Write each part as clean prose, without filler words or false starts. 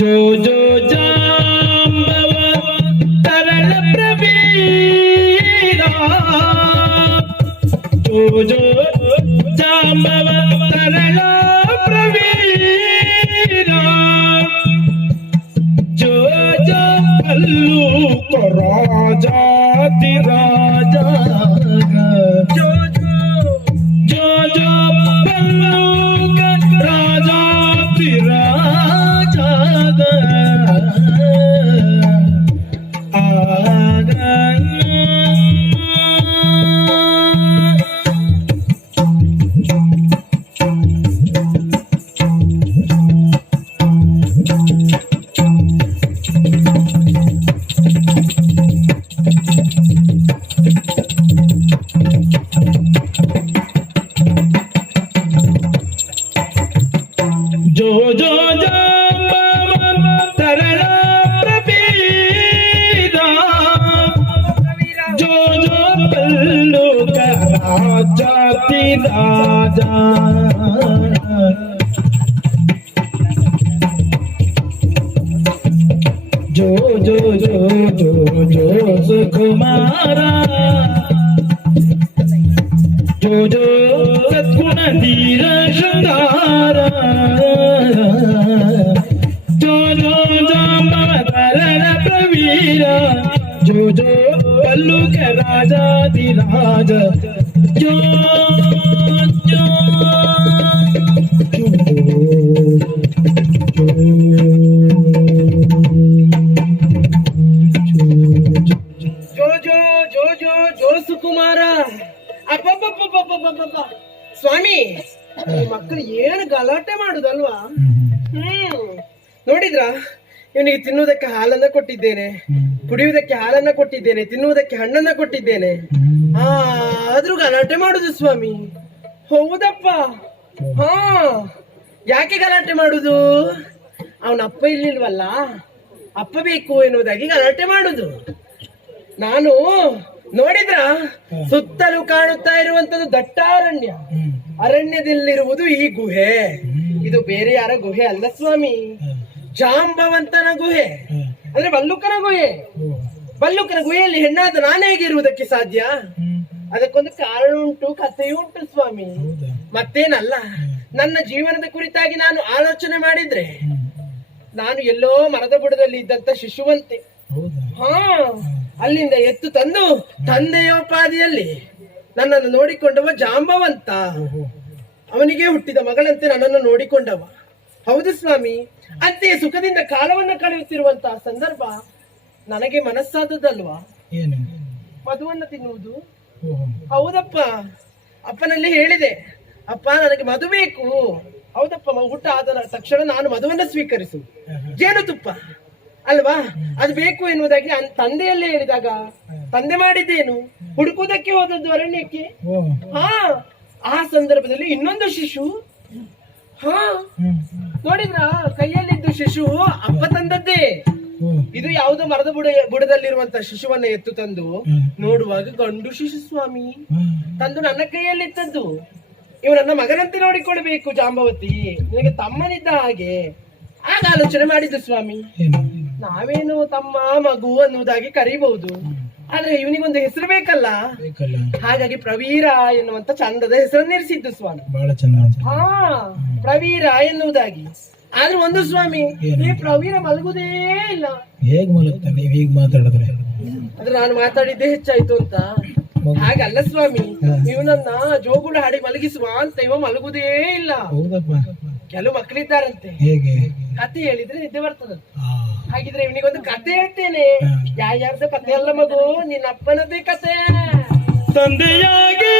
जो जो जांबव तरल प्रवीरा जो जो जांबव तरल प्रवीरा जो जो पल्लू को राजा जो जो पल्लू का राजा जो जो जांबव तरल प्रवीरा जो जो पल्लू का राजा जो जो जो जो जो सुकुमारा जो जो सद्गुण धीर श्रृंगारा जो जो जांबव तरल प्रवीरा जो जो पल्लू के राजा जो जो जो ಸುಕುಮಾರ ಅಬ್ಬಬ್ಬಬ್ಬಬ್ಬಬ್ಬಬ್ಬ ಸ್ವಾಮಿ ಮಕ್ಕಳು ಏನು ಗಲಾಟೆ ಮಾಡುದಲ್ವಾ ನೋಡಿದ್ರಾ ಇವನಿಗೆ ತಿನ್ನುವುದಕ್ಕೆ ಹಾಲನ್ನ ಕೊಟ್ಟಿದ್ದೇನೆ, ಕುಡಿಯುವುದಕ್ಕೆ ಹಾಲನ್ನ ಕೊಟ್ಟಿದ್ದೇನೆ, ತಿನ್ನುವುದಕ್ಕೆ ಹಣ್ಣನ್ನ ಕೊಟ್ಟಿದ್ದೇನೆ, ಆದ್ರೂ ಗಲಾಟೆ ಮಾಡುದು ಸ್ವಾಮಿ. ಹೌದಪ್ಪ. ಹಾ, ಯಾಕೆ ಗಲಾಟೆ ಮಾಡುದು? ಅವನ ಅಪ್ಪ ಇಲ್ಲಿಲ್ವಲ್ಲ, ಅಪ್ಪ ಬೇಕು ಎನ್ನುವುದಾಗಿ ಗಲಾಟೆ ಮಾಡುದು. ನಾನು ನೋಡಿದ್ರ ಸುತ್ತಲೂ ಕಾಣುತ್ತಾ ಇರುವಂತದ್ದು ದಟ್ಟಾರಣ್ಯ, ಅರಣ್ಯದಲ್ಲಿರುವುದು ಈ ಗುಹೆ. ಇದು ಬೇರೆ ಯಾರ ಗುಹೆ ಅಲ್ಲ ಸ್ವಾಮಿ, ಜಾಂಬವಂತನ ಗುಹೆ, ಅಂದ್ರೆ ಬಲ್ಲುಕನ ಗುಹೆ. ಬಲ್ಲುಕನ ಗುಹೆಯಲ್ಲಿ ಹೆಣ್ಣಾದ ನಾನು ಹೇಗಿರುವುದಕ್ಕೆ ಸಾಧ್ಯ? ಅದಕ್ಕೊಂದು ಕಾರಣ ಉಂಟು, ಕಥೆಯೂ ಉಂಟು ಸ್ವಾಮಿ. ಮತ್ತೇನಲ್ಲ, ನನ್ನ ಜೀವನದ ಕುರಿತಾಗಿ ನಾನು ಆಲೋಚನೆ ಮಾಡಿದ್ರೆ ನಾನು ಎಲ್ಲೋ ಮರದ ಬುಡದಲ್ಲಿ ಇದ್ದಂತ ಶಿಶುವಂತೆ, ಅಲ್ಲಿಂದ ಎತ್ತು ತಂದು ತಂದೆಯೋಪಾದಿಯಲ್ಲಿ ನನ್ನನ್ನು ನೋಡಿಕೊಂಡವ ಜಾಂಬವಂತ, ಅವನಿಗೆ ಹುಟ್ಟಿದ ಮಗಳಂತೆ ನನ್ನನ್ನು ನೋಡಿಕೊಂಡವ. ಹೌದು ಸ್ವಾಮಿ. ಅಂತೆಯೇ ಸುಖದಿಂದ ಕಾಲವನ್ನು ಕಳೆಯುತ್ತಿರುವಂತಹ ಸಂದರ್ಭ ನನಗೆ ಮನಸ್ಸಾದದಲ್ವಾ ಮಧುವನ್ನ ತಿನ್ನುವುದು. ಹೌದಪ್ಪ, ಅಪ್ಪನಲ್ಲಿ ಹೇಳಿದೆ, ಅಪ್ಪ ನನಗೆ ಮಧು ಬೇಕು. ಹೌದಪ್ಪ, ಊಟ ಆದ ತಕ್ಷಣ ನಾನು ಮಧುವನ್ನ ಸ್ವೀಕರಿಸು, ಜೇನುತುಪ್ಪ ಅಲ್ವಾ, ಅದು ಬೇಕು ಎನ್ನುವುದಾಗಿ ತಂದೆಯಲ್ಲೇ ಹೇಳಿದಾಗ ತಂದೆ ಮಾಡಿದ್ದೇನು, ಹುಡುಕುವುದಕ್ಕೆ ಹೋದದ್ದು ಅರಣ್ಯಕ್ಕೆ. ಆ ಸಂದರ್ಭದಲ್ಲಿ ಇನ್ನೊಂದು ಶಿಶು, ನೋಡಿದ್ರ ಕೈಯಲ್ಲಿದ್ದು ಶಿಶು ಅಪ್ಪ ತಂದದ್ದೇ. ಇದು ಯಾವುದೋ ಮರದ ಬುಡದಲ್ಲಿರುವಂತ ಶಿಶುವನ್ನ ಎತ್ತು ತಂದು ನೋಡುವಾಗ ಗಂಡು ಶಿಶು ಸ್ವಾಮಿ, ತಂದು ನನ್ನ ಕೈಯಲ್ಲಿತ್ತದ್ದು. ಇವ ನನ್ನ ಮಗನಂತೆ ನೋಡಿಕೊಳ್ಬೇಕು ಜಾಂಬವತಿ, ನಿನಗೆ ತಮ್ಮನಿದ್ದ ಹಾಗೆ. ಆಗ ಆಲೋಚನೆ ಮಾಡಿದ್ದು ಸ್ವಾಮಿ, ನಾವೇನು ತಮ್ಮ ಮಗು ಅನ್ನುವುದಾಗಿ ಕರೀಬಹುದು, ಆದ್ರೆ ಇವನಿಗೊಂದು ಹೆಸರು ಬೇಕಲ್ಲ. ಹಾಗಾಗಿ ಪ್ರವೀರ ಎನ್ನುವಂತ ಚಂದದ ಹೆಸರನ್ನಿರಿಸಿದ್ದು ಸ್ವಾಮಿ. ಪ್ರವೀರ ಎನ್ನುವುದಾಗಿ. ಆದ್ರೆ ಒಂದು ಸ್ವಾಮಿ, ಈ ಪ್ರವೀರ ಮಲಗುದೇ ಇಲ್ಲ. ಹೇಗ್ ಮಲಗ್ತಾನೆ ನೀವ್ ಹೀಗ್ ಮಾತಾಡಿದ್ರೆ? ಆದ್ರೆ ನಾನು ಮಾತಾಡಿದ್ದೆ ಹೆಚ್ಚಾಯ್ತು ಅಂತ. ಹಾಗಲ್ಲ ಸ್ವಾಮಿ, ನೀವು ನನ್ನ ಜೋಗುಳ ಹಾಡಿ ಮಲಗಿಸುವ ಅಂತ ಇವ ಮಲಗುದೇ ಇಲ್ಲ. ಕೆಲವು ಮಕ್ಕಳಿದ್ದಾರಂತೆ, ಕತೆ ಹೇಳಿದ್ರೆ ನಿದ್ದೆ ಬರ್ತದಂತೆ. ಹಾಗಿದ್ರೆ ಇವನಿಗೊಂದು ಕತೆ ಹೇಳ್ತೇನೆ. ಯಾರ್ಯಾರ್ದು ಕತೆ ಅಲ್ಲ ಮಗು, ನಿನ್ನ ಅಪ್ಪನದೇ ಕತೆ. ತಂದೆಯಾಗಿ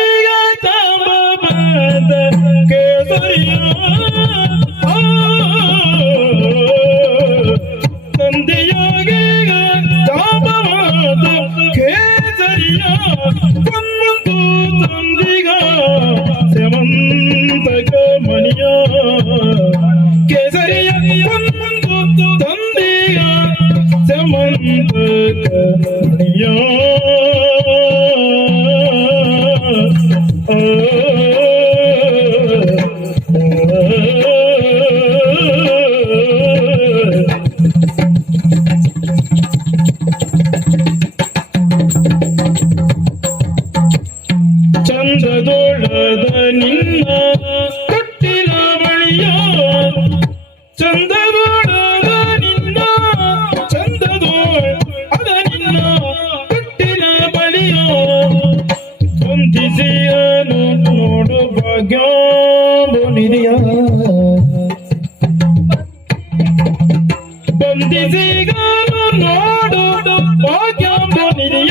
ತಂದೆಯಾಗಿ ಜಾಂಬವಾದ ಕೇಸರಿಯ ಕೊಂದು ತಂದಿಗ ಸೆವಂತಕ ನಿನ್ನ ಕಟ್ಟಿಲ ಬಳಿಯೋ ಚಂದದೋಡದ ನಿನ್ನ ಚಂದದೋ ಅದ ನಿನ್ನ ಕಟ್ಟಿಲ ಬಳಿಯೋ ಹೊಂದಿಸಿಯನು ನೋಡು ಭಾಗ್ಯೋನಿದೆಯ ಬಂದಿಸಿಗನು ನೋಡು ಭಾಗ್ಯೋನಿದೆಯ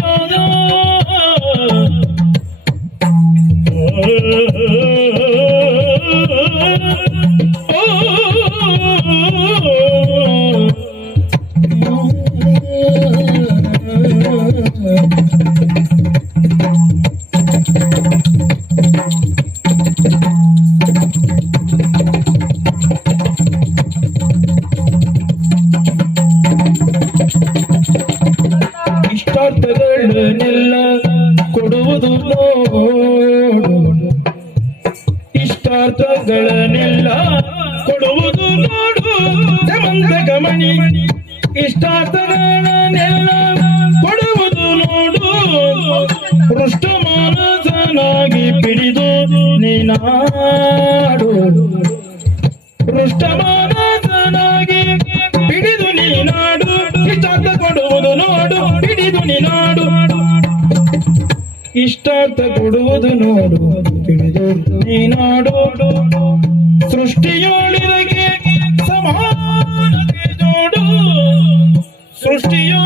ಇಷ್ಟಾರ್ಥಗಳನ್ನೆಲ್ಲ ಕೊಡುವುದು ನೋಡು ಇಷ್ಟಾರ್ಥಗಳನ್ನೆಲ್ಲ ಕೊಡುವುದು ನೋಡು ಸಮಂತ ಗಮನಿ ಇಷ್ಟಾರ್ಥಗಳನ್ನೆಲ್ಲ ಕೊಡುವುದು ನೋಡು ಪೃಷ್ಠ ಮಾನಸನಾಗಿ ಪಿಡಿದು ನೀನಾಡು ಪೃಷ್ಠ ಮಾನಸನಾಗಿ ಪಿಡಿದು ನೀನಾಡು ಇಷ್ಟಾರ್ಥ ಕೊಡುವುದು ನೋಡು ಪಿಡಿದು ನೀನಾಡು ಇಷ್ಟಾರ್ಥ ಕೊಡುವುದು ನೋಡು ತಿಳಿದು ನೀನಾಡು ಸೃಷ್ಟಿಯೋಳಿದಕ್ಕೆ ಸಮಾನತೆ ಜೋಡು ಸೃಷ್ಟಿಯೋ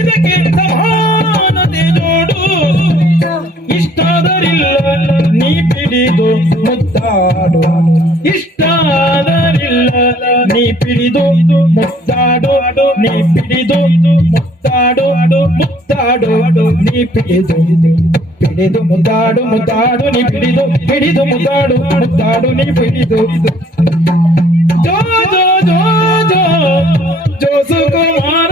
ಇದಕ್ಕೆ ಸಮಾನತೆ ಜೋಡು ಇಷ್ಟಾದರಿಲ್ಲ ನೀ ಪಿಡಿದು ಮುದ್ದಾಡು ಇಷ್ಟಾದರಿಲ್ಲ ನೀ ಪಿಡಿದು ಮುದ್ದಾಡು ನೀ ಪಿಡಿದು ಮುದ್ದಾಡು ಮುದ್ದಾಡು ನೀ ಪಿಡಿದು ಪಿಡಿದು ಮುದ್ದಾಡು ಮುದ್ದಾಡು ನೀ ಪಿಡಿದು ಮುದ್ದಾಡು ಮುದ್ದಾಡು ನೀ ಪಿಡಿದು ಜೋ ಜೋ ಜೋ ಜೋ ಜೋ ಸುಕುಮಾರ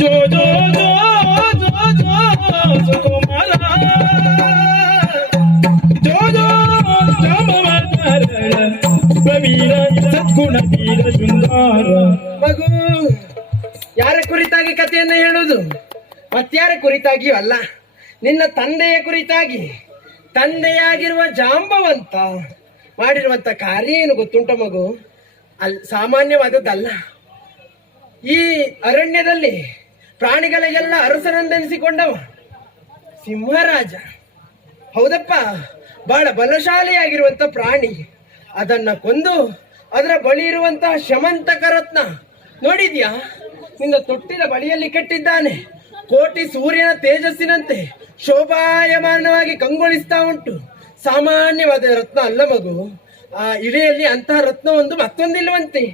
ಜೋ ಜೋ ಜೋ ಜೋ ಜೋ ಸುಕುಮಾರ ಜೋ ಜೋ ಜಾಮವತಾರ ಪ್ರವೀರ ಸದ್ಗುಣ ವೀರ ಶೃಂಗಾರ ಮಗು ಯಾರ ಕುರಿತಾಗಿ ಕಥೆಯನ್ನ ಹೇಳುವುದು ಮತ್ಯಾರ ಕುರಿತಾಗಿಯೂ ಅಲ್ಲ, ನಿನ್ನ ತಂದೆಯ ಕುರಿತಾಗಿ. ತಂದೆಯಾಗಿರುವ ಜಾಂಬವಂತ ಮಾಡಿರುವಂತ ಕಾರ್ಯ ಏನು ಗೊತ್ತುಂಟ ಮಗು? ಸಾಮಾನ್ಯವಾದದ್ದಲ್ಲ. ಈ ಅರಣ್ಯದಲ್ಲಿ ಪ್ರಾಣಿಗಳಿಗೆಲ್ಲ ಅರಸನೆಂದೆನಿಸಿಕೊಂಡವ ಸಿಂಹರಾಜ. ಹೌದಪ್ಪ, ಬಹಳ ಬಲಶಾಲಿಯಾಗಿರುವಂತ ಪ್ರಾಣಿ. ಅದನ್ನ ಕೊಂದು ಅದರ ಬಳಿ ಇರುವಂತಹ ಶಮಂತಕ ರತ್ನ ನೋಡಿದ್ಯಾ? ನಿನ್ನ ತೊಟ್ಟಿನ ಬಳಿಯಲ್ಲಿ ಕಟ್ಟಿದ್ದಾನೆ. ಕೋಟಿ ಸೂರ್ಯನ ತೇಜಸ್ಸಿನಂತೆ ಶೋಭಾಯಮಾನವಾಗಿ ಕಂಗೊಳಿಸ್ತಾ ಉಂಟು. ಸಾಮಾನ್ಯವಾದ ರತ್ನ ಅಲ್ಲ ಮಗು. ಆ ಇಳೆಯಲ್ಲಿ ಅಂತಹ ರತ್ನ ಒಂದು ಮತ್ತೊಂದಿಲ್ವಂತೆ.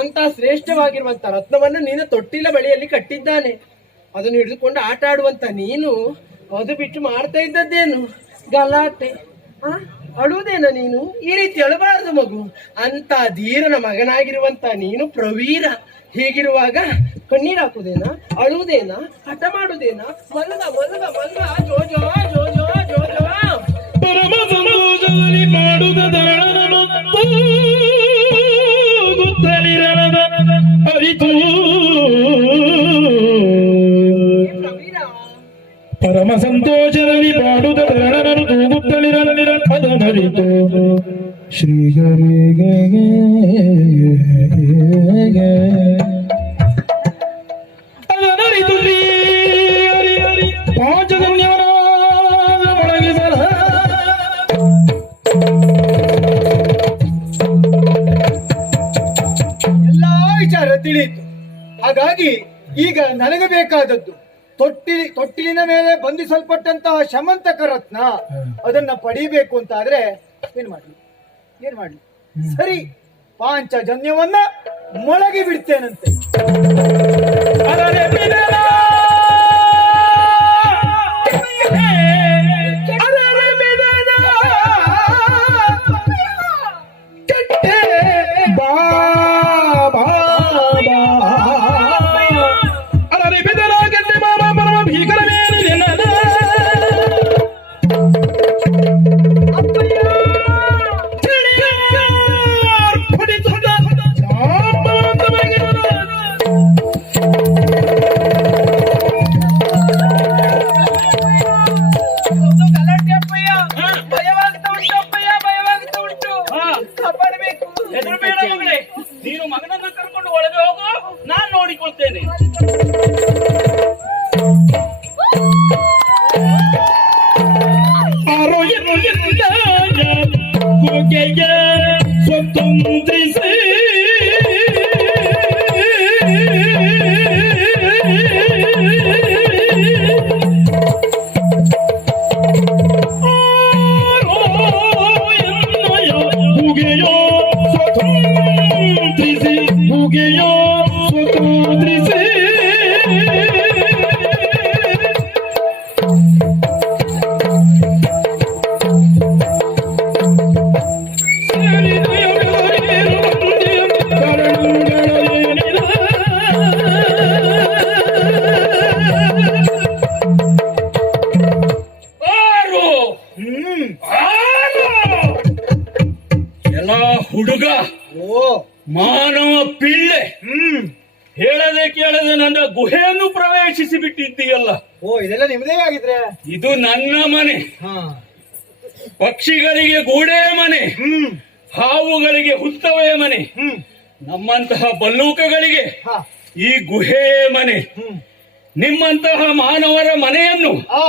ಅಂತಹ ಶ್ರೇಷ್ಠವಾಗಿರುವಂತಹ ರತ್ನವನ್ನು ನೀನು ತೊಟ್ಟಿಲ ಬಳಿಯಲ್ಲಿ ಕಟ್ಟಿದ್ದಾನೆ. ಅದನ್ನು ಹಿಡಿದುಕೊಂಡು ಆಟ ಆಡುವಂತ ನೀನು ಅದು ಬಿಟ್ಟು ಮಾಡ್ತಾ ಇದ್ದದ್ದೇನು ಗಲಾಟೆ? ಅಳುವುದೇನ ನೀನು? ಈ ರೀತಿ ಅಳಬಾರದು ಮಗು. ಅಂತ ಧೀರನ ಮಗನಾಗಿರುವಂತ ನೀನು ಪ್ರವೀರ. ಹೀಗಿರುವಾಗ ಕಣ್ಣೀರು ಹಾಕುದೇನಾ? ಅಳುವುದೇನಾ? ಹಠ ಮಾಡುದೇನಾ? ಮಲಗ ಮಲಗ ಮಲಗ ಜೋ ಜೋ ಜೋ ಜೋ ಜೋ ಜೋ. ಪರಮ ಸಂತೋಷದಲ್ಲಿ ಮಾಡುವುದ ಅರಿತು ಪರಮ ಸಂತೋಷದಲ್ಲಿ ಪಾಡುದ ರಣನನು ತೂಗುತ್ತಲಿರಲಿರ ಅದನರಿತು ಶ್ರೀಗರಿಗೆ ಅದನರಿತು ಶ್ರೀ ಹರಿ ಹರಿ ಪಾಂಚಜನ್ಯವನ ಮೊಳಗಿಸಲ ಎಲ್ಲಾ ವಿಚಾರ ತಿಳಿಯಿತು. ಹಾಗಾಗಿ ಈಗ ನನಗೆ ಬೇಕಾದದ್ದು ತೊಟ್ಟಿಲಿನ ಮೇಲೆ ಬಂಧಿಸಲ್ಪಟ್ಟಂತಹ ಶಮಂತಕ ರತ್ನ. ಅದನ್ನ ಪಡಿಬೇಕು ಅಂತ ಆದ್ರೆ ಏನ್ ಮಾಡ್ಲಿ? ಸರಿ, ಪಾಂಚಜನ್ಯವನ್ನ ಮೊಳಗಿ ಬಿಡ್ತೇನಂತೆ. ಹೆದರಬೇಡ ಮಗಳೇ, ನೀನು ಮಗನನ್ನ ಕರ್ಕೊಂಡು ಒಳಗೆ ಹೋಗು, ನಾನ್ ನೋಡಿಕೊಳ್ತೇನೆ. ಸ್ವತಂತ್ರಿಸಿ ಹುಡುಗ ಓ ಮಾನವ ಪಿಳ್ಳೆ, ಹೇಳದೆ ಕೇಳದೆ ನನ್ನ ಗುಹೆಯನ್ನು ಪ್ರವೇಶಿಸಿ ಬಿಟ್ಟಿದ್ದೀಯಲ್ಲ. ಓ ಇದೆಲ್ಲ ನಿಮ್ದೇ ಆಗಿದ್ರೆ. ಇದು ನನ್ನ ಮನೆ. ಹಾ ಪಕ್ಷಿಗಳಿಗೆ ಗೂಡೇ ಮನೆ, ಹಾವುಗಳಿಗೆ ಹುತ್ತವೇ ಮನೆ, ನಮ್ಮಂತಹ ಬಲ್ಲೂಕಗಳಿಗೆ ಹಾ ಈ ಗುಹೆಯೇ ಮನೆ. ನಿಮ್ಮಂತಹ ಮಾನವರ ಮನೆಯನ್ನು ಆ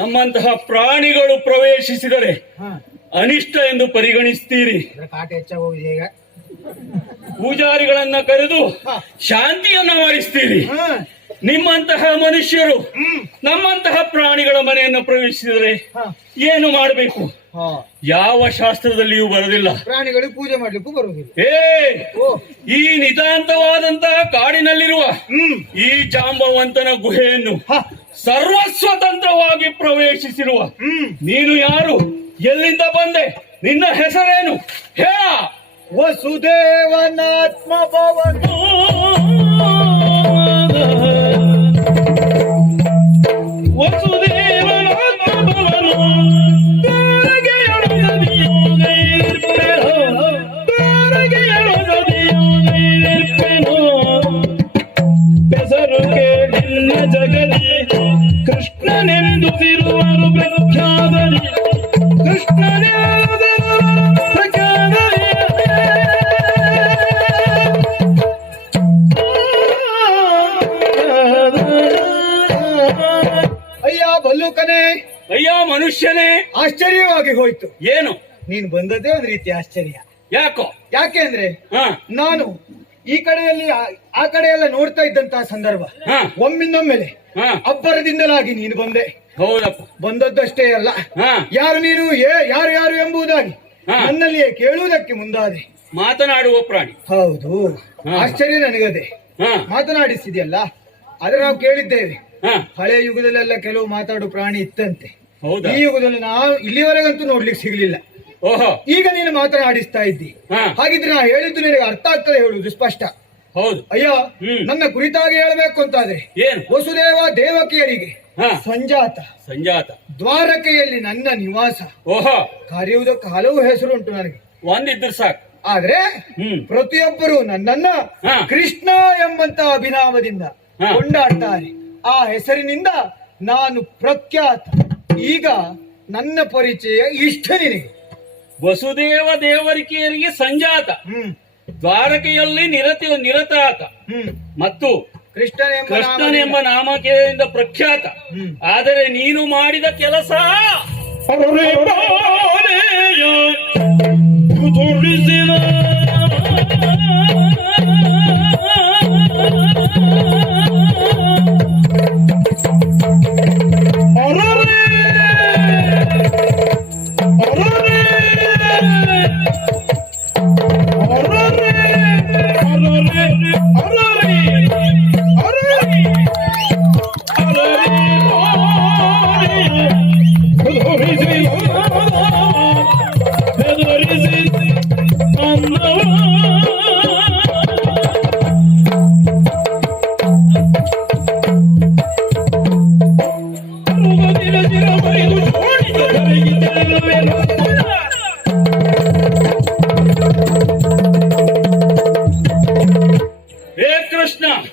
ನಮ್ಮಂತಹ ಪ್ರಾಣಿಗಳು ಪ್ರವೇಶಿಸಿದರೆ ಹಾ ಅನಿಷ್ಟ ಎಂದು ಪರಿಗಣಿಸ್ತೀರಿ. ಕಾಟ ಹೆಚ್ಚಾಗೋಗಿದೆ ಈಗ. ಪೂಜಾರಿಗಳನ್ನ ಕರೆದು ಶಾಂತಿಯನ್ನ ಮಾಡಿಸ್ತೀರಿ. ನಿಮ್ಮಂತಹ ಮನುಷ್ಯರು ನಮ್ಮಂತಹ ಪ್ರಾಣಿಗಳ ಮನೆಯನ್ನು ಪ್ರವೇಶಿಸಿದರೆ ಏನು ಮಾಡಬೇಕು? ಯಾವ ಶಾಸ್ತ್ರದಲ್ಲಿಯೂ ಬರೋದಿಲ್ಲ. ಪ್ರಾಣಿಗಳಿಗೆ ಪೂಜೆ ಮಾಡ್ಲಿಕ್ಕೂ ಬರುವುದಿಲ್ಲ. ಈ ನಿತಾಂತವಾದಂತಹ ಕಾಡಿನಲ್ಲಿರುವ ಈ ಜಾಂಬವಂತನ ಗುಹೆಯನ್ನು ಸರ್ವಸ್ವತಂತ್ರವಾಗಿ ಪ್ರವೇಶಿಸಿರುವ ನೀನು ಯಾರು? ಎಲ್ಲಿಂದ ಬಂದೆ? ನಿನ್ನ ಹೆಸರೇನು? ಹೇಳ. ವಸುದೇವನಾತ್ಮ ಭವನ ಬೆಸರು ಕೇಳಿಲ್ಲ ಜಗದಿ ಕೃಷ್ಣನೆಂದು ತಿರುವರು ಪ್ರಖ್ಯಾತರಿ ಕೃಷ್ಣನೇ ಅಯ್ಯ ಬಲ್ಲೂಕನೇ, ಅಯ್ಯ ಮನುಷ್ಯನೇ, ಆಶ್ಚರ್ಯವಾಗಿ ಹೋಯ್ತು. ಏನು ನೀನು ಬಂದದ್ದೇ ಒಂದು ರೀತಿ ಆಶ್ಚರ್ಯ. ಯಾಕೋ? ಯಾಕೆಂದ್ರೆ ನಾನು ಈ ಕಡೆಯಲ್ಲಿ ಆ ಕಡೆ ಎಲ್ಲ ನೋಡ್ತಾ ಇದ್ದಂತಹ ಸಂದರ್ಭ ಒಮ್ಮಿಂದೊಮ್ಮೆಲೆ ಅಬ್ಬರದಿಂದಲಾಗಿ ನೀನು ಬಂದೆ. ಹೌದಪ್ಪ, ಬಂದದ್ದಷ್ಟೇ ಅಲ್ಲ, ಯಾರು ನೀನು ಯಾರು ಯಾರು ಎಂಬುದಾಗಿ ನನ್ನಲ್ಲಿಯೇ ಕೇಳುವುದಕ್ಕೆ ಮುಂದಾದೆ. ಮಾತನಾಡುವ ಪ್ರಾಣಿ. ಹೌದು, ಆಶ್ಚರ್ಯ ನನಗದೆ. ಮಾತನಾಡಿಸಿದೆಯಲ್ಲ, ಆದ್ರೆ ನಾವು ಕೇಳಿದ್ದೇವೆ ಹಳೆ ಯುಗದಲ್ಲೆಲ್ಲ ಕೆಲವು ಮಾತಾಡುವ ಪ್ರಾಣಿ ಇತ್ತಂತೆ. ಈ ಯುಗದಲ್ಲಿ ನಾವು ಇಲ್ಲಿವರೆಗಂತೂ ನೋಡ್ಲಿಕ್ಕೆ ಸಿಗ್ಲಿಲ್ಲ. ಓಹೋ, ಈಗ ನೀನು ಮಾತನಾಡಿಸ್ತಾ ಇದ್ದಿ. ಹಾಗಿದ್ರೆ ನಾ ಹೇಳಿದ್ದು ನಿನಗೆ ಅರ್ಥ ಆಗ್ತದೆ ಹೇಳುವುದು ಸ್ಪಷ್ಟ. ಹೌದು. ಅಯ್ಯ, ನನ್ನ ಕುರಿತಾಗಿ ಹೇಳಬೇಕು ಅಂತಾದ್ರೆ ಏನು? ವಸುದೇವ ದೇವಕಿಯರಿಗೆ ಸಂಜಾತ ಸಂಜಾತ ದ್ವಾರಕೆಯಲ್ಲಿ ನನ್ನ ನಿವಾಸ. ಓಹೋ, ಕರೆಯುವುದಕ್ಕೆ ಹಲವು ಹೆಸರುಂಟು ನನಗೆ, ಒಂದಿದ್ರು ಸಾಕು. ಆದ್ರೆ ಪ್ರತಿಯೊಬ್ಬರು ನನ್ನನ್ನ ಕೃಷ್ಣ ಎಂಬಂತ ಅಭಿನಾಮದಿಂದ ಕೊಂಡಾಡ್ತಾರೆ. ಆ ಹೆಸರಿನಿಂದ ನಾನು ಪ್ರಖ್ಯಾತ. ಈಗ ನನ್ನ ಪರಿಚಯ ಇಷ್ಟ ನಿನಗೆ. ವಸುದೇವ ದೇವರಿಕೆಯರಿಗೆ ಸಂಜಾತ, ದ್ವಾರಕೆಯಲ್ಲಿ ನಿರತಾತ ಮತ್ತು ಕೃಷ್ಣನೆಂಬ ನಾಮಕೆಯಿಂದ ಪ್ರಖ್ಯಾತ. ಆದರೆ ನೀನು ಮಾಡಿದ ಕೆಲಸ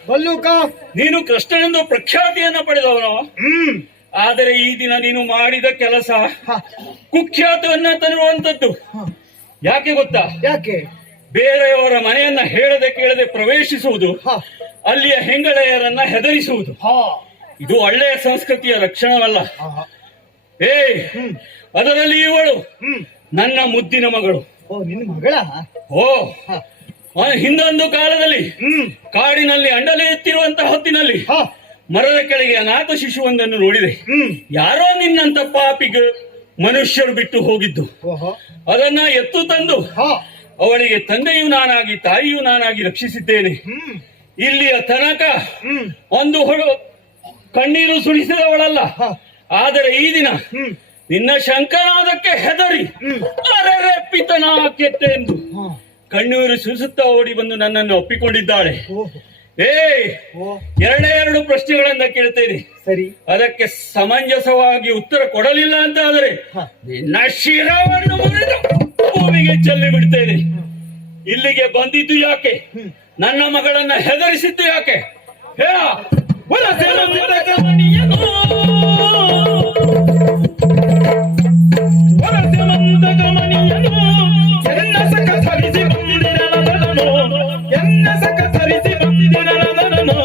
ಬಲ್ಲೂಕ, ನೀನು ಕೃಷ್ಣನೆಂದು ಪ್ರಖ್ಯಾತಿಯನ್ನು ಪಡೆದವನು. ಆದರೆ ಈ ದಿನ ನೀನು ಮಾಡಿದ ಕೆಲಸ ಕುಖ್ಯಾತವನ್ನ ತರುವಂತದ್ದು. ಯಾಕೆ ಗೊತ್ತಾ? ಯಾಕೆ? ಬೇರೆಯವರ ಮನೆಯನ್ನ ಹೇಳದೆ ಕೇಳದೆ ಪ್ರವೇಶಿಸುವುದು, ಹ. ಅಲ್ಲಿಯ ಹೆಂಗಳೆಯರನ್ನ ಹೆದರಿಸುವುದು, ಹ. ಇದು ಒಳ್ಳೆಯ ಸಂಸ್ಕೃತಿಯ ಲಕ್ಷಣವಲ್ಲ. ಹ. ಏ ಅದರಲ್ಲಿ ಇವಳು ಹ್ಮ್. ನನ್ನ ಮುದ್ದಿನ ಮಗಳು. ಓ, ನಿನ್ನ ಮಗಳ? ಓ, ಹ. ಹಿಂದೊಂದು ಕಾಲದಲ್ಲಿ ಹ್ಮ್. ಕಾಡಿನಲ್ಲಿ ಅಂಡಲೆ ಎತ್ತಿರುವಂತಹ ಹೊತ್ತಿನಲ್ಲಿ ಹ. ಮರದ ಕೆಳಗೆ ಅನಾಥ ಶಿಶುವೊಂದನ್ನು ನೋಡಿದೆ. ಹ್ಮ್. ಯಾರೋ ನಿನ್ನಂತ ಪಾಪಿಗೆ ಮನುಷ್ಯರು ಬಿಟ್ಟು ಹೋಗಿದ್ದು. ಓಹೋ. ಅದನ್ನ ಎತ್ತು ತಂದು ಹ. ಅವಳಿಗೆ ತಂದೆಯೂ ನಾನಾಗಿ ತಾಯಿಯೂ ನಾನಾಗಿ ರಕ್ಷಿಸಿದ್ದೇನೆ. ಹ್ಮ್. ಇಲ್ಲಿಯ ತನಕ ಹ್ಮ್. ಒಂದು ಕಣ್ಣೀರು ಸುಳಿಸಿದವಳಲ್ಲ. ಹ. ಆದರೆ ಈ ದಿನ ಹ್ಮ್. ನಿನ್ನ ಶಂಕನಾದಕ್ಕೆ ಹೆದರಿ ಹ್ಮ್. ಅರೆರೆ ಪಿತನ ಕೆತ್ತೆಂದು ಹ. ಕಣ್ಣೀರು ಸುರಿಸುತ್ತಾ ಓಡಿ ಬಂದು ನನ್ನನ್ನು ಒಪ್ಪಿಕೊಂಡಿದ್ದಾಳೆ. ಓಹೋ. ಏ, ಓ, ಎರಡು ಪ್ರಶ್ನೆಗಳನ್ನ ಕೇಳ್ತೇನೆ. ಸರಿ. ಅದಕ್ಕೆ ಸಮಂಜಸವಾಗಿ ಉತ್ತರ ಕೊಡಲಿಲ್ಲ ಅಂತ ಆದರೆ ಹ. ನಿನ್ನ ಶಿರವನ್ನು ಮುರಿದು ಭೂಮಿಗೆ ಚೆಲ್ಲಿ ಬಿಡ್ತೇನೆ. ಇಲ್ಲಿಗೆ ಬಂದಿದ್ದು ಯಾಕೆ? ನನ್ನ ಮಗಳನ್ನ ಹೆದರಿಸಿದ್ದು ಯಾಕೆ? ಹೇಳ. ವಲಸೆ ಬಂದ ಗಮನಿಯನು, ವಲಸೆ ಬಂದ ಗಮನಿಯನು, ಎನ್ನ ಸಕ ಸರಿಸಿ ಬಂದಿರಲದನು, ಎನ್ನ ಸಕ ಸರಿಸಿ ಬಂದಿರಲದನು.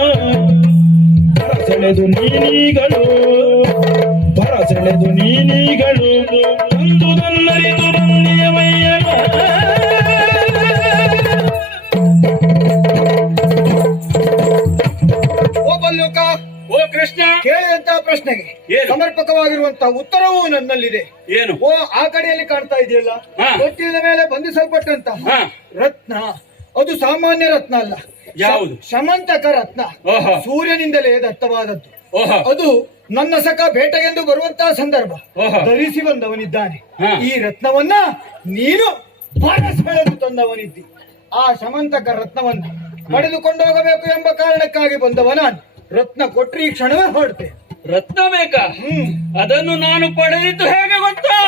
ಬರಸೆಳೆದು ನೀನೀಗಳು, ಬರಸೆಳೆದು ನೀನೀಗಳು, ಒಂದು ನನ್ನರಿತು ಬಂದಿಯವಯ್ಯನ. ಓ ಬಲ್ಲುಕ, ಓ ಕೃಷ್ಣ, ಕೇಳಿದಂತ ಪ್ರಶ್ನೆಗೆ ಏನು? ಸಮರ್ಪಕವಾಗಿರುವಂತಹ ಉತ್ತರವೂ ನನ್ನಲ್ಲಿದೆ. ಏನು? ಓ, ಆ ಕಡೆಯಲ್ಲಿ ಕಾಣ್ತಾ ಇದೆಯಲ್ಲ, ಹಾ. ತೊಟ್ಟಿದ ಮೇಲೆ ಬಂಧಿಸಲ್ಪಟ್ಟಂತಹ ಹಾ. ರತ್ನ, ಅದು ಸಾಮಾನ್ಯ ರತ್ನ ಅಲ್ಲ. ಯಾವುದು? ಶಮಂತಕ ರತ್ನ. ಓಹೋ. ಸೂರ್ಯನಿಂದಲೇ ದತ್ತವಾದದ್ದು. ಓಹೋ. ಅದು ನನ್ನ ಸಖ ಬೇಟೆಗೆಂದು ಬರುವಂತಹ ಸಂದರ್ಭ ಓಹೋ. ಧರಿಸಿ ಬಂದವನಿದ್ದಾನೆ. ಹಾ. ಈ ರತ್ನವನ್ನ ನೀನು ಬರಸೆಳೆದು ತಂದವನಿದ್ದಿ. ಆ ಶಮಂತಕ ರತ್ನವನ್ನ ಪಡೆದುಕೊಂಡು ಹೋಗಬೇಕು ಎಂಬ ಕಾರಣಕ್ಕಾಗಿ ಬಂದವ ನಾನು. ರತ್ನ ಕೊಟ್ರೆ ಈ ಕ್ಷಣವೇ ಹೊರಡ್ತೆ. ರತ್ನ ಬೇಕಾ? ಅದನ್ನು ನಾನು ಪಡೆದಿದ್ದು ಹೇಗೆ ಗೊತ್ತಾ?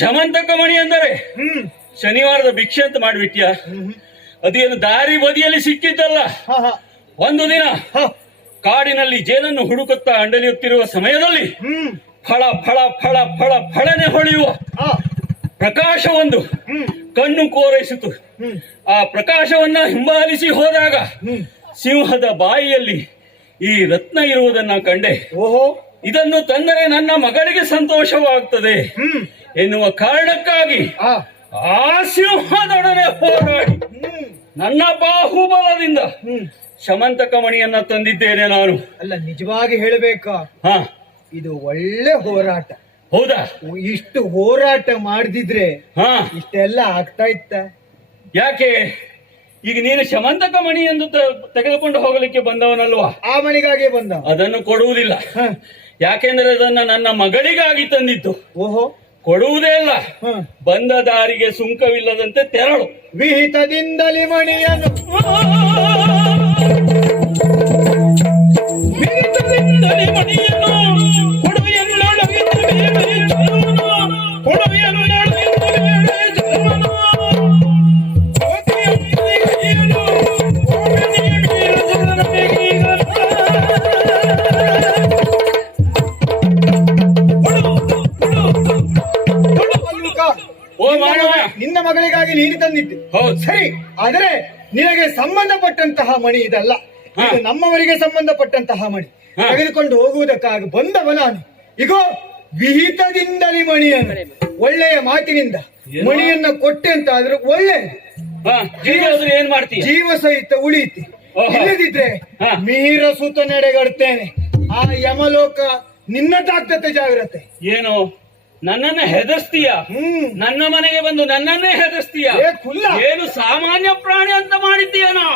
ಶಮಂತಕ ಮಣಿ ಅಂದರೆ ಶನಿವಾರದ ಭಿಕ್ಷೆ ಅಂತ ಮಾಡಿಬಿಟ್ಯ? ಅದೇನು ದಾರಿ ಬದಿಯಲ್ಲಿ ಸಿಕ್ಕಿದ್ದಲ್ಲ. ಒಂದು ದಿನ ಕಾಡಿನಲ್ಲಿ ಜೇನನ್ನು ಹುಡುಕುತ್ತಾ ಅಂಡಲಿಯುತ್ತಿರುವ ಸಮಯದಲ್ಲಿ ಫಳ ಫಳ ಫಳ ಫಳ ಫಳನೆ ಹೊಳೆಯುವ ಪ್ರಕಾಶವೊಂದು ಕಣ್ಣು ಕೋರೈಸಿತು. ಆ ಪ್ರಕಾಶವನ್ನ ಹಿಂಬಾಲಿಸಿ ಹೋದಾಗ ಸಿಂಹದ ಬಾಯಿಯಲ್ಲಿ ಈ ರತ್ನ ಇರುವುದನ್ನ ಕಂಡೆ. ಓಹೋ, ಇದನ್ನು ತಂದರೆ ನನ್ನ ಮಗಳಿಗೆ ಸಂತೋಷವಾಗುತ್ತದೆ ಎನ್ನುವ ಕಾರಣಕ್ಕಾಗಿ ಆ ಸಿಂಹದೊಡನೆ ಹೋರಾಡಿ ನನ್ನ ಬಾಹುಬಲದಿಂದ ಶಮಂತಕ ಮಣಿಯನ್ನ ತಂದಿದ್ದೇನೆ ನಾನು. ಅಲ್ಲ, ನಿಜವಾಗಿ ಹೇಳಬೇಕಾ, ಇದು ಒಳ್ಳೆ ಹೋರಾಟ. ಹೌದಾ? ಇಷ್ಟು ಹೋರಾಟ ಮಾಡದಿದ್ರೆ ಇಷ್ಟೆಲ್ಲ ಆಗ್ತಾ ಇತ್ತ? ಯಾಕೆ? ಈಗ ನೀನು ಶಮಂತಕ ಮಣಿ ಎಂದು ತೆಗೆದುಕೊಂಡು ಹೋಗಲಿಕ್ಕೆ ಬಂದವನಲ್ವಾ? ಆ ಮಣಿಗಾಗಿ ಬಂದ. ಅದನ್ನು ಕೊಡುವುದಿಲ್ಲ. ಯಾಕೆಂದ್ರೆ ಅದನ್ನ ನನ್ನ ಮಗಳಿಗಾಗಿ ತಂದಿತ್ತು. ಓಹೋ, ಕೊಡುವುದೇ ಇಲ್ಲ. ಬಂದ ದಾರಿಗೆ ಸುಂಕವಿಲ್ಲದಂತೆ ತೆರಳು. ವಿಹಿತದಿಂದಲೇ ಮಣಿಯನ್ನು ನೀನು ತಂದಿದ್ದೆ. ಹೌದು. ಸರಿ, ಆದರೆ ನಿನಗೆ ಸಂಬಂಧಪಟ್ಟಂತಹ ಮಣಿ ಇದಲ್ಲ, ಇದು ನಮ್ಮವರಿಗೆ ಸಂಬಂಧಪಟ್ಟಂತಹ ಮಣಿ. ತೆಗೆದುಕೊಂಡು ಹೋಗುವುದಕ್ಕಾಗಿ ಬಂದವ ನಾನು. ಈಗ ವಿಹಿತದಿಂದಲೇ ಮಣಿಯನ್ನು ಒಳ್ಳೆಯ ಮಾತಿನಿಂದ ಮಣಿಯನ್ನ ಕೊಟ್ಟೆ ಅಂತ ಆದ್ರೆ ಒಳ್ಳೆ ಏನ್ ಮಾಡ್ತೀಯ? ಜೀವ ಸಹಿತ ಉಳಿಯಿತಿ. ಇಲ್ಲದಿದ್ರೆ ಮಿಹಿರ ಸುತ ನಡೆಗಡ್ತೇನೆ. ಆ ಯಮಲೋಕ ನಿನ್ನ ತಾಗ್ತತೆ, ಜಾಗ್ರತೆ. ಏನು ನನ್ನನ್ನ ಹೆದರ್ಸ್ತೀಯ? ನನ್ನ ಮನೆಗೆ ಬಂದು ನನ್ನನ್ನೇ ಹೆದರ್ಸ್ತೀಯ? ಏನು ಸಾಮಾನ್ಯ ಪ್ರಾಣಿ ಅಂತ ಮಾಡಿದ್ದೀಯನೋ?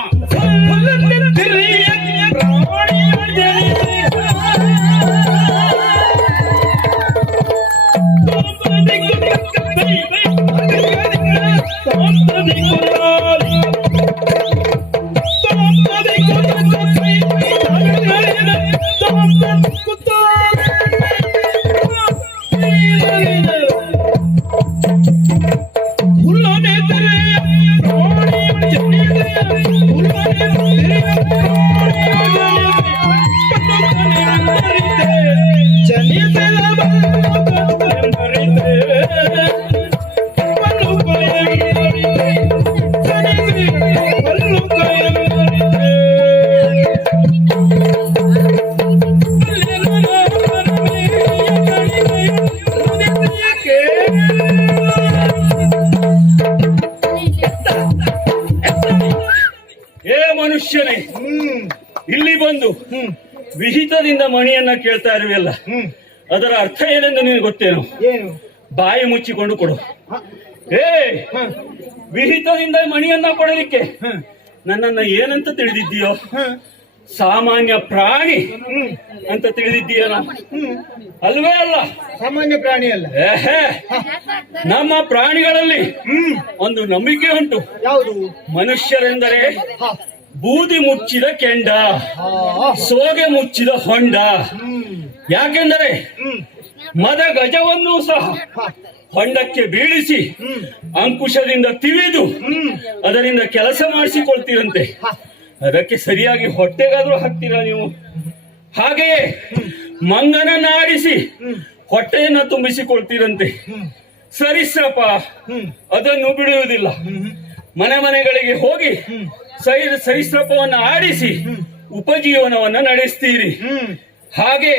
ಮನುಷ್ಯನೇ, ಇಲ್ಲಿ ಬಂದು ವಿಹಿತದಿಂದ ಮಣಿಯನ್ನ ಕೇಳ್ತಾ ಇರುವೆಲ್ಲ, ಅದರ ಅರ್ಥ ಏನೆಂದು ನಿನಗೆ ಗೊತ್ತೇನು? ಏನು? ಬಾಯಿ ಮುಚ್ಚಿಕೊಂಡು ಕೊಡು. ವಿಹಿತದಿಂದ ಮಣಿಯನ್ನ ಕೊಡಲಿಕ್ಕೆ ನನ್ನನ್ನ ಏನಂತ ತಿಳಿದಿದ್ದೀಯೋ? ಸಾಮಾನ್ಯ ಪ್ರಾಣಿ ಅಂತ ತಿಳಿದಿದ್ದೀಯನ? ಅಲ್ವೇ ಅಲ್ಲ, ಸಾಮಾನ್ಯ ಪ್ರಾಣಿ ಅಲ್ಲ. ನಮ್ಮ ಪ್ರಾಣಿಗಳಲ್ಲಿ ಒಂದು ನಂಬಿಕೆ ಉಂಟು. ಯಾವುದು? ಮನುಷ್ಯರೆಂದರೆ ಬೂದಿ ಮುಚ್ಚಿದ ಕೆಂಡ, ಸೋಗೆ ಮುಚ್ಚಿದ ಹೊಂಡ. ಯಾಕೆಂದರೆ ಮದ ಗಜವನ್ನೂ ಸಹ ಹೊಂಡಕ್ಕೆ ಬೀಳಿಸಿ ಅಂಕುಶದಿಂದ ತಿವಿದು ಅದರಿಂದ ಕೆಲಸ ಮಾಡಿಸಿಕೊಳ್ತೀರಂತೆ. ಅದಕ್ಕೆ ಸರಿಯಾಗಿ ಹೊಟ್ಟೆಗಾದ್ರೂ ಹಾಕ್ತೀರಾ ನೀವು? ಹಾಗೆಯೇ ಮಂಗನನ್ನ ಆಡಿಸಿ ಹೊಟ್ಟೆಯನ್ನ ತುಂಬಿಸಿಕೊಳ್ತೀರಂತೆ. ಸರಿಸಪ್ಪ, ಅದನ್ನು ಬಿಡುವುದಿಲ್ಲ. ಮನೆ ಮನೆಗಳಿಗೆ ಹೋಗಿ ಸರಿಸೃಪವನ್ನು ಆಡಿಸಿ ಉಪಜೀವನವನ್ನ ನಡೆಸ್ತೀರಿ. ಹಾಗೆ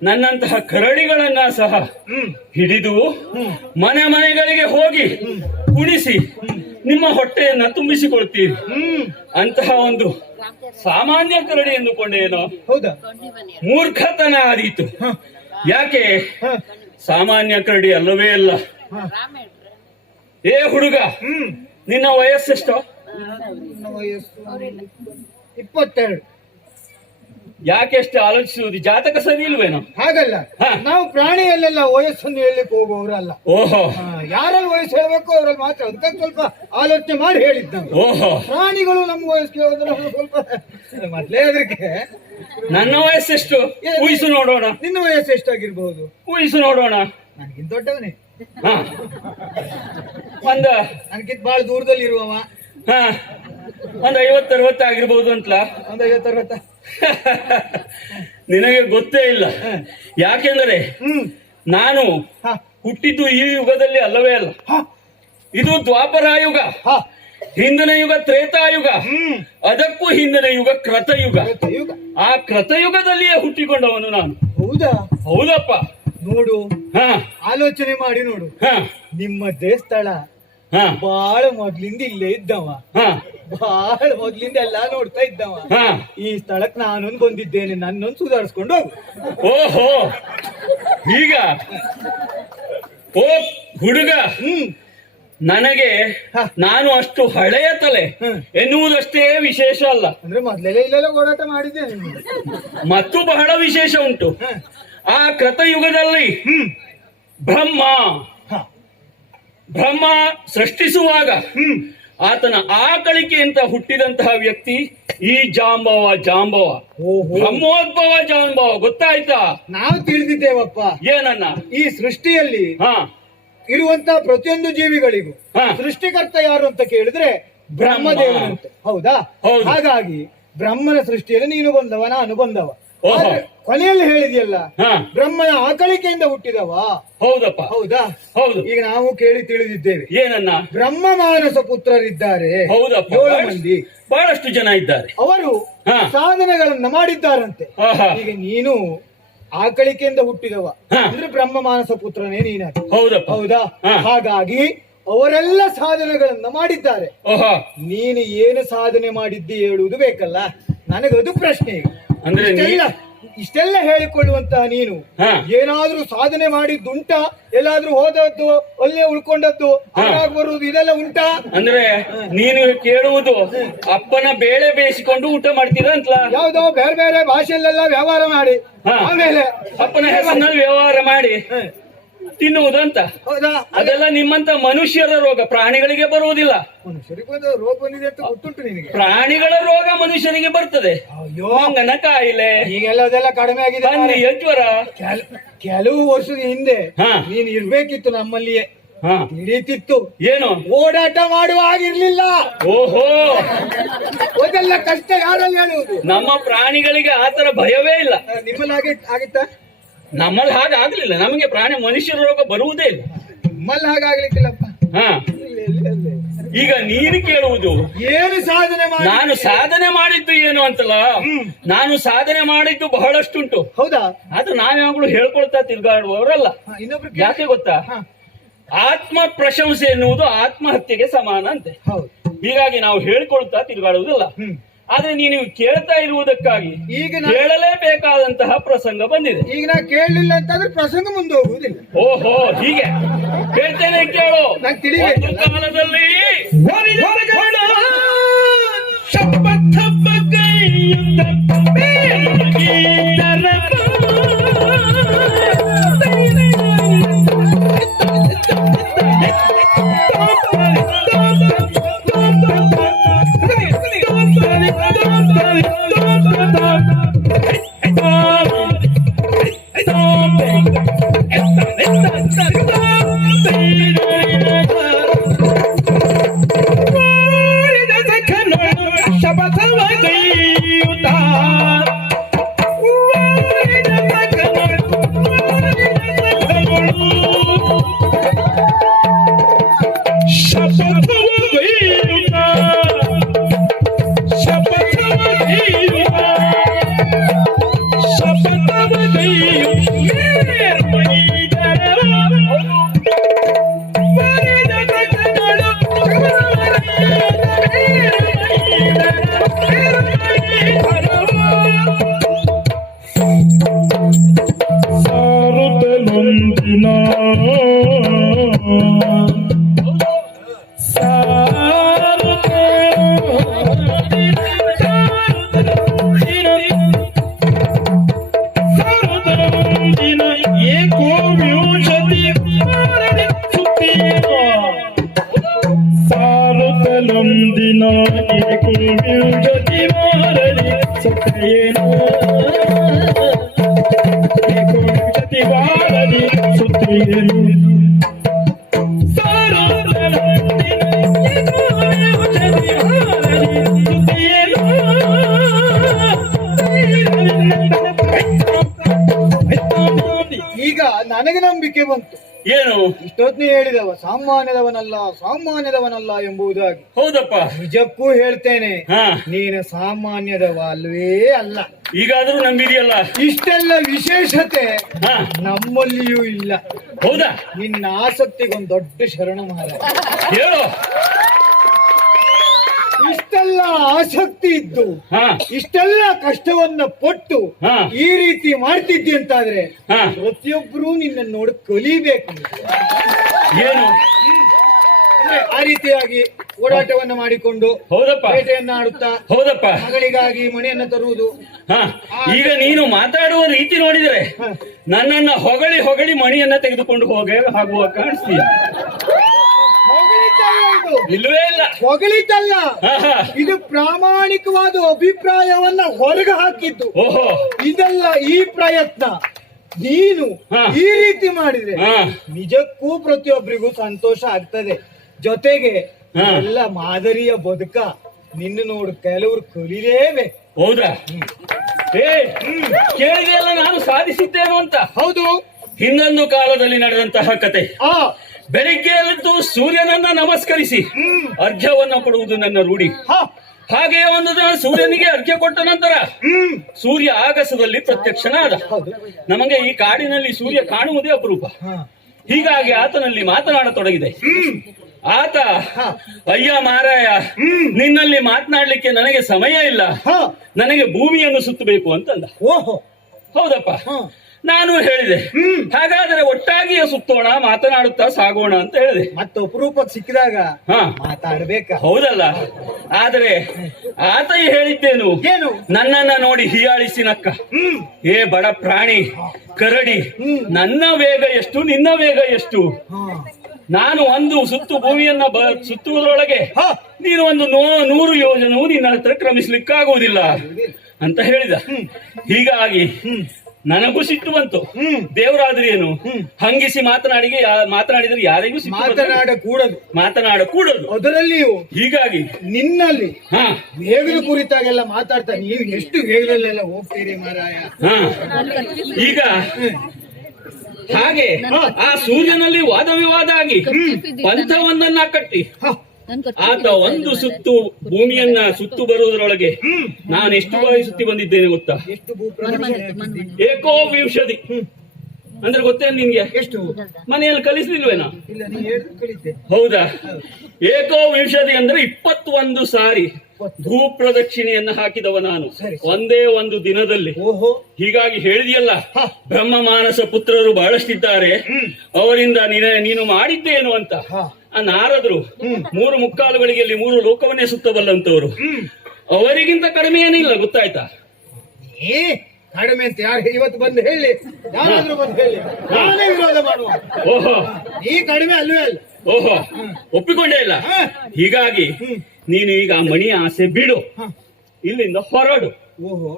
ನನ್ನಂತಹ ಕರಡಿಗಳನ್ನ ಸಹ ಹಿಡಿದು ಮನೆ ಮನೆಗಳಿಗೆ ಹೋಗಿ ಕುಣಿಸಿ ನಿಮ್ಮ ಹೊಟ್ಟೆಯನ್ನ ತುಂಬಿಸಿಕೊಳ್ತೀರಿ. ಅಂತಹ ಒಂದು ಸಾಮಾನ್ಯ ಕರಡಿ ಎಂದುಕೊಂಡೇನೋ? ಹೌದಾ? ಮೂರ್ಖತನ ಆದೀತು. ಯಾಕೆ? ಸಾಮಾನ್ಯ ಕರಡಿ ಅಲ್ಲವೇ ಅಲ್ಲ. ಏ ಹುಡುಗ, ನಿನ್ನ ವಯಸ್ಸೆಷ್ಟು? 22. ಯಾಕೆಷ್ಟು ಆಲೋಚಿಸುವುದು? ಜಾತಕ ಸರಿ ಇಲ್ವೇನೋ? ಹಾಗಲ್ಲ, ನಾವು ಪ್ರಾಣಿಯಲ್ಲೆಲ್ಲ ವಯಸ್ಸನ್ನು ಹೇಳಲಿಕ್ಕೆ ಹೋಗುವವರಲ್ಲ. ಓಹೋ, ಯಾರಲ್ಲಿ ವಯಸ್ಸು ಹೇಳಬೇಕು ಅವರಲ್ಲಿ ಮಾತ್ರ. ಅದಕ್ಕೆ ಸ್ವಲ್ಪ ಆಲೋಚನೆ ಮಾಡಿ ಹೇಳಿದ್ ನಾವು. ಓಹೋ, ಪ್ರಾಣಿಗಳು ನಮ್ಮ ವಯಸ್ಸಿಗೆ ಹೋದ್ರೆ ಸ್ವಲ್ಪ ಮೊದ್ಲೇ ಅದಕ್ಕೆ. ನನ್ನ ವಯಸ್ಸೆಷ್ಟು ಊಹಿಸು ನೋಡೋಣ. ನಿನ್ನ ವಯಸ್ಸು ಎಷ್ಟಾಗಿರ್ಬಹುದು? ಊಹಿಸು ನೋಡೋಣ. ನನಗಿಂತ ದೊಡ್ಡವನೇ. ನನಗಿಂತ ಬಹಳ ದೂರದಲ್ಲಿ ಇರುವವ. ಒಂದು 50-60 ಆಗಿರ್ಬೋದು ಅಂತಲ. ಒಂದು 50-60. ನಿನಗೆ ಗೊತ್ತೇ ಇಲ್ಲ. ಯಾಕೆಂದರೆ ನಾನು ಹುಟ್ಟಿದ್ದು ಈ ಯುಗದಲ್ಲಿ ಅಲ್ಲವೇ ಅಲ್ಲ. ಇದು ದ್ವಾಪರಾಯುಗ, ಹಿಂದಿನ ಯುಗ ತ್ರೇತಾಯುಗ, ಅದಕ್ಕೂ ಹಿಂದಿನ ಯುಗ ಕೃತಯುಗ. ಆ ಕೃತಯುಗದಲ್ಲಿಯೇ ಹುಟ್ಟಿಕೊಂಡವನು ನಾನು. ಹೌದಾ? ಹೌದಪ್ಪ. ನೋಡು, ಆಲೋಚನೆ ಮಾಡಿ ನೋಡು. ನಿಮ್ಮ ದೇವಸ್ಥಳ ಬಹಳ ಮೊದ್ಲಿಂದ ಇಲ್ಲೇ ಇದ್ದವ, ಬಹಳ ಮೊದ್ಲಿಂದ ಎಲ್ಲಾ ನೋಡ್ತಾ ಇದ್ದವ. ಈ ಸ್ಥಳಕ್ ನಾನೊಂದು ಬಂದಿದ್ದೇನೆ, ನನ್ನೊಂದು ಸುಧಾರಿಸ್ಕೊಂಡು ಹೋಗು. ಓಹೋ, ಈಗ ಓ ಹುಡುಗ, ನನಗೆ ನಾನು ಅಷ್ಟು ಹಳೆಯ ತಲೆ ಎನ್ನುವುದಷ್ಟೇ ವಿಶೇಷ ಅಲ್ಲ. ಅಂದ್ರೆ ಮೊದ್ಲೆಲ್ಲ ಇಲ್ಲೆಲ್ಲ ಓಡಾಟ ಮಾಡಿದ್ದೇನೆ. ಮತ್ತು ಬಹಳ ವಿಶೇಷ ಉಂಟು. ಆ ಕೃತಯುಗದಲ್ಲಿ ಬ್ರಹ್ಮ ಸೃಷ್ಟಿಸುವಾಗ ಆತನ ಆಕಳಿಕೆ ಅಂತ ಹುಟ್ಟಿದಂತಹ ವ್ಯಕ್ತಿ ಈ ಜಾಂಬವ. ಬ್ರಹ್ಮೋದ್ಭವ ಜಾಂಬವ. ಗೊತ್ತಾಯ್ತಾ? ನಾವು ತಿಳಿದಿದ್ದೇವಪ್ಪ. ಏನನ್ನ? ಈ ಸೃಷ್ಟಿಯಲ್ಲಿ ಇರುವಂತಹ ಪ್ರತಿಯೊಂದು ಜೀವಿಗಳಿಗೂ ಸೃಷ್ಟಿಕರ್ತ ಯಾರು ಅಂತ ಕೇಳಿದ್ರೆ ಬ್ರಹ್ಮದೇವನಂತೆ. ಹೌದಾ? ಹಾಗಾಗಿ ಬ್ರಹ್ಮನ ಸೃಷ್ಟಿಯಲ್ಲಿ ನೀನು ಬಂದವ, ನಾನು ಬಂದವ. ಓಹೋ ಆದ್ರೆ ಕೊನೆಯಲ್ಲಿ ಹೇಳಿದೆಯಲ್ಲ ಹಾ ಬ್ರಹ್ಮನ ಆಕಳಿಕೆಯಿಂದ ಹುಟ್ಟಿದವ. ಹೌದಪ್ಪ ಹೌದಾ? ಹೌದು. ಈಗ ನಾವು ಕೇಳಿ ತಿಳಿದಿದ್ದೇವೆ ಏನನ್ನ? ಬ್ರಹ್ಮ ಮಾನಸ ಪುತ್ರರಿದ್ದಾರೆ ಹೌದಪ್ಪ, 7 ಮಂದಿ. ಬಹಳಷ್ಟು ಜನ ಇದ್ದಾರೆ. ಅವರು ಹಾ. ಸಾಧನೆಗಳನ್ನ ಮಾಡಿದ್ದಾರಂತೆ. ಆಹಾ. ಈಗ ನೀನು ಆಕಳಿಕೆಯಿಂದ ಹುಟ್ಟಿದವ ಹಾ. ಅಂದ್ರೆ ಬ್ರಹ್ಮ ಮಾನಸ ಪುತ್ರನೇ ನೀನಾದ. ಹೌದಪ್ಪ. ಹೌದಾ? ಹಾ. ಹಾಗಾಗಿ ಅವರೆಲ್ಲ ಸಾಧನೆಗಳನ್ನ ಮಾಡಿದ್ದಾರೆ. ಓಹೋ ನೀನು ಏನು ಸಾಧನೆ ಮಾಡಿದ್ದಿ ಹೇಳುವುದು ಬೇಕಲ್ಲ, ನನಗದು ಪ್ರಶ್ನೆ. ಈಗ ಅಂದ್ರೆ ಇಷ್ಟೆಲ್ಲ ಹೇಳಿಕೊಳ್ಳುವಂತಹ ನೀನು ಹಾ. ಏನಾದ್ರೂ ಸಾಧನೆ ಮಾಡಿದ್ದುಂಟಾ? ಎಲ್ಲಾದ್ರೂ ಹೋದದ್ದು, ಅಲ್ಲೇ ಉಳ್ಕೊಂಡದ್ದು, ಆಗಾಗ ಬರುವುದು, ಇದೆಲ್ಲ ಉಂಟಾ? ಅಂದ್ರೆ ನೀನು ಕೇಳುವುದು ಅಪ್ಪನ ಬೇಳೆ ಬೇಯಿಸಿಕೊಂಡು ಊಟ ಮಾಡ್ತೀರಾ ಅಂತಲ? ಯಾವ್ದೋ ಬೇರೆ ಬೇರೆ ಭಾಷೆಯಲ್ಲೆಲ್ಲ ವ್ಯವಹಾರ ಮಾಡಿ ಹಾ. ಆಮೇಲೆ ಅಪ್ಪನ ಹೆಸರಿನಲ್ಲಿ ವ್ಯವಹಾರ ಮಾಡಿ ತಿನ್ನುವುದು ಅಂತ. ಹೌದಾ? ಅದೆಲ್ಲ ನಿಮ್ಮಂತ ಮನುಷ್ಯರ ರೋಗ, ಪ್ರಾಣಿಗಳಿಗೆ ಬರುವುದಿಲ್ಲ. ಮನುಷ್ಯರಿಗೊಂದು ರೋಗ ಬಂದಿದೆ ಅಂತ ಗೊತ್ತುಂಟು ನಿನಗೆ? ಪ್ರಾಣಿಗಳ ರೋಗ ಮನುಷ್ಯರಿಗೆ ಬರ್ತದೆ. ಅಯ್ಯೋ, ಮಂಗನ ಕಾಯಿಲೆ, ಈಗೆಲ್ಲ ಅದೆಲ್ಲ ಕಡಿಮೆ ಆಗಿದೆ. ಹಂದಿಯ ಜ್ವರ. ಕೆಲವು ವರ್ಷದ ಹಿಂದೆ ಹಾ. ನೀನು ಇರ್ಬೇಕಿತ್ತು ನಮ್ಮಲ್ಲಿಯೇ, ಹಾ ಹಿಡಿತಿತ್ತು. ಏನು ಓಡಾಟ ಮಾಡುವ ಆಗಿರ್ಲಿಲ್ಲ. ಓಹೋ, ಅದೆಲ್ಲ ಕಷ್ಟ ಯಾರಲ್ಲಿ ಹೇಳುವುದು? ನಮ್ಮ ಪ್ರಾಣಿಗಳಿಗೆ ಆತರ ಭಯವೇ ಇಲ್ಲ. ನಿಮ್ಮಲ್ಲಿ ಆಗಿತ್ತ? ನಮ್ಮಲ್ಲಿ ಹಾಗಾಗ್ಲಿಲ್ಲ. ನಮಗೆ ಪ್ರಾಣಿ ಮನುಷ್ಯರ ರೋಗ ಬರುವುದೇ ಇಲ್ಲ. ನಿಮ್ಮಲ್ಲಿ ಹಾಗಾಗ್ಲಿಕ್ಕಿಲ್ಲಪ್ಪ. ಹಾ, ಈಗ ನೀನು ಕೇಳುವುದು ಏನು ಸಾಧನೆ ಮಾಡಿ? ನಾನು ಸಾಧನೆ ಮಾಡಿದ್ದು ಏನು ಅಂತಲ್ಲ. ನಾನು ಸಾಧನೆ ಮಾಡಿದ್ದು ಬಹಳಷ್ಟುಂಟು. ಹೌದಾ? ಅದು ನಾವ್ಯಾವಾಗ್ಲೂ ಹೇಳ್ಕೊಳ್ತಾ ತಿರ್ಗಾಡುವವರಲ್ಲ. ಇನ್ನೊಬ್ರು ಯಾಕೆ ಗೊತ್ತಾ? ಆತ್ಮ ಪ್ರಶಂಸೆ ಎನ್ನುವುದು ಆತ್ಮಹತ್ಯೆಗೆ ಸಮಾನ ಅಂತೆ. ಹೌದು. ಹೀಗಾಗಿ ನಾವು ಹೇಳ್ಕೊಳ್ತಾ ತಿರುಗಾಡುವುದಿಲ್ಲ. ಆದ್ರೆ ನೀನು ಕೇಳ್ತಾ ಇರುವುದಕ್ಕಾಗಿ ಈಗ ಹೇಳಲೇಬೇಕಾದಂತಹ ಪ್ರಸಂಗ ಬಂದಿದೆ. ಈಗ ನಾ ಕೇಳಲಿಲ್ಲ ಅಂತಂದ್ರೆ ಪ್ರಸಂಗ ಮುಂದೆ ಹೋಗುವುದಿಲ್ಲ. ಓಹೋ, ಹೀಗೆ ಹೇಳ್ತೇನೆ, ಕೇಳು. ನಂಗೆ ತಿಳಿಬೇಕು. ಒಂದು ಕಾಲದಲ್ಲಿ ಈಗ ನನಗೆ ನಂಬಿಕೆ ಬಂತು. ಏನು? ಇಷ್ಟೊತ್ತು ಹೇಳಿದವ ಸಾಮಾನ್ಯದವನಲ್ಲ ಎಂಬುದಾಗಿ. ಹೌದಪ್ಪ, ನಿಜಕ್ಕೂ ಹೇಳ್ತೇನೆ, ಹಾ, ನೀನು ಸಾಮಾನ್ಯದವ ಅಲ್ವೇ ಅಲ್ಲ. ಈಗಾದ್ರೂ ನಂಬಿದೆಯಲ್ಲ. ಇಷ್ಟೆಲ್ಲ ವಿಶೇಷತೆ ಹಾ, ನಮ್ಮಲ್ಲಿಯೂ ಇಲ್ಲ. ಹೌದಾ? ನಿನ್ನ ಆಸಕ್ತಿಗೊಂದು ದೊಡ್ಡ ಶರಣ ಮಹಾರಾಜ. ಹೇಳು. ಇಷ್ಟೆಲ್ಲ ಆಸಕ್ತಿ ಇದ್ದು ಹಾ, ಇಷ್ಟೆಲ್ಲ ಕಷ್ಟವನ್ನ ಪಟ್ಟು ಹಾ, ಈ ರೀತಿ ಮಾಡ್ತಿದ್ದಿ ಅಂತಾದ್ರೆ ಹಾ, ಪ್ರತಿಯೊಬ್ಬರು ನಿನ್ನ ನೋಡಿ ಕಲಿಬೇಕು. ಏನು? ಅಂದ್ರೆ ಆ ರೀತಿಯಾಗಿ ಓಡಾಟವನ್ನ ಮಾಡಿಕೊಂಡು ಹೌದಪ್ಪ, ಬೇಟೆಯನ್ನ ಆಡುತ್ತಾ, ಹೌದಪ್ಪ, ಮಗಳಿಗಾಗಿ ಮನೆಯನ್ನ ತರುವುದು. ಹಾ, ಈಗ ನೀನು ಮಾತಾಡುವ ರೀತಿ ನೋಡಿದ್ರೆ ನನ್ನನ್ನ ಹೊಗಳಿ ಹೊಗಳಿ ಮಣಿಯನ್ನ ತೆಗೆದುಕೊಂಡು ಆಗುವ ಕಾಣಿಸ್ತೀಯ. ಇಲ್ವೇ ಇಲ್ಲ. ಹೊಗಳಿದ್ದಲ್ಲ, ಹಾ, ಹಾ. ಇದು ಪ್ರಾಮಾಣಿಕವಾದ ಅಭಿಪ್ರಾಯವನ್ನ ಹೊರಗೆ ಹಾಕಿದ್ದು. ಓಹೋ, ಇದೆಲ್ಲ ಈ ಪ್ರಯತ್ನ ನೀನು ಹಾ. ಈ ರೀತಿ ಮಾಡಿದ್ರೆ ಹಾ, ನಿಜಕ್ಕೂ ಪ್ರತಿಯೊಬ್ಬರಿಗೂ ಸಂತೋಷ ಆಗ್ತದೆ. ಜೊತೆಗೆ ಹಾ. ಎಲ್ಲ ಮಾದರಿಯ ಬದುಕ ನಿನ್ನ ನೋಡು ಕೆಲವರು ಕಲಿಲೇಬೇಕು. ಹೌದಾ? ಏ ಕೇಳಿದೆಯಲ್ಲ ನಾನು ಸಾಧಿಸಿದ್ದೇನು ಅಂತ. ಹೌದು. ಹಿಂದೊಂದು ಕಾಲದಲ್ಲಿ ನಡೆದಂತಹ ಕತೆ. ಆ ಬೆಳಿಗ್ಗೆ ಎದ್ದು ಸೂರ್ಯನನ್ನ ನಮಸ್ಕರಿಸಿ ಅರ್ಘ್ಯವನ್ನು ಕೊಡುವುದು ನನ್ನ ರೂಢಿ. ಹಾಗೆಯೇ ಒಂದು ದಿನ ಸೂರ್ಯನಿಗೆ ಅರ್ಘ್ಯ ಕೊಟ್ಟ ನಂತರ ಸೂರ್ಯ ಆಗಸದಲ್ಲಿ ಪ್ರತ್ಯಕ್ಷನಾದ. ನಮಗೆ ಈ ಕಾಡಿನಲ್ಲಿ ಸೂರ್ಯ ಕಾಣುವುದೇ ಅಪರೂಪ. ಹೀಗಾಗಿ ಆತನಲ್ಲಿ ಮಾತನಾಡತೊಡಗಿದೆ. ಆತ, ಅಯ್ಯ ಮಹಾರಾಯ, ನಿನ್ನಲ್ಲಿ ಮಾತನಾಡ್ಲಿಕ್ಕೆ ನನಗೆ ಸಮಯ ಇಲ್ಲ, ನನಗೆ ಭೂಮಿಯನ್ನು ಸುತ್ತಬೇಕು ಅಂತಂದ. ಓಹೋ, ಹೌದಪ್ಪ. ನಾನು ಹೇಳಿದೆ, ಹಾಗಾದರೆ ಒಟ್ಟಾಗಿಯೇ ಸುತ್ತೋಣ, ಮಾತನಾಡುತ್ತಾ ಸಾಗೋಣ ಅಂತ ಹೇಳಿದೆ. ಮತ್ತೆ ಅಪರೂಪಕ್ಕೆ ಸಿಕ್ಕಿದಾಗ ಮಾತಾಡ್ಬೇಕ. ಹೌದಲ್ಲ. ಆದರೆ ಆತ ಹೇಳಿದ್ದೇನು, ಏನು? ನನ್ನನ್ನ ನೋಡಿ ಹೀಯಾಳಿಸಿ ನಕ್ಕ. ಏ ಬಡ ಪ್ರಾಣಿ, ಕರಡಿ, ನನ್ನ ವೇಗ ಎಷ್ಟು, ನಿನ್ನ ವೇಗ ಎಷ್ಟು? ನಾನು ಒಂದು ಸುತ್ತು ಭೂಮಿಯನ್ನ ಸುತ್ತುವುದರೊಳಗೆ ನೀನು ಒಂದು 100 ಯೋಜನವು ನಿನ್ನ ಹತ್ರ ಕ್ರಮಿಸ್ಲಿಕ್ಕಾಗುವುದಿಲ್ಲ ಅಂತ ಹೇಳಿದ. ಹೀಗಾಗಿ ನನಗೂ ಸಿಟ್ಟು ಬಂತು. ದೇವರಾದ್ರಿ ಏನು ಹಂಗಿಸಿ ಮಾತನಾಡಿದ್ರೆ ಯಾರಿಗೂ ಮಾತನಾಡಕೂಡದು ಅದರಲ್ಲಿಯೂ. ಹೀಗಾಗಿ ನಿನ್ನಲ್ಲಿ ವೇಗದ ಕುರಿತಾಗೆಲ್ಲ ಮಾತಾಡ್ತಾ ನೀವು ಎಷ್ಟು ವೇಗದಲ್ಲೆಲ್ಲ ಹೋಗ್ತೀರಿ ಮಾರಾಯ. ಈಗ ಹಾಗೆ ಆ ಸೂರ್ಯನಲ್ಲಿ ವಾದ ವಿವಾದ ಆಗಿ ಪಂಥವೊಂದನ್ನ ಕಟ್ಟಿ ಆತ ಒಂದು ಸುತ್ತು ಭೂಮಿಯನ್ನ ಸುತ್ತು ಬರುವುದರೊಳಗೆ ನಾನು ಎಷ್ಟು ಬಾರಿ ಸುತ್ತಿ ಬಂದಿದ್ದೇನೆ ಗೊತ್ತಾ? ಏಕೋವಿಂಶತಿ ಅಂದ್ರೆ ಗೊತ್ತೇನು ನಿನ್ಗೆ? ಎಷ್ಟು ಮನೆಯಲ್ಲಿ ಕಲಿಸ್ಲಿಲ್ವೇನಾ? ಹೌದಾ? ಏಕೋವಿಂಶತಿ ಅಂದ್ರೆ 21 ಸಾರಿ ಭೂ ಪ್ರದಕ್ಷಿಣೆಯನ್ನು ಹಾಕಿದವ ನಾನು ಒಂದೇ ಒಂದು ದಿನದಲ್ಲಿ. ಹೀಗಾಗಿ ಹೇಳಿದೆಯಲ್ಲ, ಬ್ರಹ್ಮ ಮಾನಸ ಪುತ್ರರು ಬಹಳಷ್ಟಿದ್ದಾರೆ, ಅವರಿಂದ ನೀನು ಮಾಡಿದ್ದೇನು ಅಂತ. ಆ ನಾರದರು 3 ಮುಕ್ಕಾಲುಗಳಿಗೆ 3 ಲೋಕವನ್ನೇ ಸುತ್ತಬಲ್ಲಂತವರು. ಅವರಿಗಿಂತ ಕಡಿಮೆ ಏನಿಲ್ಲ, ಗೊತ್ತಾಯ್ತಾ? ಕಡಿಮೆ ಅಂತ ಯಾರು ಇವತ್ತು ಬಂದು ಹೇಳಿ, ಯಾರಾದ್ರೂ ಬಂದು ಹೇಳಿ, ನಾನೇ ವಿರೋಧ ಮಾಡುವ. ಓಹೋ, ಈ ಕಡಿಮೆ ಅಲ್ವೇ ಅಲ್ಲ. ಓಹೋ, ಒಪ್ಪಿಕೊಂಡೇ ಇಲ್ಲ. ಹೀಗಾಗಿ ನೀನು ಈಗ ಮಣಿಯ ಆಸೆ ಬಿಡು, ಇಲ್ಲಿಂದ ಹೊರಡು. ಓಹೋ,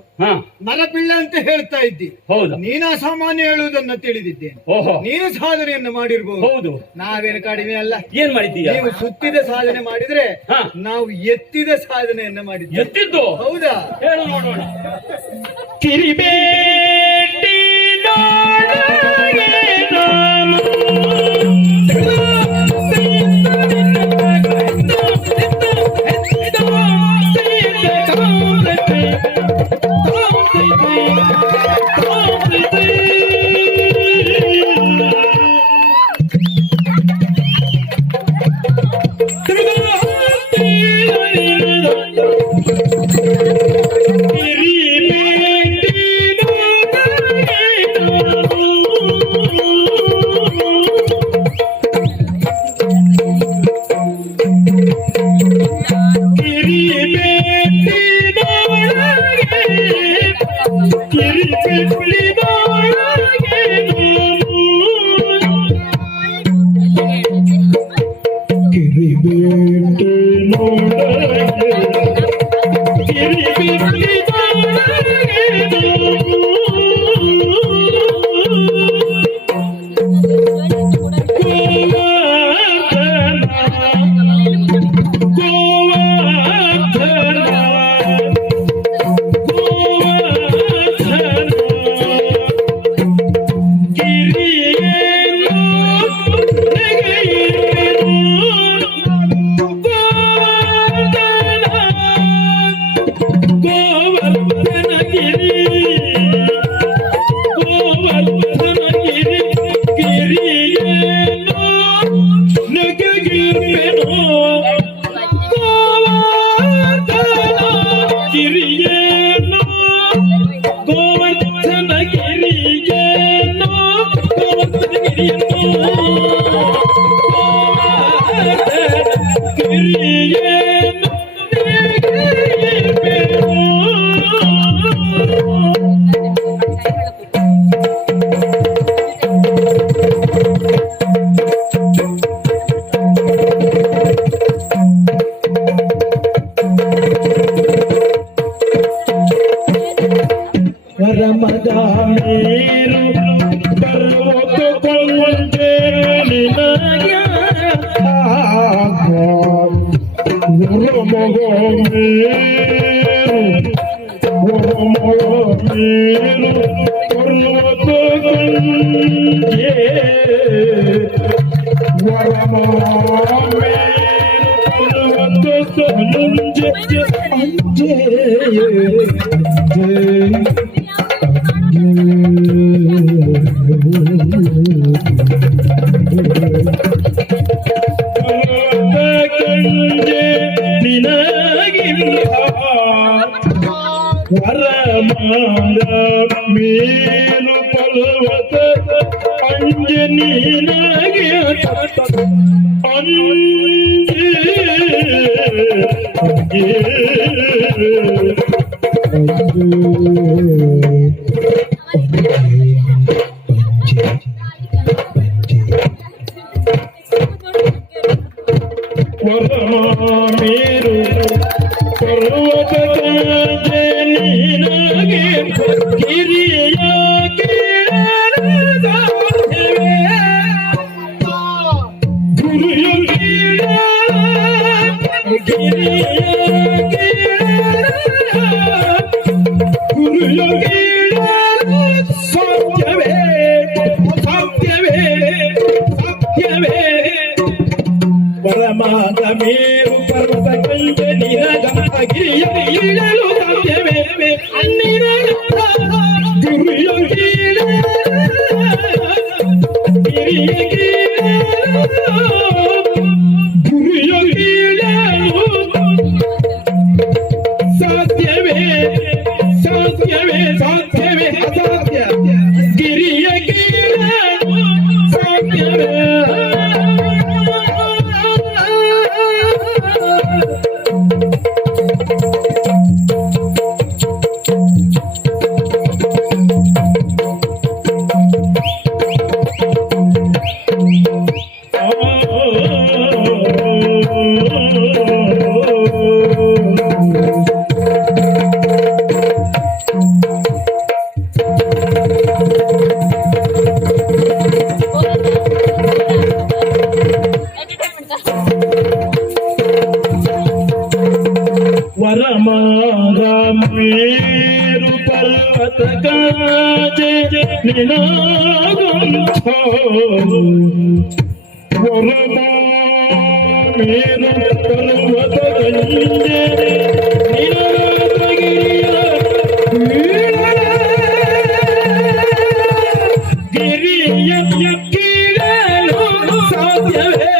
ಮಲಪಿಳ್ಳ ಅಂತ ಹೇಳ್ತಾ ಇದ್ದಿ. ಹೌದು, ನೀನು ಅಸಾಮಾನ್ಯ ಹೇಳುವುದನ್ನ ತಿಳಿದಿದ್ದೇನೆ. ಓಹೋ, ನೀನು ಸಾಧನೆಯನ್ನ ಮಾಡಿರ್ಬಹುದು. ಹೌದು, ನಾವೇನು ಕಡಿಮೆ ಅಲ್ಲ. ಏನ್ ಮಾಡಿದ್ದೀಯ? ನೀವು ಸುತ್ತಿದ ಸಾಧನೆ ಮಾಡಿದ್ರೆ ನಾವು ಎತ್ತಿದ ಸಾಧನೆಯನ್ನ ಮಾಡಿದ್ವಿ. ಎತ್ತಿದ್ದು? ಹೌದಾ? ಹೇಳು ನೋಡೋಣ. ಕಿರಿಬೇಟಿ ಮೇಲು ಪರ್ವತ ಅಂಜನೀನಗೆ ಮೇರು ಪರ್ವತ ನೀನಾಗೆ ಗಿರಿಯ ಗುರಿಯ ಸತ್ಯವೇ ಸತ್ಯವೇ ಸತ್ಯವೇ ಪರಮಾದ ಮೇರು ಪರ್ವತ ಕಂಡ ನಿರಗಿರಿಯ ಇಳಲು ಸಾಧ್ಯವೇ ಅನ್ನಿರ ಗುರಿಯ ಗುರಿಯ ಸಾಧ್ಯವೇ ಸಾಧ್ಯವೇ ಸಾಧ್ಯವೇ ಅಸಾಧ್ಯ ಗಿರಿಯ ಸಾಧ್ಯವೇ ಮೇರು ಪರ್ವತ ಗಾಜೆ ನಿನಾಗಂಥ ವರದ ಮೇರು ಪರ್ವತ ಗಂಜೆ ನಿನಾಗಿರಿಯ ಗಿರಿಯ ಕೀಳಲು ಸಾಧ್ಯವೇ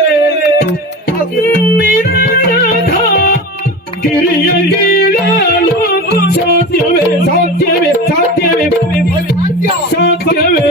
ನಿನಾಗ ಗಿರಿಯ ಕೀಳಲು ಸಾಧ್ಯವೇ ಸಾಧ್ಯವೇ ಸಾಧ್ಯವೇ ಸಾಧ್ಯವೇ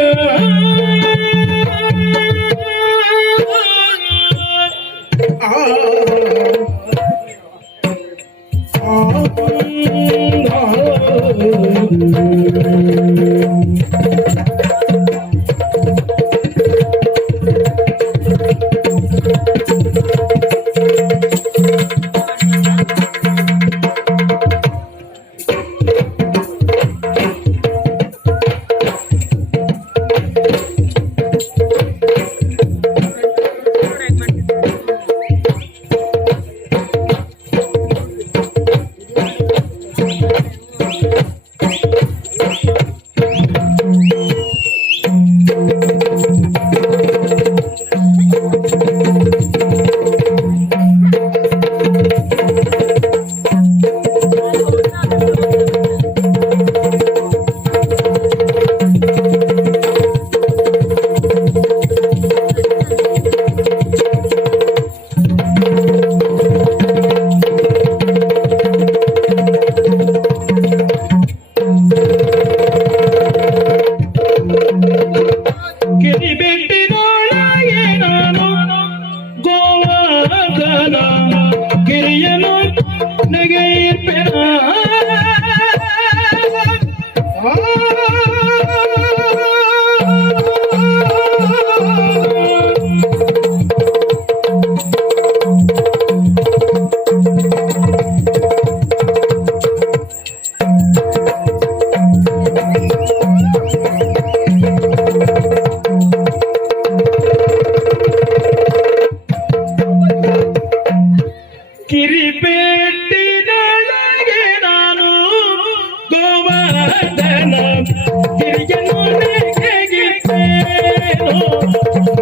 ಗಿರಿಯನ್ನು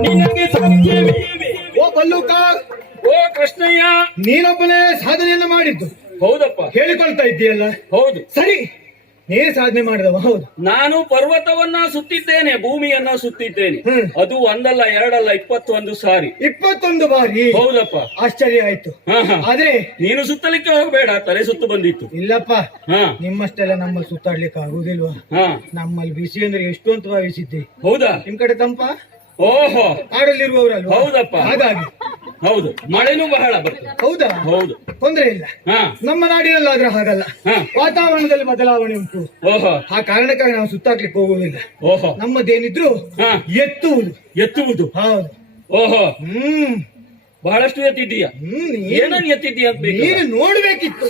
ನಿನಗೆ ಸಾಧ್ಯವೇ ಓ ಬಲ್ಲೂಕ, ಓ ಕೃಷ್ಣಯ್ಯ. ನೀನೊಬ್ಬನೇ ಸಾಧನೆಯನ್ನ ಮಾಡಿದ್ದು ಹೌದಪ್ಪ. ಹೇಳಿಕೊಳ್ತಾ ಇದ್ದೀಯಲ್ಲ, ಹೌದು. ಸರಿ, ನೀನು ಸಾಧನೆ ಮಾಡಿದವ. ಹೌದು, ನಾನು ಪರ್ವತವನ್ನ ಸುತ್ತಿದ್ದೇನೆ, ಭೂಮಿಯನ್ನ ಸುತ್ತಿದ್ದೇನೆ. ಅದು ಒಂದಲ್ಲ ಎರಡಲ್ಲ 21 ಸಾರಿ. 21 ಬಾರಿ. ಹೌದಪ್ಪ. ಆಶ್ಚರ್ಯ ಆಯ್ತು. ಆದ್ರೆ ನೀನು ಸುತ್ತಲಿಕ್ಕೆ ಹೋಗ್ಬೇಡ, ತಲೆ ಸುತ್ತು ಬಂದಿತ್ತು. ಇಲ್ಲಪ್ಪ, ಹಾ ನಿಮ್ಮಷ್ಟೆಲ್ಲ ನಮ್ಮಲ್ಲಿ ಸುತ್ತಾಡ್ಲಿಕ್ಕೆ ಆಗುದಿಲ್ವಾ? ಹಾ ನಮ್ಮಲ್ಲಿ ಬಿಸಿ ಅಂದ್ರೆ ಎಷ್ಟು ಅಂತ ಭಾವಿಸಿದ್ದೆ. ಹೌದಾ? ನಿಮ್ ಕಡೆ ತಂಪ, ಓಹೋ, ಕಾಡಲ್ಲಿರುವವರಲ್ವಾ? ಹೌದಪ್ಪ. ಹಾಗಾಗಿ ಹೌದು, ಮಳೆನೂ ಬಹಳ ಬರ್ತದೆ. ಹೌದಾ? ಹೌದು. ತೊಂದ್ರೆ ಇಲ್ಲ. ಹಾ ನಮ್ಮ ನಾಡಿನಲ್ಲಾದ್ರೆ ಹಾಗಲ್ಲ, ಹಾ. ವಾತಾವರಣದಲ್ಲಿ ಬದಲಾವಣೆ ಉಂಟು. ಓಹೋ, ಆ ಕಾರಣಕ್ಕಾಗಿ ನಾವು ಸುತ್ತಾಕ್ಲಿಕ್ಕೆ ಹೋಗುವುದಿಲ್ಲ. ಓಹೋ. ನಮ್ಮದೇನಿದ್ರು ಹಾ. ಎತ್ತುವುದು. ಎತ್ತುವುದು. ಹೌದು. ಓಹೋ, ಬಹಳಷ್ಟು ಎತ್ತಿದ್ದೀಯ. ಏನನ್ನು ಎತ್ತಿದ್ದೀಯ ಅಂತ ಬೇಕು. ನೀನು ನೋಡ್ಬೇಕಿತ್ತು.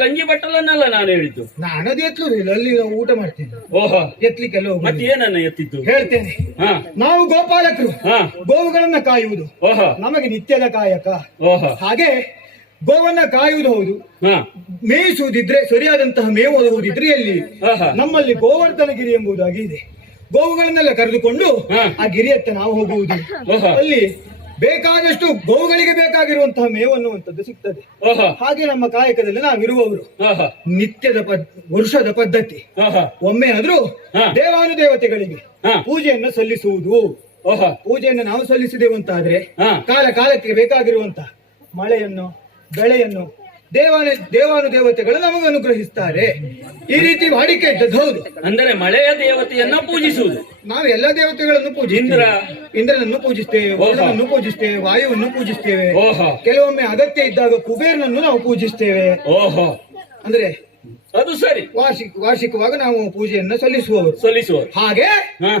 ಗಂಜಿ ಬಟ್ಟಲನ್ನೆಲ್ಲ ನಾನು ಹೇಳಿದ್ದು. ನಾನದು ಎತ್ತುವುದಿಲ್ಲ, ಅಲ್ಲಿ ನಾವು ಊಟ ಮಾಡ್ತೇನೆ. ಓಹೋ, ಎತ್ತಲಿಕ್ಕೆಲ್ಲ ಮತ್ತೆ ಹೋಗುದು. ಏನನ್ನ ಎತ್ತಿದ್ದು? ಹೇಳ್ತೇನೆ. ಹಾ ನಾವು ಗೋಪಾಲಕರು, ಹಾ. ಗೋವುಗಳನ್ನ ಕಾಯುವುದು ಓಹೋ, ನಮಗೆ ನಿತ್ಯದ ಕಾಯಕ. ಓಹೋ. ಹಾಗೆ ಗೋವನ್ನ ಕಾಯುವುದು ಹೌದು, ಹಾ ಮೇಯಿಸುವುದಿದ್ರೆ, ಸರಿಯಾದಂತಹ ಮೇವು ಒದಗುವುದಿದ್ರೆ ಎಲ್ಲಿ? ಆಹಾ. ನಮ್ಮಲ್ಲಿ ಗೋವರ್ಧನಗಿರಿ ಎಂಬುದಾಗಿ ಇದೆ. ಗೋವುಗಳನ್ನೆಲ್ಲ ಕರೆದುಕೊಂಡು ಹಾ. ಆ ಗಿರಿಯತ್ತ ನಾವು ಹೋಗುವುದು. ಓಹೋ. ಅಲ್ಲಿ ಬೇಕಾದಷ್ಟು ಗೋವುಗಳಿಗೆ ಬೇಕಾಗಿರುವಂತಹ ಮೇವು ಅನ್ನುವಂಥದ್ದು ಸಿಗ್ತದೆ. ಓಹೋ, ಹಾಗೆ ನಮ್ಮ ಕಾಯಕದಲ್ಲಿ ನಾವಿರುವವರು. ಆಹಾ. ನಿತ್ಯದ ವರ್ಷದ ಪದ್ಧತಿ. ಆಹಾ. ಒಮ್ಮೆ ಆದ್ರೂ ಹಾ. ದೇವಾನುದೇವತೆಗಳಿಗೆ ಹಾ. ಪೂಜೆಯನ್ನು ಸಲ್ಲಿಸುವುದು. ಓಹೋ, ಪೂಜೆಯನ್ನು ನಾವು ಸಲ್ಲಿಸಿದೆವು ಅಂತಾದ್ರೆ ಹಾ. ಕಾಲ ಕಾಲಕ್ಕೆ ಬೇಕಾಗಿರುವಂತಹ ಮಳೆಯನ್ನು, ಬೆಳೆಯನ್ನು ದೇವಾನುದೇವತೆಗಳು ನಮಗೆ ಅನುಗ್ರಹಿಸ್ತಾರೆ. ಈ ರೀತಿ ವಾಡಿಕೆ ಇದ್ದದ್ದು. ಹೌದು. ಅಂದರೆ ಮಳೆಯ ದೇವತೆಯನ್ನ ಪೂಜಿಸುವುದು. ನಾವು ಎಲ್ಲ ದೇವತೆಗಳನ್ನು ಪೂಜಿಸ್ತೇವೆ. ಇಂದ್ರನನ್ನು ಪೂಜಿಸ್ತೇವೆ, ವರುಣನನ್ನು ಪೂಜಿಸ್ತೇವೆ, ವಾಯುವನ್ನು ಪೂಜಿಸ್ತೇವೆ. ಓಹೋ, ಕೆಲವೊಮ್ಮೆ ಅಗತ್ಯ ಇದ್ದಾಗ ಕುಬೇರನನ್ನು ನಾವು ಪೂಜಿಸ್ತೇವೆ. ಓಹೋ, ಅಂದ್ರೆ ಅದು ಸರಿ. ವಾರ್ಷಿಕವಾಗಿ ನಾವು ಪೂಜೆಯನ್ನು ಸಲ್ಲಿಸುವರು. ಹಾಗೆ ಹಾ.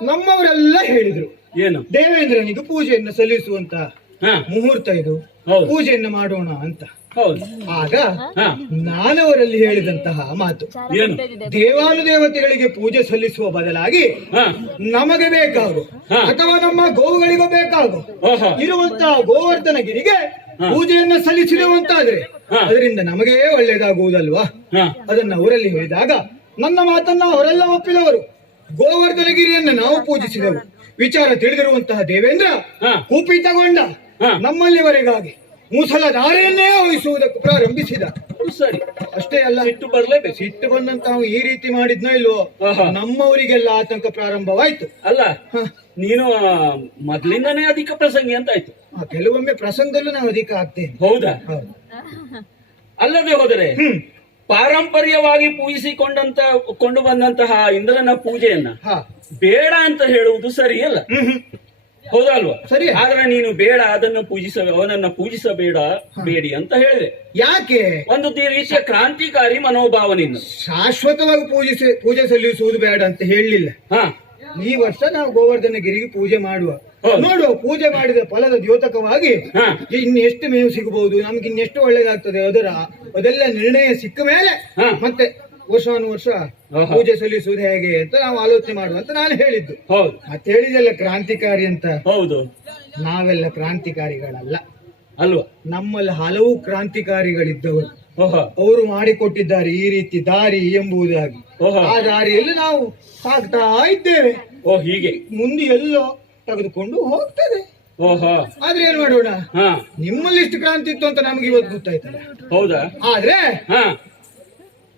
ನಮ್ಮವರೆಲ್ಲ ಹೇಳಿದ್ರು, ಏನು? ದೇವೇಂದ್ರನಿಗೆ ಪೂಜೆಯನ್ನು ಸಲ್ಲಿಸುವಂತ ಹಾ. ಮುಹೂರ್ತ ಇದು, ಹೌದು. ಪೂಜೆಯನ್ನು ಮಾಡೋಣ ಅಂತ. ಹೌದು. ಆಗ ಹಾ. ನಾನವರಲ್ಲಿ ಹೇಳಿದಂತಹ ಮಾತು, ಏನು? ದೇವಾನುದೇವತೆಗಳಿಗೆ ಪೂಜೆ ಸಲ್ಲಿಸುವ ಬದಲಾಗಿ ಹಾ. ನಮಗೆ ಬೇಕಾಗು ಹಾ. ಅಥವಾ ನಮ್ಮ ಗೋವುಗಳಿಗೂ ಬೇಕಾಗು ಓಹೋ, ಇರುವಂತಹ ಗೋವರ್ಧನಗಿರಿಗೆ ಪೂಜೆಯನ್ನು ಸಲ್ಲಿಸಿರುವಂತಾದ್ರೆ ಹಾ. ಅದರಿಂದ ನಮಗೆ ಒಳ್ಳೆಯದಾಗುವುದಲ್ವಾ? ಹಾ. ಅದನ್ನ ಅವರಲ್ಲಿ ಹೇಳಿದಾಗ ನನ್ನ ಮಾತನ್ನ ಅವರೆಲ್ಲ ಒಪ್ಪಿದವರು. ಗೋವರ್ಧನಗಿರಿಯನ್ನ ನಾವು ಪೂಜಿಸಿದೆವು. ವಿಚಾರ ತಿಳಿದಿರುವಂತಹ ದೇವೇಂದ್ರ ಹಾ. ಕುಪಿತಗೊಂಡ. ಹಾ. ನಮ್ಮಲ್ಲಿವರೆಗಾಗಿ ಮುಸಲಧಾರೆಯನ್ನೇ ವಹಿಸುವುದಕ್ಕೆ ಪ್ರಾರಂಭಿಸಿದ. ಅದು ಸರಿ. ಅಷ್ಟೇ ಅಲ್ಲ, ಸಿಟ್ಟು ಬರ್ಲೇಬೇಕು. ಸಿಟ್ಟು ಬಂದಂತ ಈ ರೀತಿ ಮಾಡಿದ್ನೋ ಇಲ್ವೋ, ಆಹಾ. ನಮ್ಮವರಿಗೆಲ್ಲ ಆತಂಕ ಪ್ರಾರಂಭವಾಯ್ತು. ಅಲ್ಲ, ನೀನು ಮೊದ್ಲಿಂದನೇ ಅಧಿಕ ಪ್ರಸಂಗಿ ಅಂತ ಆಯ್ತು. ಕೆಲವೊಮ್ಮೆ ಪ್ರಸಂಗದಲ್ಲೂ ನಾವು ಅಧಿಕ ಆಗ್ತೇವೆ. ಹೌದಾ? ಹೌದು. ಅಲ್ಲದೆ ಹೋದರೆ ಪಾರಂಪರ್ಯವಾಗಿ ಕೊಂಡು ಬಂದಂತಹ ಇಂದ್ರನ ಪೂಜೆಯನ್ನ ಹಾ. ಬೇಡ ಅಂತ ಹೇಳುವುದು ಸರಿಯಲ್ಲ. ಹೌದಲ್ವಾ? ಸರಿ. ಆದ್ರೆ ನೀನು ಬೇಡ, ಅವನನ್ನ ಪೂಜಿಸಬೇಡ, ಬೇಡಿ ಅಂತ ಹೇಳಿದೆ. ಯಾಕೆ? ಒಂದು ರೀತಿಯ ಕ್ರಾಂತಿಕಾರಿ ಮನೋಭಾವನೆಯಿಂದ ಶಾಶ್ವತವಾಗಿ ಪೂಜೆ ಸಲ್ಲಿಸುವುದು ಬೇಡ ಅಂತ ಹೇಳಲಿಲ್ಲ. ಹಾ. ಈ ವರ್ಷ ನಾವು ಗೋವರ್ಧನಗಿರಿಗೆ ಪೂಜೆ ಮಾಡುವ, ಹೌದು. ನೋಡುವ. ಪೂಜೆ ಮಾಡಿದ ಫಲದ ದ್ಯೋತಕವಾಗಿ ಹಾ. ಇನ್ನೆಷ್ಟು ಮೇವು ಸಿಗಬಹುದು, ನಮ್ಗೆ ಇನ್ನೆಷ್ಟು ಒಳ್ಳೇದಾಗ್ತದೆ, ಅದೆಲ್ಲ ನಿರ್ಣಯ ಸಿಕ್ಕ ಮೇಲೆ ಹಾ. ಮತ್ತೆ ವರ್ಷಾನುವರ್ಷ ಆಹಾ. ಪೂಜೆ ಸಲ್ಲಿಸುವುದು ಹೇಗೆ ಅಂತ ನಾವು ಆಲೋಚನೆ ಮಾಡುವ ಅಂತ ನಾನು ಹೇಳಿದ್ದು. ಹೌದು. ಮತ್ತೆ ಹೇಳಿದೆಲ್ಲ ಕ್ರಾಂತಿಕಾರಿ ಅಂತ. ಹೌದು. ನಾವೆಲ್ಲ ಕ್ರಾಂತಿಕಾರಿಗಳಲ್ಲ ಅಲ್ವಾ? ನಮ್ಮಲ್ಲಿ ಹಲವು ಕ್ರಾಂತಿಕಾರಿಗಳಿದ್ದವರು. ಓಹೋ, ಅವರು ಮಾಡಿಕೊಟ್ಟಿದ್ದಾರೆ ಈ ರೀತಿ ದಾರಿ ಎಂಬುದಾಗಿ. ಓಹೋ. ಆ ದಾರಿಯಲ್ಲಿ ನಾವು ಸಾಗ್ತಾ ಇದ್ದೇವೆ. ಓ, ಹೀಗೆ ಮುಂದೆ ಎಲ್ಲೋ ತೆಗೆದುಕೊಂಡು ಹೋಗ್ತದೆ. ಓಹೋ. ಆದ್ರೆ ಏನ್ ಮಾಡೋಣ, ಹಾ. ನಿಮ್ಮಲ್ಲಿ ಇಷ್ಟು ಕ್ರಾಂತಿ ಇತ್ತು ಅಂತ ನಮ್ಗೆ ಇವತ್ತು ಗೊತ್ತಾಯ್ತಲ್ಲ. ಹೌದಾ? ಆದ್ರೆ ಹಾ.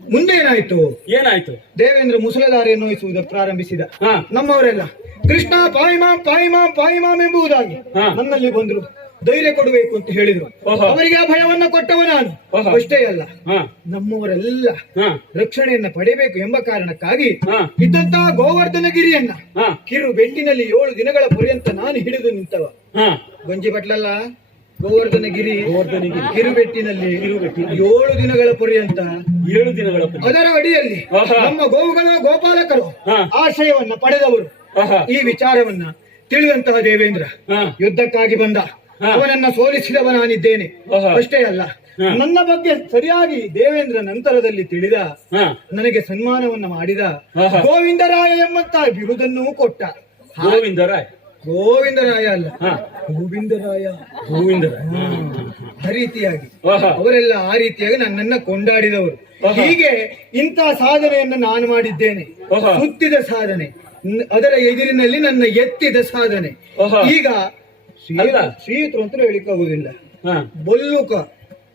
ಮುಂದೆ ಏನಾಯ್ತು? ಏನಾಯ್ತು? ದೇವೇಂದ್ರ ಮುಸಲಧಾರೆಯನ್ನು ವಹಿಸುವುದಕ್ಕೆ ಪ್ರಾರಂಭಿಸಿದ. ಹಾ. ನಮ್ಮವರೆಲ್ಲ ಕೃಷ್ಣ ಪಾಯಿಮಾಂ ಪಾಯಿಮಾಂ ಪಾಯಿಮಾಂ ಎಂಬುದಾಗಿ ಹಾ. ನನ್ನಲ್ಲಿ ಬಂದ್ರು, ಧೈರ್ಯ ಕೊಡಬೇಕು ಅಂತ ಹೇಳಿದ್ರು. ಓಹೋ. ಅವರಿಗೆ ಆ ಭಯವನ್ನ ಕೊಟ್ಟವ ನಾನು. ಓಹೋ. ಅಷ್ಟೇ ಅಲ್ಲ, ಹಾ. ನಮ್ಮವರೆಲ್ಲ ಹಾ. ರಕ್ಷಣೆಯನ್ನ ಪಡೆಯಬೇಕು ಎಂಬ ಕಾರಣಕ್ಕಾಗಿ ಹಾ. ಇದ್ದಂತಹ ಗೋವರ್ಧನಗಿರಿಯನ್ನ ಹಾ. ಕಿರು ಬೆಟ್ಟಿನಲ್ಲಿ 7 ದಿನಗಳ ಪರ್ಯಂತ ನಾನು ಹಿಡಿದು ನಿಂತವ. ಹಾ. ಗಂಜಿ ಬಟ್ಲಲ್ಲ, ಗೋವರ್ಧನಗಿರಿ ಕಿರುಬೆಟ್ಟಿನಲ್ಲಿ 7 ದಿನಗಳ ಪರ್ಯಂತ 7 ದಿನಗಳ ಅದರ ಅಡಿಯಲ್ಲಿ ಆಹಾ. ನಮ್ಮ ಗೋವುಗಳ ಗೋಪಾಲಕರು ಹಾ. ಆಶ್ರಯವನ್ನ ಪಡೆದವರು. ಆಹಾ. ಈ ವಿಚಾರವನ್ನ ತಿಳಿದಂತಹ ದೇವೇಂದ್ರ ಹಾ. ಯುದ್ಧಕ್ಕಾಗಿ ಬಂದ. ಹಾ. ಅವನನ್ನ ಸೋಲಿಸಿದವ ನಾನಿದ್ದೇನೆ. ಆಹಾ. ಅಷ್ಟೇ ಅಲ್ಲ, ಹಾ. ನನ್ನ ಬಗ್ಗೆ ಸರಿಯಾಗಿ ದೇವೇಂದ್ರ ನಂತರದಲ್ಲಿ ತಿಳಿದ, ಹಾ. ನನಗೆ ಸನ್ಮಾನವನ್ನ ಮಾಡಿದ, ಆಹಾ. ಗೋವಿಂದರಾಯ ಎಂಬಂತ ಬಿರುದನ್ನೂ ಕೊಟ್ಟ. ಗೋವಿಂದರಾಯ್. ಗೋವಿಂದರಾಯ ಅಲ್ಲ, ಹಾ, ಗೋವಿಂದರಾಯ. ಗೋವಿಂದರಾಯ. ಆ ರೀತಿಯಾಗಿ ಆಹಾ. ಅವರೆಲ್ಲ ಆ ರೀತಿಯಾಗಿ ನನ್ನನ್ನ ಕೊಂಡಾಡಿದವರು. ಆಹಾ. ಹೀಗೆ ಇಂತಹ ಸಾಧನೆಯನ್ನು ನಾನು ಮಾಡಿದ್ದೇನೆ. ಆಹಾ. ಸುತ್ತಿದ ಸಾಧನೆ, ಅದರ ಎದುರಿನಲ್ಲಿ ನನ್ನ ಎತ್ತಿದ ಸಾಧನೆ. ಆಹಾ. ಈಗ ಅಲ್ಲ. ಶ್ರೀಯುತರು ಅಂತ ಹೇಳಿಕ್ಕಾಗುದಿಲ್ಲ, ಹಾ. ಬೊಲ್ಲುಕ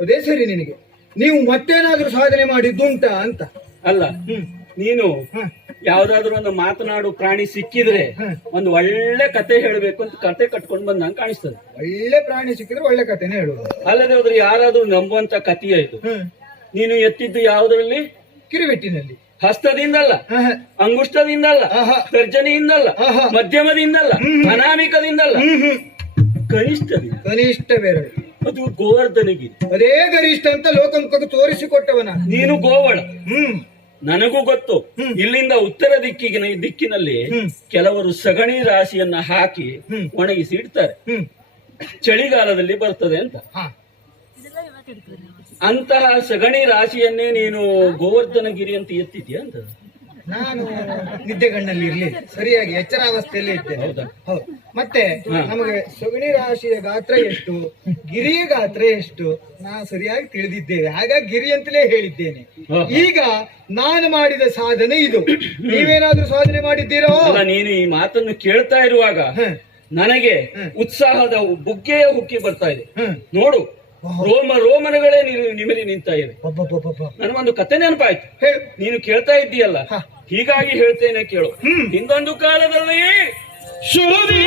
ಅದೇ ಸರಿ. ನಿನಗೆ ನೀವು ಮತ್ತೇನಾದ್ರೂ ಸಾಧನೆ ಮಾಡಿದ್ದುಂಟಾ ಅಂತ. ಅಲ್ಲ, ನೀನು ಹ. ಯಾವ್ದಾದ್ರು ಒಂದು ಮಾತನಾಡು ಪ್ರಾಣಿ ಸಿಕ್ಕಿದ್ರೆ ಹ. ಒಂದು ಒಳ್ಳೆ ಕತೆ ಹೇಳ್ಬೇಕು ಅಂತ ಕತೆ ಕಟ್ಕೊಂಡು ಬಂದಂಗೆ ಕಾಣಿಸ್ತದೆ. ಒಳ್ಳೆ ಪ್ರಾಣಿ ಸಿಕ್ಕಿದ್ರೆ ಒಳ್ಳೆ ಕಥೆನೇ ಹೇಳುವುದು. ಅಲ್ಲದೆ ಹೋದ್ರೆ ಯಾರಾದ್ರೂ ನಂಬುವಂತ ಕಥೆಯ ಇದು. ನೀನು ಎತ್ತಿದ್ದು ಯಾವುದರಲ್ಲಿ? ಕಿರುಬೆಟ್ಟಿನಲ್ಲಿ. ಹಸ್ತದಿಂದಲ್ಲ, ಆಹಾ. ಅಂಗುಷ್ಟದಿಂದಲ್ಲ, ಆಹಾ. ತರ್ಜನಿಯಿಂದಲ್ಲ, ಆಹಾ. ಮಧ್ಯಮದಿಂದಲ್ಲ, ಅನಾಮಿಕದಿಂದಲ್ಲ, ಕನಿಷ್ಠದಿಂದ. ಕನಿಷ್ಠ ಬೆರಳು, ಅದು ಗೋವರ್ಧನಗಿರಿ. ಅದೇ ಗರಿಷ್ಠ ಅಂತ ಲೋಕಮುಖಕ್ಕೆ ತೋರಿಸಿಕೊಟ್ಟವನ. ನೀನು ಗೋವಳ. ಹ್ಮ್ ನನಗೂ ಗೊತ್ತು. ಇಲ್ಲಿಂದ ಉತ್ತರ ದಿಕ್ಕಿನಲ್ಲಿ ಕೆಲವರು ಸಗಣಿ ರಾಶಿಯನ್ನ ಹಾಕಿ ಒಣಗಿಸಿ ಇಡ್ತಾರೆ. ಚಳಿಗಾಲದಲ್ಲಿ ಬರ್ತದೆ ಅಂತ. ಹಾ. ಅಂತಹ ಸಗಣಿ ರಾಶಿಯನ್ನೇ ನೀನು ಗೋವರ್ಧನಗಿರಿ ಅಂತ ಎತ್ತಿದ್ಯಾ ಅಂತ. ನಾನು ನಿದ್ದೆಗಣ್ಣಲ್ಲಿ ಇರ್ಲಿಲ್ಲ, ಸರಿಯಾಗಿ ಎಚ್ಚರಾವಸ್ಥೆಯಲ್ಲೇ ಇದ್ದೆ. ಹೌದಾ? ಹೌದು. ಮತ್ತೆ ನಮಗೆ ಸಗಣಿ ರಾಶಿಯ ಗಾತ್ರ ಎಷ್ಟು, ಗಿರಿಯ ಗಾತ್ರ ಎಷ್ಟು ನಾವು ಸರಿಯಾಗಿ ತಿಳಿದಿದ್ದೇವೆ. ಹಾಗಾಗಿ ಗಿರಿ ಅಂತಲೇ ಹೇಳಿದ್ದೇನೆ. ಈಗ ನಾನು ಮಾಡಿದ ಸಾಧನೆ ಇದು. ನೀವೇನಾದ್ರೂ ಸಾಧನೆ ಮಾಡಿದ್ದೀರೋ? ಅಲ್ಲ, ನೀನು ಈ ಮಾತನ್ನು ಕೇಳ್ತಾ ಇರುವಾಗ ನನಗೆ ಉತ್ಸಾಹದ ಬುಗ್ಗೆಯ ಹುಕ್ಕಿ ಬರ್ತಾ ಇದೆ. ನೋಡು, ರೋಮನಗಳೇ ನಿಮಿರಿ ನಿಂತಾ ಇದೆ. ನನಗೊಂದು ಕತೆ ನೆನಪಾಯ್ತು. ಹೇಳು. ನೀನು ಕೇಳ್ತಾ ಇದ್ದೀಯಲ್ಲ, ಹೀಗಾಗಿ ಹೇಳ್ತೇನೆ ಕೇಳು. ಹಿಂದೊಂದು ಕಾಲದಲ್ಲಿ ಶುರುದಿ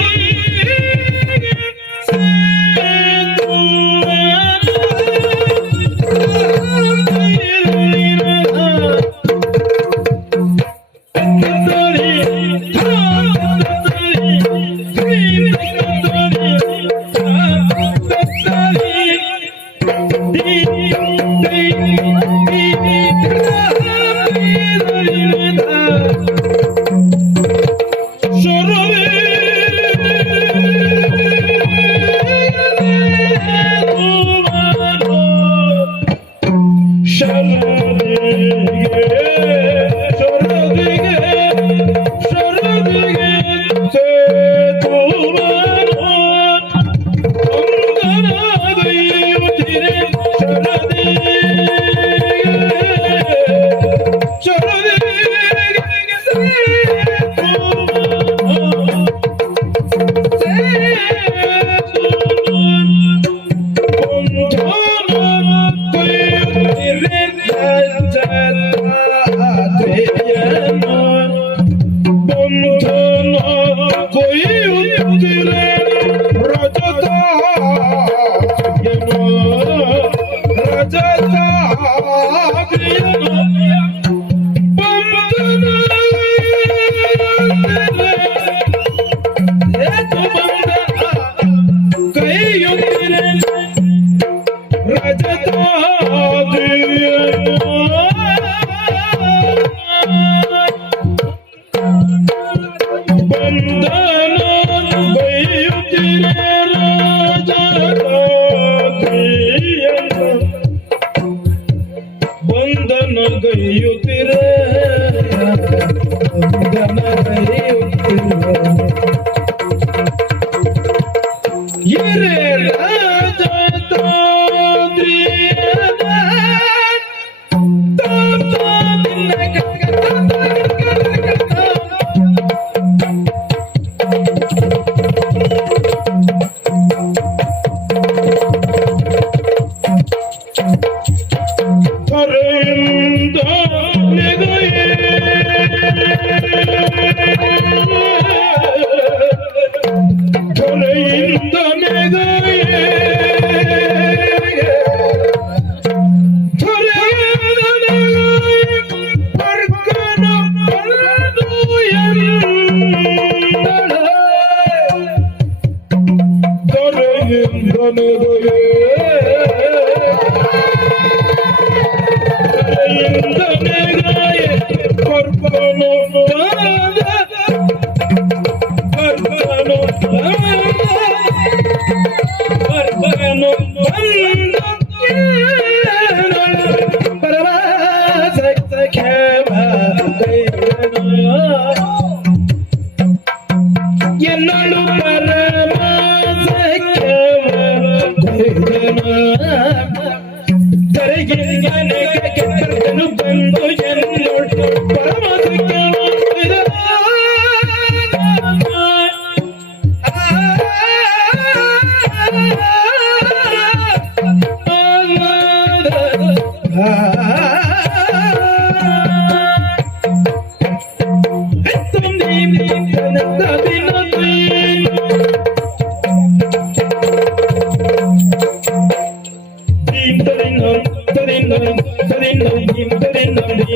ಎನ್ನಳು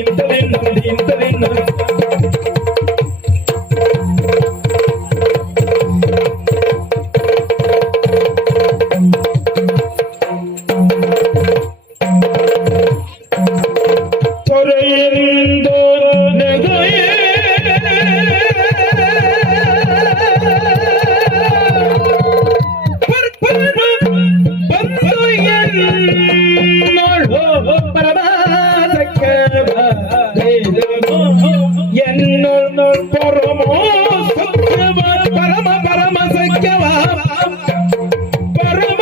ತೊರೆಯಿಂದ ನೆಗೆಯೇ ಬಂದು ಎನ್ನೋಳು ಪರಮಾಸಕ್ಕೆ ಎನ್ನೋಳು ಪರಮ ಸತ್ಯವ ಪರಮ ಪರಮ ಸತ್ಯವ ಪರಮ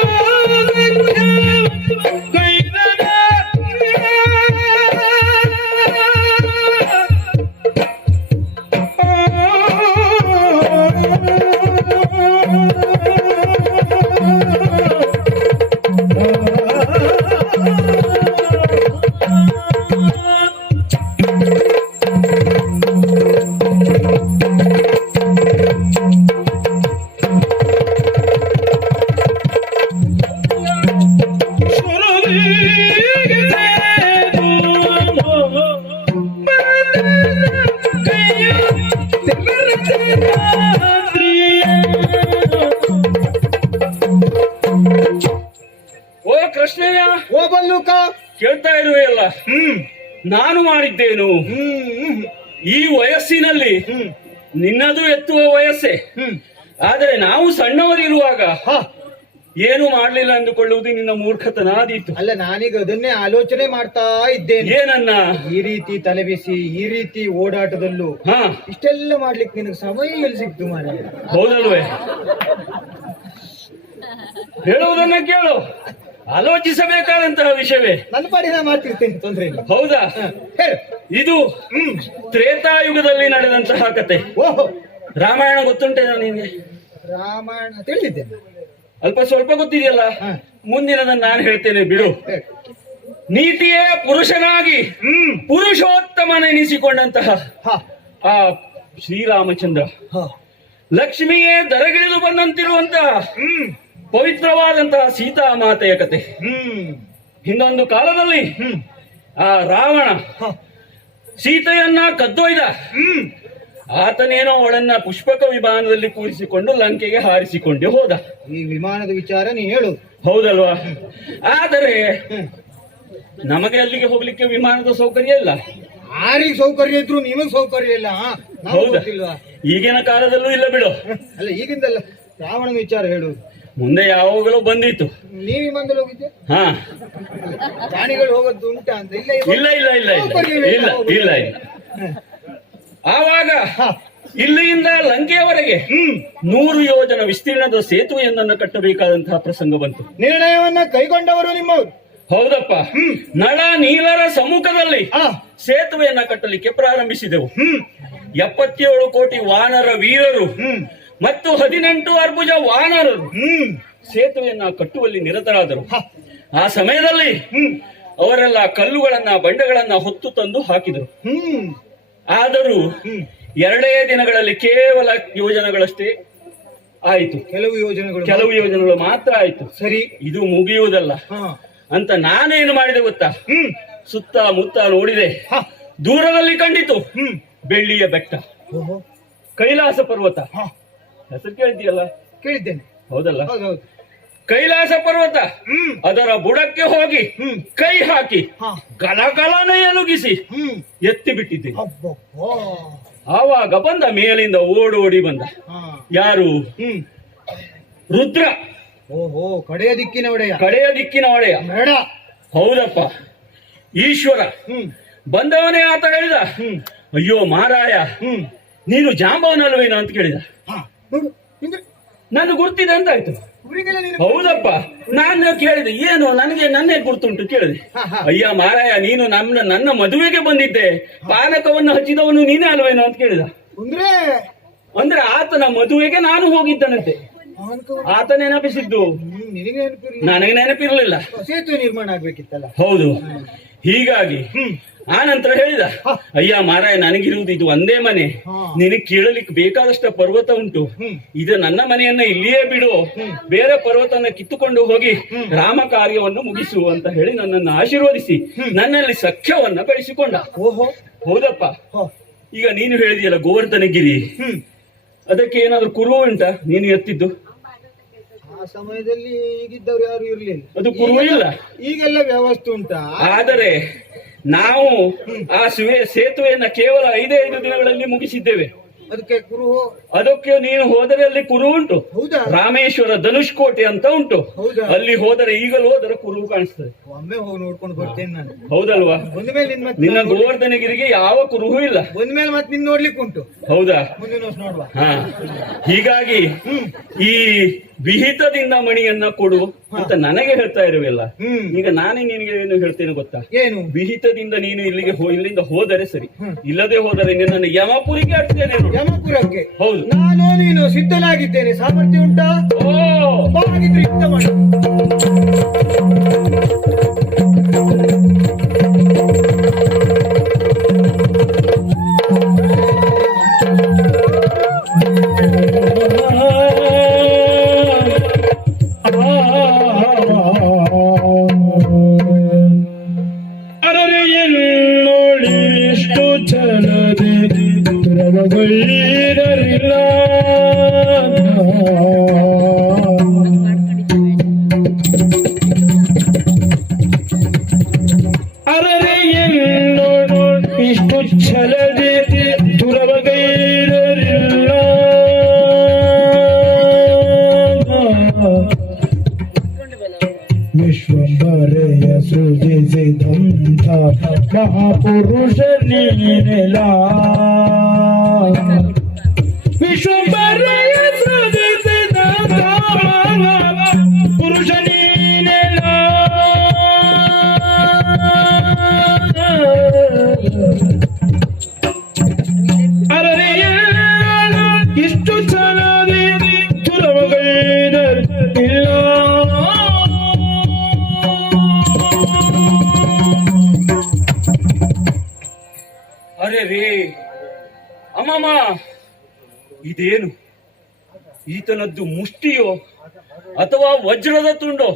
ಕೈದ ಓ ಕೃಷ್ಣಯ್ಯ, ಓ ಬಲ್ಲೂಕ. ಕೇಳ್ತಾ ಇರುವೆಯಲ್ಲ, ನಾನು ಮಾಡಿದ್ದೇನು? ಈ ವಯಸ್ಸಿನಲ್ಲಿ ನಿನ್ನದು ಎತ್ತುವ ವಯಸ್ಸೇ. ಆದರೆ ನಾವು ಸಣ್ಣವರಿರುವಾಗ ಏನು ಮಾಡ್ಲಿಲ್ಲ ಅಂದುಕೊಳ್ಳುವುದು ನಿನ್ನ ಮೂರ್ಖತನಾದೀತು. ಅಲ್ಲ, ನಾನೀಗ ಅದನ್ನೇ ಆಲೋಚನೆ ಮಾಡ್ತಾ ಇದ್ದೇನೆ. ಏನನ್ನ? ಈ ರೀತಿ ತಲೆಬಿಸಿ, ಈ ರೀತಿ ಓಡಾಟದಲ್ಲೂ ಇಷ್ಟೆಲ್ಲ ಮಾಡ್ಲಿಕ್ಕೆ ನಿನಗೆ ಸಮಯ ಎಲ್ಲಿ ಸಿಕ್ತು ಮಾರಾಯ? ಹೌದಲ್ವೇ? ಹೇಳುವುದನ್ನ ಕೇಳು, ಆಲೋಚಿಸಬೇಕಾದಂತಹ ವಿಷಯವೇ. ನನ್ನ ಪಾಡಿನ ಮಾಡ್ತಿರ್ತೇನೆ, ತೊಂದ್ರೆ ಇಲ್ಲ. ಹೌದಾ? ಹೇಳು. ಇದು ತ್ರೇತಾಯುಗದಲ್ಲಿ ನಡೆದಂತಹ ಕತೆ. ಓಹೋ, ರಾಮಾಯಣ ಗೊತ್ತುಂಟೇನೋ ನಿನ್ಗೆ? ರಾಮಾಯಣ ತಿಳಿದಿದ್ದೇನೆ. ಅಲ್ಪ ಸ್ವಲ್ಪ ಗೊತ್ತಿದೆಯಲ್ಲ. ಮುಂದಿನದನ್ನು ನಾನು ಹೇಳ್ತೇನೆ, ಬಿಡು. ಹೇಳು. ನೀತಿಯೇ ಪುರುಷನಾಗಿ ಪುರುಷೋತ್ತಮನೆನಿಸಿಕೊಂಡಂತಹ ಆ ಶ್ರೀರಾಮಚಂದ್ರ, ಲಕ್ಷ್ಮಿಯೇ ದರಗಿಳಿದು ಬಂದಂತಿರುವಂತಹ ಪವಿತ್ರವಾದಂತಹ ಸೀತಾಮಾತೆಯ ಕತೆ. ಹಿಂದೊಂದು ಕಾಲದಲ್ಲಿ ಆ ರಾವಣ ಸೀತೆಯನ್ನ ಕದ್ದೊಯ್ದ. ಆತನೇನೋ ಅವಳನ್ನ ಪುಷ್ಪಕ ವಿಮಾನದಲ್ಲಿ ಕೂರಿಸಿಕೊಂಡು ಲಂಕೆಗೆ ಹಾರಿಸಿಕೊಂಡೇ ಹೋದ. ಈ ವಿಮಾನದ ವಿಚಾರ ನೀ ಹೇಳು. ಹೌದಲ್ವಾ? ಆದರೆ ನಮಗೆ ಅಲ್ಲಿಗೆ ಹೋಗ್ಲಿಕ್ಕೆ ವಿಮಾನದ ಸೌಕರ್ಯ ಇಲ್ಲ. ಯಾರಿಗೆ ಸೌಕರ್ಯ ಇದ್ರು ನಿಮಗ್ ಸೌಕರ್ಯ ಇಲ್ಲ. ಹೌದಾ? ಈಗಿನ ಕಾಲದಲ್ಲೂ ಇಲ್ಲ, ಬಿಡು. ಅಲ್ಲ, ಈಗಿಂದಲ್ಲ, ರಾವಣನ ವಿಚಾರ ಹೇಳು. ಮುಂದೆ ಯಾವಾಗಲೂ ಬಂದಿತ್ತು. ನೀವು ವಿಮಾನದಲ್ಲಿ ಹೋಗಿದ್ದೆ? ಹಾ, ಪ್ರಾಣಿಗಳು ಹೋಗೋದು ಉಂಟಾ ಅಂತ? ಇಲ್ಲ ಇಲ್ಲ ಇಲ್ಲ ಇಲ್ಲ ಇಲ್ಲ ಇಲ್ಲ ಇಲ್ಲ. ಆವಾಗ ಇಲ್ಲಿಂದ ಲಂಕೆಯವರೆಗೆ 100 ಯೋಜನ ವಿಸ್ತೀರ್ಣದ ಸೇತುವೆಯೊಂದನ್ನು ಕಟ್ಟಬೇಕಾದಂತಹ ಪ್ರಸಂಗ ಬಂತು. ನಿರ್ಣಯವನ್ನ ಕೈಗೊಂಡವರು ನಿಮ್ಮವರು. ಹೌದಪ್ಪ. ನಳ ನೀಲರ ಸಮ್ಮುಖದಲ್ಲಿ ಸೇತುವೆಯನ್ನ ಕಟ್ಟಲಿಕ್ಕೆ ಪ್ರಾರಂಭಿಸಿದೆವು. 77 ಕೋಟಿ ವಾನರ ವೀರರು ಮತ್ತು 18 ಅರ್ಬುಜ ವಾನರರು ಸೇತುವೆಯನ್ನ ಕಟ್ಟುವಲ್ಲಿ ನಿರತರಾದರು. ಆ ಸಮಯದಲ್ಲಿ ಅವರೆಲ್ಲ ಕಲ್ಲುಗಳನ್ನ ಬಂಡೆಗಳನ್ನ ಹೊತ್ತು ತಂದು ಹಾಕಿದರು. ಆದರೂ 2 ದಿನಗಳಲ್ಲಿ ಕೇವಲ ಯೋಜನೆಗಳಷ್ಟೇ ಆಯಿತು. ಕೆಲವು ಯೋಜನೆಗಳು ಮಾತ್ರ ಆಯಿತು. ಸರಿ, ಇದು ಮುಗಿಯುವುದಲ್ಲ ಅಂತ ನಾನೇನು ಮಾಡಿದೆ ಗೊತ್ತಾ? ಸುತ್ತ ಮುತ್ತ ನೋಡಿದೆ. ದೂರದಲ್ಲಿ ಕಂಡಿತು ಬೆಳ್ಳಿಯ ಬೆಟ್ಟ, ಕೈಲಾಸ ಪರ್ವತ. ಹೆಸರು ಕೇಳಿದ್ಯಲ್ಲ? ಕೇಳಿದ್ದೇನೆ. ಹೌದಲ್ಲ? ಕೈಲಾಸ ಪರ್ವತ. ಅದರ ಬುಡಕ್ಕೆ ಹೋಗಿ ಕೈ ಹಾಕಿ ಕಲಕಲನೆ ಎಲುಗಿಸಿ ಎತ್ತಿ ಬಿಟ್ಟಿದ್ದೆ. ಆವಾಗ ಬಂದ ಮೇಲಿಂದ ಓಡೋಡಿ ಬಂದ. ಯಾರು? ರುದ್ರ. ಓಹೋ, ಕಡೆಯ ದಿಕ್ಕಿನ ಒಡೆಯ. ಹೌದಪ್ಪ, ಈಶ್ವರ. ಬಂದವನೇ ಆತ ಹೇಳಿದ, ಅಯ್ಯೋ ಮಾರಾಯ, ನೀನು ಜಾಂಬವನಲ್ವೇನೋ ಅಂತ ಕೇಳಿದ. ನಾನು ಗುರ್ತಿದೆ ಅಂತ ಆಯ್ತು. ಹೌದಪ್ಪ, ನಾನು ಕೇಳಿದೆ, ಏನು ನನಗೆ ನನ್ನೇ ಗುರ್ತುಂಟು ಕೇಳಿದೆ. ಅಯ್ಯ ಮಾರಾಯ, ನೀನು ನನ್ನ ಮದುವೆಗೆ ಬಂದಿದ್ದೆ, ಪಾನಕವನ್ನು ಹಚ್ಚಿದವನು ನೀನೇ ಅಲ್ವೇನೋ ಅಂತ ಕೇಳಿದ. ಅಂದ್ರೆ ಆತನ ಮದುವೆಗೆ ನಾನು ಹೋಗಿದ್ದನಂತೆ. ಆತ ನೆನಪಿಸಿದ್ದು ನನಗೆ ನೆನಪಿರಲಿಲ್ಲ. ಸೇತುವೆ ನಿರ್ಮಾಣ ಆಗ್ಬೇಕಿತ್ತಲ್ಲ. ಹೌದು. ಹೀಗಾಗಿ ಆ ನಂತರ ಹೇಳಿದ, ಅಯ್ಯ ಮಾರಾಯ, ನನಗಿರುವುದು ಇದು ಒಂದೇ ಮನೆ, ನಿನಗೆ ಕೀಳಲಿಕ್ಕೆ ಬೇಕಾದಷ್ಟ ಪರ್ವತ ಉಂಟು, ಇದು ನನ್ನ ಮನೆಯನ್ನ ಇಲ್ಲಿಯೇ ಬಿಡು, ಬೇರೆ ಪರ್ವತನ ಕಿತ್ತುಕೊಂಡು ಹೋಗಿ ರಾಮ ಕಾರ್ಯವನ್ನು ಮುಗಿಸು ಅಂತ ಹೇಳಿ ನನ್ನನ್ನು ಆಶೀರ್ವದಿಸಿ ನನ್ನಲ್ಲಿ ಸಖ್ಯವನ್ನ ಬೆಳೆಸಿಕೊಂಡ. ಓಹೋ, ಹೌದಪ್ಪ. ಈಗ ನೀನು ಹೇಳಿದೆಯಲ್ಲ ಗೋವರ್ಧನಗಿರಿ, ಅದಕ್ಕೆ ಏನಾದ್ರು ಕುರು ಉಂಟಾ ನೀನು ಎತ್ತಿದ್ದು? ಆ ಸಮಯದಲ್ಲಿ ಈಗಿದ್ದವ್ರು ಯಾರು ಇರ್ಲಿಲ್ಲ, ಅದು ಕುರು ಇಲ್ಲ. ಈಗೆಲ್ಲ ವ್ಯವಸ್ಥೆ ಉಂಟಾ? ಆದರೆ ನಾವು ಆ ಸೇತುವೆಯನ್ನ ಕೇವಲ 5 ದಿನಗಳಲ್ಲಿ ಮುಗಿಸಿದ್ದೇವೆ. ಅದಕ್ಕೆ ಕುರು, ಅದಕ್ಕೆ ನೀನು ಹೋದರೆ ಅಲ್ಲಿ ಕುರು ಉಂಟು. ಹೌದಾ? ರಾಮೇಶ್ವರ ಧನುಷ್ಕೋಟೆ ಅಂತ ಉಂಟು, ಅಲ್ಲಿ ಹೋದರೆ ಈಗಲೂ ಅದರ ಕುರು ಕಾಣಿಸ್ತದೆ. ಒಮ್ಮೆ ಹೋಗಿ ನೋಡ್ಕೊಂಡು ಬರ್ತೇನೆ ನಾನು. ಹೌದಲ್ವಾ? ಒಂದ್ಮೇಲೆ ನಿನ್ನ ಗೋವರ್ಧನಗಿರಿಗೆ ಯಾವ ಕುರುಹೂ ಇಲ್ಲ. ಒಂದ್ಮೇಲೆ ಮತ್ತೆ ನಿನ್ ನೋಡ್ಲಿಕ್ಕೆ ಉಂಟು. ಹೌದಾ? ಮುಂದಿನ ವರ್ಷ ನೋಡುವ. ಹಾ, ಹೀಗಾಗಿ ಈ ವಿಹಿತದಿಂದ ಮಣಿಯನ್ನ ಕೊಡು ಅಂತ ನನಗೆ ಹೇಳ್ತಾ ಇರುವೆಲ್ಲ. ಈಗ ನಾನೇ ನಿನಗೆ ಏನು ಹೇಳ್ತೇನೆ ಗೊತ್ತಾ? ಏನು? ವಿಹಿತದಿಂದ ನೀನು ಇಲ್ಲಿಂದ ಹೋದರೆ ಸರಿ, ಇಲ್ಲದೆ ಹೋದರೆ ನಿನ್ನನ್ನು ಯಮಪುರಿಗೆ ಹಾಕ್ತೇನೆ. ಯಮಪುರಕ್ಕೆ? ಹೌದು. ನಾನು ನೀನು ಸಿದ್ಧನಾಗಿದ್ದೇನೆ. ಸಾಮರ್ಥ್ಯ ಉಂಟಾ? ಹಾಗಿದ್ರೆ ಯುದ್ಧ ಮಾಡು. ಅರರೆಯನ್ನೊಳಿಷ್ಟು ಚಲದೆ ದ್ರವಗೈರರಿಲ್ಲ, ಅರರೆಯನ್ನೊಳಿಷ್ಟು ಛಲದೆ ದುರವಗೈರರಿಲ್ಲ. ವಿಶ್ವಂಬರೆಯ ಸೃಜಿಸಿದಂಥ ಮಹಾಪುರುಷ ನೀನೆಲ್ಲ, ವಿಶ್ವಂಬರೆಯ ಸೃಜಿಸಿದಂಥ ಪುರುಷ ನೀನೆಲ್ಲ. ಅರರೆಯ ಇಷ್ಟು ಚೆನ್ನಾಗಿ ದುರವಗೈರರಿಲ್ಲ. ಅರೆ ರೇ ಅಮ್ಮಮ್ಮ, ಇದೇನು? ಈತನದ್ದು ಮುಷ್ಟಿಯೋ ಅಥವಾ ವಜ್ರದ ತುಂಡೋ?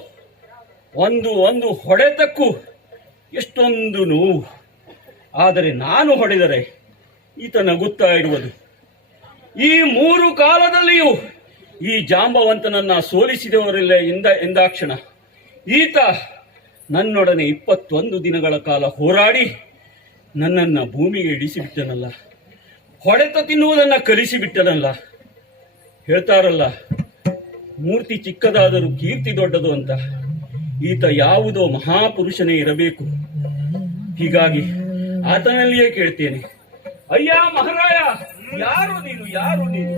ಒಂದು ಹೊಡೆತಕ್ಕೂ ಎಷ್ಟೊಂದು ನೋವು. ಆದರೆ ನಾನು ಹೊಡೆದರೆ ಈತ ನಗುತ್ತಾ ಇರುವುದು. ಈ 3 ಕಾಲದಲ್ಲಿಯೂ ಈ ಜಾಂಬವಂತನನ್ನ ಸೋಲಿಸಿದವರಿಲ್ಲ ಎಂದಾಕ್ಷಣ ಈತ ನನ್ನೊಡನೆ 21 ದಿನಗಳ ಕಾಲ ಹೋರಾಡಿ ನನ್ನನ್ನ ಭೂಮಿಗೆ ಇಳಿಸಿಬಿಟ್ಟನಲ್ಲ, ಹೊಡೆತ ತಿನ್ನುವುದನ್ನ ಕಲಿಸಿಬಿಟ್ಟನಲ್ಲ. ಹೇಳ್ತಾರಲ್ಲ, ಮೂರ್ತಿ ಚಿಕ್ಕದಾದರೂ ಕೀರ್ತಿ ದೊಡ್ಡದು ಅಂತ. ಈತ ಯಾವುದೋ ಮಹಾಪುರುಷನೇ ಇರಬೇಕು. ಹೀಗಾಗಿ ಆತನಲ್ಲಿಯೇ ಕೇಳ್ತೇನೆ, ಅಯ್ಯ ಮಹಾರಾಯ, ಯಾರು ನೀನು? ಯಾರು ನೀನು?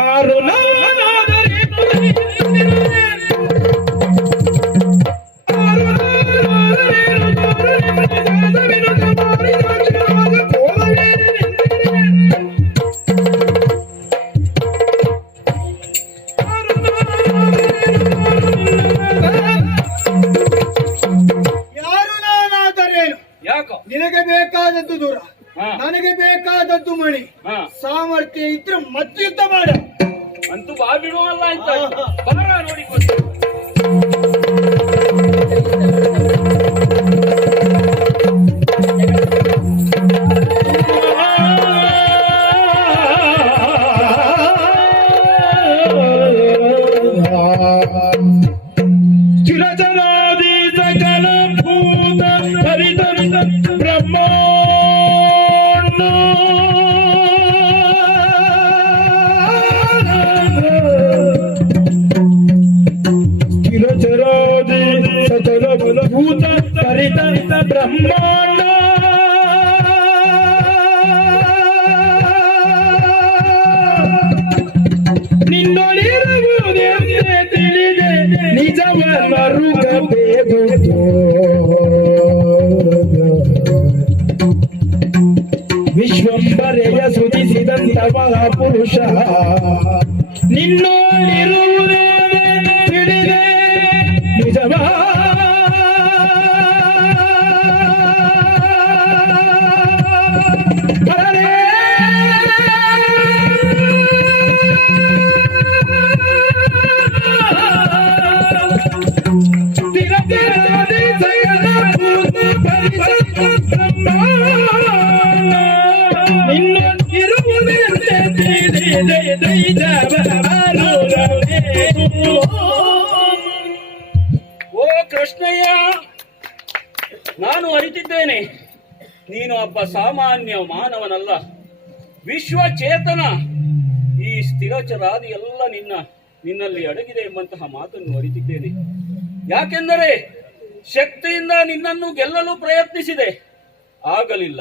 ಯಾಕೋ? ನಿನಗೆ ಬೇಕಾದದ್ದು ದೂರ, ನನಗೆ ಬೇಕಾದದ್ದು ಮಣಿ. ಸಾಮರ್ಥ್ಯ ಇದ್ರೆ ಮತ್ತೆ ಯುದ್ಧ ಮಾಡ. ಅಂತೂ ಬಾ ಬಿಡುವಲ್ಲ ಅಂತ ಬಾರ ನೋಡಿಕೊಂಡು. ಚಿರಚರಾದಿ ಸಕಲ ಭೂತ ಹರಿತ ಬ್ರಹ್ಮಾಂಡ ಚಿರಚರಾದಿ ಸಕಲ ಭೂತ ಹರಿತ ಬ್ರಹ್ಮಾಂಡ ನಿನ್ನೊಳಿರುವುದೆಂದೇ ತಿಳಿದೆ ನಿಜವನ್ನು ಅರುಗಬೇಕು. ವಿಶ್ವಂಬರೆಯ ಶ್ರುತಿಸಿದಂತ ಮಹಾಪುರುಷ ನಿನ್ನೊಳಿರುವುದೆಂದೇ ತಿಳಿದೆ ನಿಜವ. ನಿನ್ನೊಂದಿರುವುದೆಂತೆ ತಿಳಿದೆ ನಿಜವನ್ನರುಗಬೇಕು. ಓ ಕೃಷ್ಣಯ್ಯ, ನಾನು ಅರಿತಿದ್ದೇನೆ, ನೀನು ಒಬ್ಬ ಸಾಮಾನ್ಯ ಮಾನವನಲ್ಲ, ವಿಶ್ವಚೇತನ. ಈ ಸ್ಥಿರಚರಾದಿ ಎಲ್ಲ ನಿನ್ನಲ್ಲಿ ಅಡಗಿದೆ ಎಂಬಂತಹ ಮಾತನ್ನು ಅರಿತಿದ್ದೇನೆ. ಯಾಕೆಂದರೆ ಶಕ್ತಿಯಿಂದ ನಿನ್ನನ್ನು ಗೆಲ್ಲಲು ಪ್ರಯತ್ನಿಸಿದೆ, ಆಗಲಿಲ್ಲ.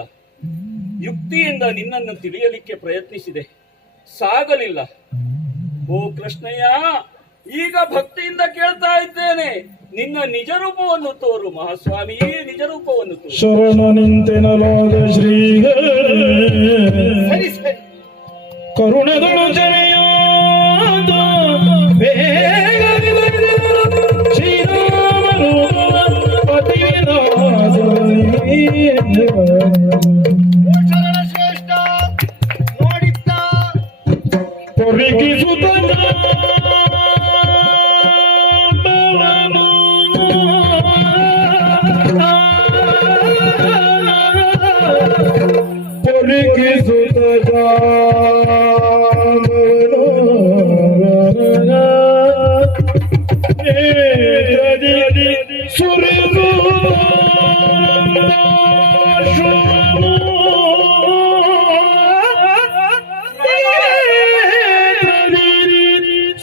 ಯುಕ್ತಿಯಿಂದ ನಿನ್ನನ್ನು ತಿಳಿಯಲಿಕ್ಕೆ ಪ್ರಯತ್ನಿಸಿದೆ, ಸಾಗಲಿಲ್ಲ. ಓ ಕೃಷ್ಣಯ್ಯ, ಈಗ ಭಕ್ತಿಯಿಂದ ಕೇಳ್ತಾ ಇದ್ದೇನೆ, ನಿನ್ನ ನಿಜ ರೂಪವನ್ನು ತೋರು ಮಹಾಸ್ವಾಮಿ, ನಿಜ ರೂಪವನ್ನು ತೋರು. ಶರಣ ನಿಂತೆನಲಾದ ಶ್ರೀ ಸರಿ ಸರಿ. ಕರುಣದಳು ಜನೆಯಾದ ವೇಗವಿದ ಶ್ರೀರಾಮನು ಪತಿರಾಜನೇ. ಓ ಶರಣ ಶ್ರೇಷ್ಠ, ನೋಡಿದ್ದ ಪೊರಿಗಿಸುತ್ತ ಸುರಿದು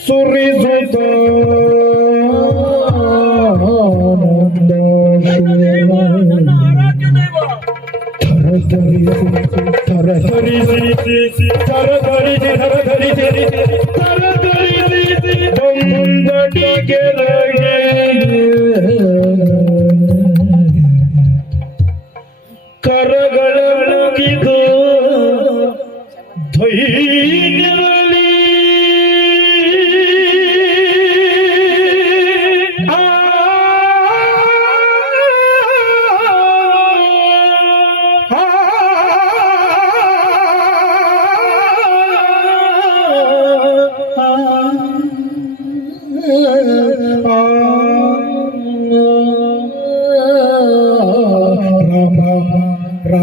ಸುರಿಸುತ್ತ ನನ್ನ ಆರಾಧ್ಯ ದೈವ, ಕರಗಳ ಮುಗಿದು ಧೈರ್ಯದಲ್ಲಿ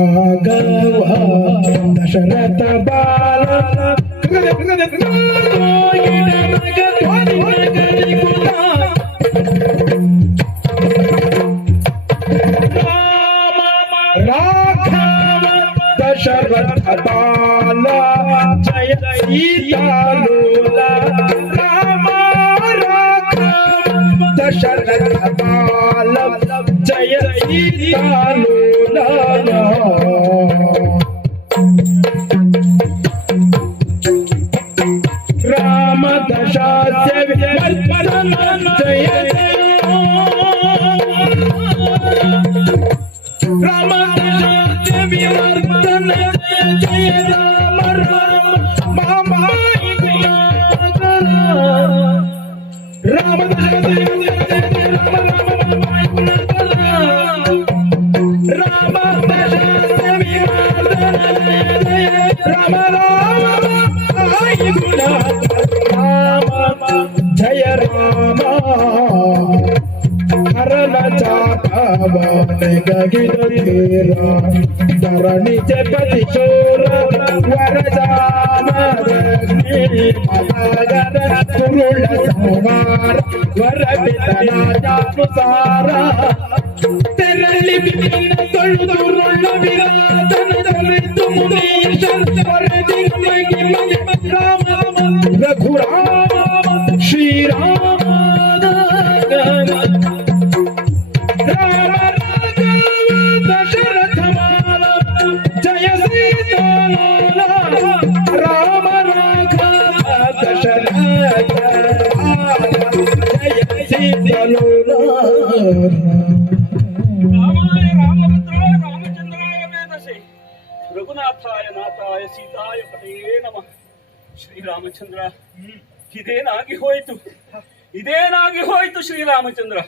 ರಾಘವ ದಶರಥ ಬಾಲ ರಾಘವ ದಶರಥ ಬಾಲ ಜಯ ಸೀತಾಲೋಲ. ರಾಮ ರಾಘವ ದಶರಥ ಬಾಲ ಜಯ ಸೀತಾಲೋಲ. ರಾಮ ದಶಾಸ್ಯ ವಿವರ್ಧನ ಜಯ ರಾಮ ದಶಾಸ್ಯ ವಿವರ್ಧನ ಜಯ ರಾಮ ರಾಮ ಮಾಮಾಯಿ ಗುಣಾಕರ. ರಾಮ ದಶಾಸ್ಯ ರಾಮ ರಾಮ ದಶಾಸ್ಯ ವಿವರ್ಧನ ರಾಮ ರಾಮ ಮಾಮಾಯಿ ಗುಣಾಕರ. ಜಯ ರಾಮ ಹರನ ಚಾಪವನೆಗಗಿದ ತೀರ ಧರಣಿ ಜಪತಿ ಚೋರ ವರಜಾಮರಗ್ನಿ ಮದಗರ ಕುರುಳ ಸಂಹಾರ ವರವಿತನಾಜಾನುಸಾರ ತೆರಳಿ ಬಿನ್ನ ತೊಳುದುರುಳ್ಳ ವಿರಾಜನ ತರಿತು ಮುನೀಶನ ವರದಿ ನಮಗೆ ರಾಮ ರಘುರಾಮ ಶ್ರೀರಾಮ ರಾಮ ರಾಘವ ದಶರಥ ಮಾಲ ಜಯ ಸೀತಾಲೋಲ. ರಾಮ ರಾಘವ ದಶರಥ ಜಯ ಸೀತಾಲೋಲ. ರಾಮಾಯ ರಾಮಭದ್ರಾಯ ರಾಮಚಂದ್ರಾಯ ವೇದಸೆ, ರಘುನಾಥಾಯ ನಾಥಾಯ ಸೀತಾಯ ಪತಯೇ ನಮಃ. ಶ್ರೀರಾಮಚಂದ್ರ, ಇದೇನಾಗಿ ಹೋಯಿತು ಶ್ರೀರಾಮಚಂದ್ರ.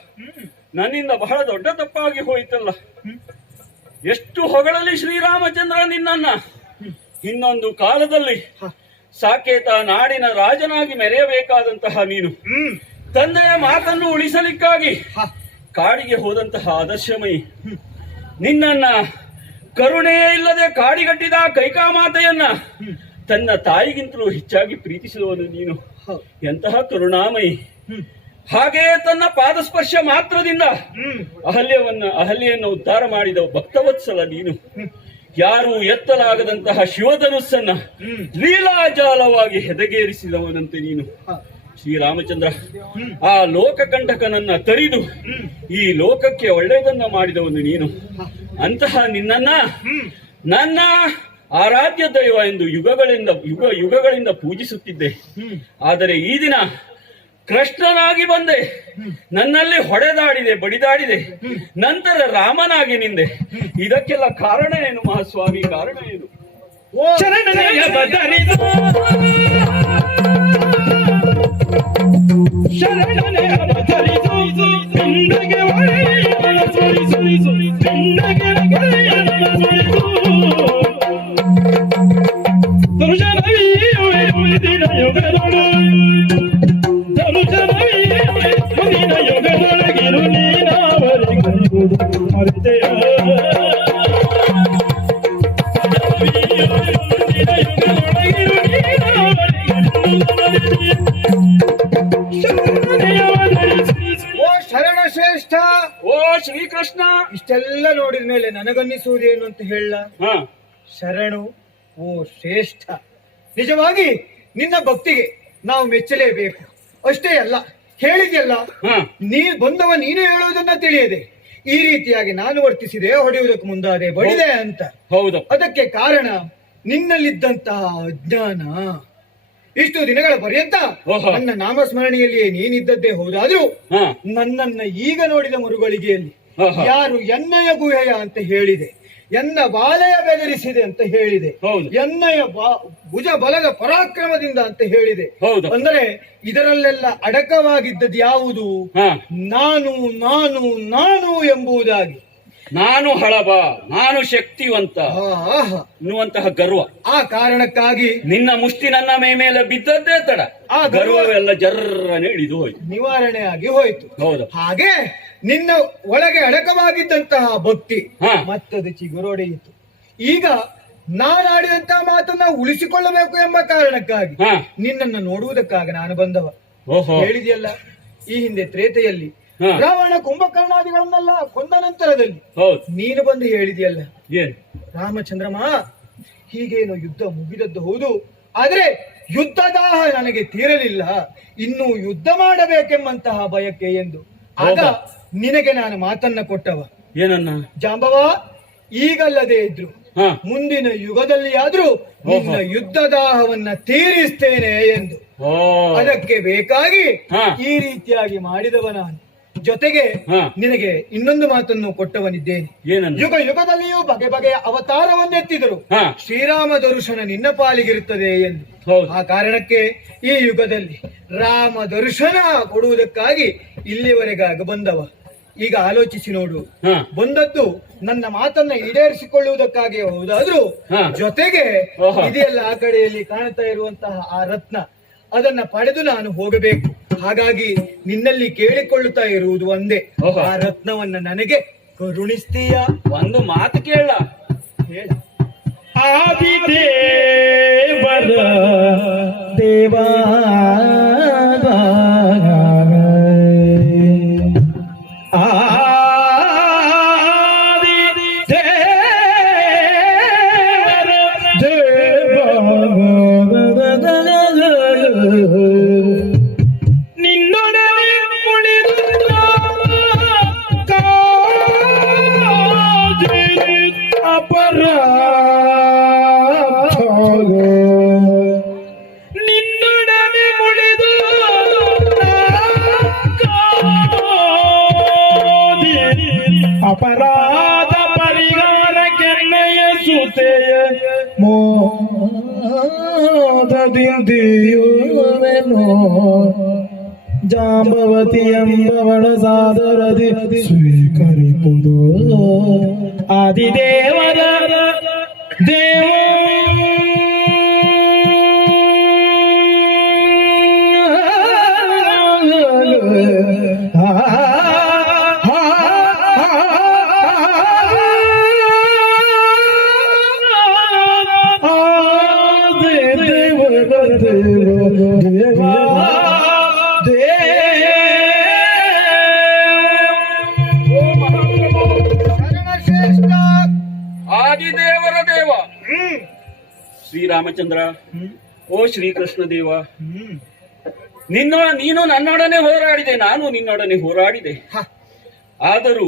ನನ್ನಿಂದ ಬಹಳ ದೊಡ್ಡ ತಪ್ಪಾಗಿ ಹೋಯಿತಲ್ಲ. ಎಷ್ಟು ಹೊಗಳಲಿ ಶ್ರೀರಾಮಚಂದ್ರ ನಿನ್ನನ್ನ. ಇನ್ನೊಂದು ಕಾಲದಲ್ಲಿ ಸಾಕೇತ ನಾಡಿನ ರಾಜನಾಗಿ ಮೆರೆಯಬೇಕಾದಂತಹ ನೀನು ತಂದೆಯ ಮಾತನ್ನು ಉಳಿಸಲಿಕ್ಕಾಗಿ ಕಾಡಿಗೆ ಹೋದಂತಹ ಆದರ್ಶಮಯಿ ನಿನ್ನನ್ನ ಕರುಣೆಯೇ ಇಲ್ಲದೆ ಕಾಡಿಗಟ್ಟಿದ ಕೈಕಾಮಾತೆಯನ್ನ ತನ್ನ ತಾಯಿಗಿಂತಲೂ ಹೆಚ್ಚಾಗಿ ಪ್ರೀತಿಸುವವನು ನೀನು. ಎಂತಹ ಕರುಣಾಮಯಿ. ಹಾಗೆಯೇ ತನ್ನ ಪಾದಸ್ಪರ್ಶ ಮಾತ್ರದಿಂದ ಅಹಲ್ಯೆಯನ್ನು ಉದ್ಧಾರ ಮಾಡಿದ ಭಕ್ತವತ್ಸಲ ನೀನು. ಯಾರು ಎತ್ತಲಾಗದಂತಹ ಶಿವಧನುಸ್ಸನ್ನ ಲೀಲಾಜಾಲವಾಗಿ ಹೆದಗೇರಿಸಿದವನಂತೆ ನೀನು ಶ್ರೀರಾಮಚಂದ್ರ. ಆ ಲೋಕಕಂಟಕನನ್ನ ತರಿದು ಈ ಲೋಕಕ್ಕೆ ಒಳ್ಳೆಯದನ್ನ ಮಾಡಿದವನು ನೀನು. ಅಂತಹ ನಿನ್ನನ್ನ ನನ್ನ ಆರಾಧ್ಯ ದೈವ ಎಂದು ಯುಗಗಳಿಂದ ಪೂಜಿಸುತ್ತಿದ್ದೆ. ಆದರೆ ಈ ದಿನ ಕೃಷ್ಣನಾಗಿ ಬಂದೆ, ನನ್ನಲ್ಲಿ ಹೊಡೆದಾಡಿದೆ, ಬಡಿದಾಡಿದೆ, ನಂತರ ರಾಮನಾಗಿ ನಿಂದೆ. ಇದಕ್ಕೆಲ್ಲ ಕಾರಣ ಏನು ಮಹಾಸ್ವಾಮಿ? ಕಾರಣ ಏನು? ಶರಣನೆಯ ಬದಲಿದು ಶರಣನೆಯ ಬದಲಿದು ಪಿಂಡಗೆ ಒಳೆಯನ ಸುರಿಸು ಪಿಂಡಗೆ ಒಳೆಯನ ಸುರಿಸು ದುರ್ಜನವಿಯುವೆ ಮುಂದಿನ ಯುಗದೊಳು ದುರ್ಜನವಿಯುವೆ ಮುಂದಿನ ಯುಗದೊಳಗಿರು ನೀನಾವರಿಗೂ ಮರೆತೆಯ ಓ ಶರಣ ಶ್ರೇಷ್ಠ, ಓ ಶ್ರೀಕೃಷ್ಣ. ಇಷ್ಟೆಲ್ಲ ನೋಡಿದ ಮೇಲೆ ನನಗನ್ನಿಸುವುದೇನು ಅಂತ ಹೇಳ? ಶರಣು ಓ ಶ್ರೇಷ್ಠ, ನಿಜವಾಗಿ ನಿನ್ನ ಭಕ್ತಿಗೆ ನಾವು ಮೆಚ್ಚಲೇಬೇಕು. ಅಷ್ಟೇ ಅಲ್ಲ, ಹೇಳಿದ್ಯಲ್ಲ, ಬಂದವ ನೀನು ಹೇಳುವುದನ್ನ ತಿಳಿಯದೆ ಈ ರೀತಿಯಾಗಿ ನಾನು ವರ್ತಿಸಿದೆ, ಹೊಡೆಯುವುದಕ್ಕೆ ಮುಂದಾದೆ, ಬಡಿದೆ ಅಂತ. ಹೌದು. ಅದಕ್ಕೆ ಕಾರಣ ನಿನ್ನಲ್ಲಿದ್ದಂತಹ ಅಜ್ಞಾನ. ಇಷ್ಟು ದಿನಗಳ ಪರ್ಯಂತ ನನ್ನ ನಾಮಸ್ಮರಣೆಯಲ್ಲಿಯೇ ನೀನಿದ್ದದ್ದೇ ಹೌದಾದ್ರೂ ನನ್ನನ್ನ ಈಗ ನೋಡಿದ ಮರುಗಳಿಗೆಯಲ್ಲಿ ಯಾರು ಎನ್ನಯ ಗುಹೆಯ ಅಂತ ಹೇಳಿದೆ, ಎನ್ನ ಬಾಲೆಯ ಬೆದರಿಸಿದೆ ಅಂತ ಹೇಳಿದೆ, ಎನ್ನಯ ಭುಜ ಬಲದ ಪರಾಕ್ರಮದಿಂದ ಅಂತ ಹೇಳಿದೆ. ಅಂದರೆ ಇದರಲ್ಲೆಲ್ಲ ಅಡಕವಾಗಿದ್ದದ್ದು ಯಾವುದು? ನಾನು ನಾನು ನಾನು ಎಂಬುದಾಗಿ. ನಾನು ಹಳಬ, ನಾನು ಶಕ್ತಿವಂತ ಎನ್ನುವಂತಹ ಗರ್ವ. ಆ ಕಾರಣಕ್ಕಾಗಿ ನಿನ್ನ ಮುಷ್ಟಿ ನನ್ನ ಮೈ ಮೇಲೆ ಬಿದ್ದದ್ದೇ ತಡ, ಆ ಗರ್ವವೆಲ್ಲ ಜರ್ರನೆ ಇಳಿದು ಹೋಯ್ತು, ನಿವಾರಣೆ ಆಗಿ ಹೋಯ್ತು. ಹೌದು. ಹಾಗೆ ನಿನ್ನ ಒಳಗೆ ಅಡಕವಾಗಿದ್ದಂತಹ ಭಕ್ತಿ ಮತ್ತದು ಚಿಗುರೊಡೆಯಿತು. ಈಗ ನಾನಾಡಿದಂತಹ ಮಾತನ್ನ ಉಳಿಸಿಕೊಳ್ಳಬೇಕು ಎಂಬ ಕಾರಣಕ್ಕಾಗಿ ನಿನ್ನನ್ನು ನೋಡುವುದಕ್ಕಾಗಿ ನಾನು ಬಂದವ. ಹೇಳಿದೆಯಲ್ಲ, ಈ ಹಿಂದೆ ತ್ರೇತೆಯಲ್ಲಿ ರಾವಣ ಕುಂಭಕರ್ಣಾದಿಗಳನ್ನೆಲ್ಲ ಕೊಂದ ನಂತರದಲ್ಲಿ ನೀನು ಬಂದು ಹೇಳಿದೆಯಲ್ಲ, ರಾಮಚಂದ್ರಮ ಹೀಗೇನು ಯುದ್ಧ ಮುಗಿದದ್ದು ಹೌದು, ಆದ್ರೆ ಯುದ್ಧದಾಹ ನನಗೆ ತೀರಲಿಲ್ಲ, ಇನ್ನೂ ಯುದ್ಧ ಮಾಡಬೇಕೆಂಬಂತಹ ಬಯಕೆ ಎಂದು. ಆಗ ನಿನಗೆ ನಾನು ಮಾತನ್ನ ಕೊಟ್ಟವ. ಏನನ್ನ? ಜಾಂಬವ, ಈಗಲ್ಲದೆ ಇದ್ರು ಮುಂದಿನ ಯುಗದಲ್ಲಿ ಆದ್ರೂ ನಿನ್ನ ಯುದ್ಧದಾಹವನ್ನ ತೀರಿಸ್ತೇನೆ ಎಂದು. ಅದಕ್ಕೆ ಬೇಕಾಗಿ ಈ ರೀತಿಯಾಗಿ ಮಾಡಿದವ ನಾನು. ಜೊತೆಗೆ ನಿನಗೆ ಇನ್ನೊಂದು ಮಾತನ್ನು ಕೊಟ್ಟವನಿದ್ದೇನೆ. ಯುಗ ಯುಗದಲ್ಲಿಯೂ ಬಗೆ ಬಗೆಯ ಅವತಾರವನ್ನೆತ್ತಿದರು, ಶ್ರೀರಾಮ ದರ್ಶನ ನಿನ್ನ ಪಾಲಿಗಿರುತ್ತದೆ ಎಂದು. ಆ ಕಾರಣಕ್ಕೆ ಈ ಯುಗದಲ್ಲಿ ರಾಮ ದರ್ಶನ ಕೊಡುವುದಕ್ಕಾಗಿ ಇಲ್ಲಿವರೆಗಾಗಿ ಬಂದವ. ಈಗ ಆಲೋಚಿಸಿ ನೋಡು, ಬಂದದ್ದು ನನ್ನ ಮಾತನ್ನ ಈಡೇರಿಸಿಕೊಳ್ಳುವುದಕ್ಕಾಗಿ ಹೌದಾದ್ರೂ ಜೊತೆಗೆ ಇದೆಯಲ್ಲ ಆ ಕಡೆಯಲ್ಲಿ ಕಾಣ್ತಾ ಇರುವಂತಹ ಆ ರತ್ನ, ಅದನ್ನ ಪಡೆದು ನಾನು ಹೋಗಬೇಕು. ಹಾಗಾಗಿ ನಿನ್ನಲ್ಲಿ ಕೇಳಿಕೊಳ್ಳುತ್ತಾ ಇರುವುದು ಒಂದೇ, ಆ ರತ್ನವನ್ನ ನನಗೆ ಕರುಣಿಸ್ತೀಯ? ಒಂದು ಮಾತು ಕೇಳ. ಆದಿದೇವರ ದೇವಾ ಅಪರಾಧ ಪರಿಹಾರ ಕೆನ್ನೆಯ ಸುತೆಯ ಮೋದದಿಂದಿಯುವೆನೋ ಜಾಂಬವತಿ ಎಂಬವಳ ಸಾದರದಿ ಸ್ವೀಕರಿಸುವುದು ಆದಿದೇವರ ದೇವ ದೇವಾ ಶ್ರೇಷ್ಠ. ಆದಿದೇವರ ದೇವ ಶ್ರೀರಾಮಚಂದ್ರ, ಓ ಶ್ರೀಕೃಷ್ಣ ದೇವ, ನೀನು ನನ್ನೊಡನೆ ಹೋರಾಡಿದೆ, ನಾನು ನಿನ್ನೊಡನೆ ಹೋರಾಡಿದೆ. ಆದರೂ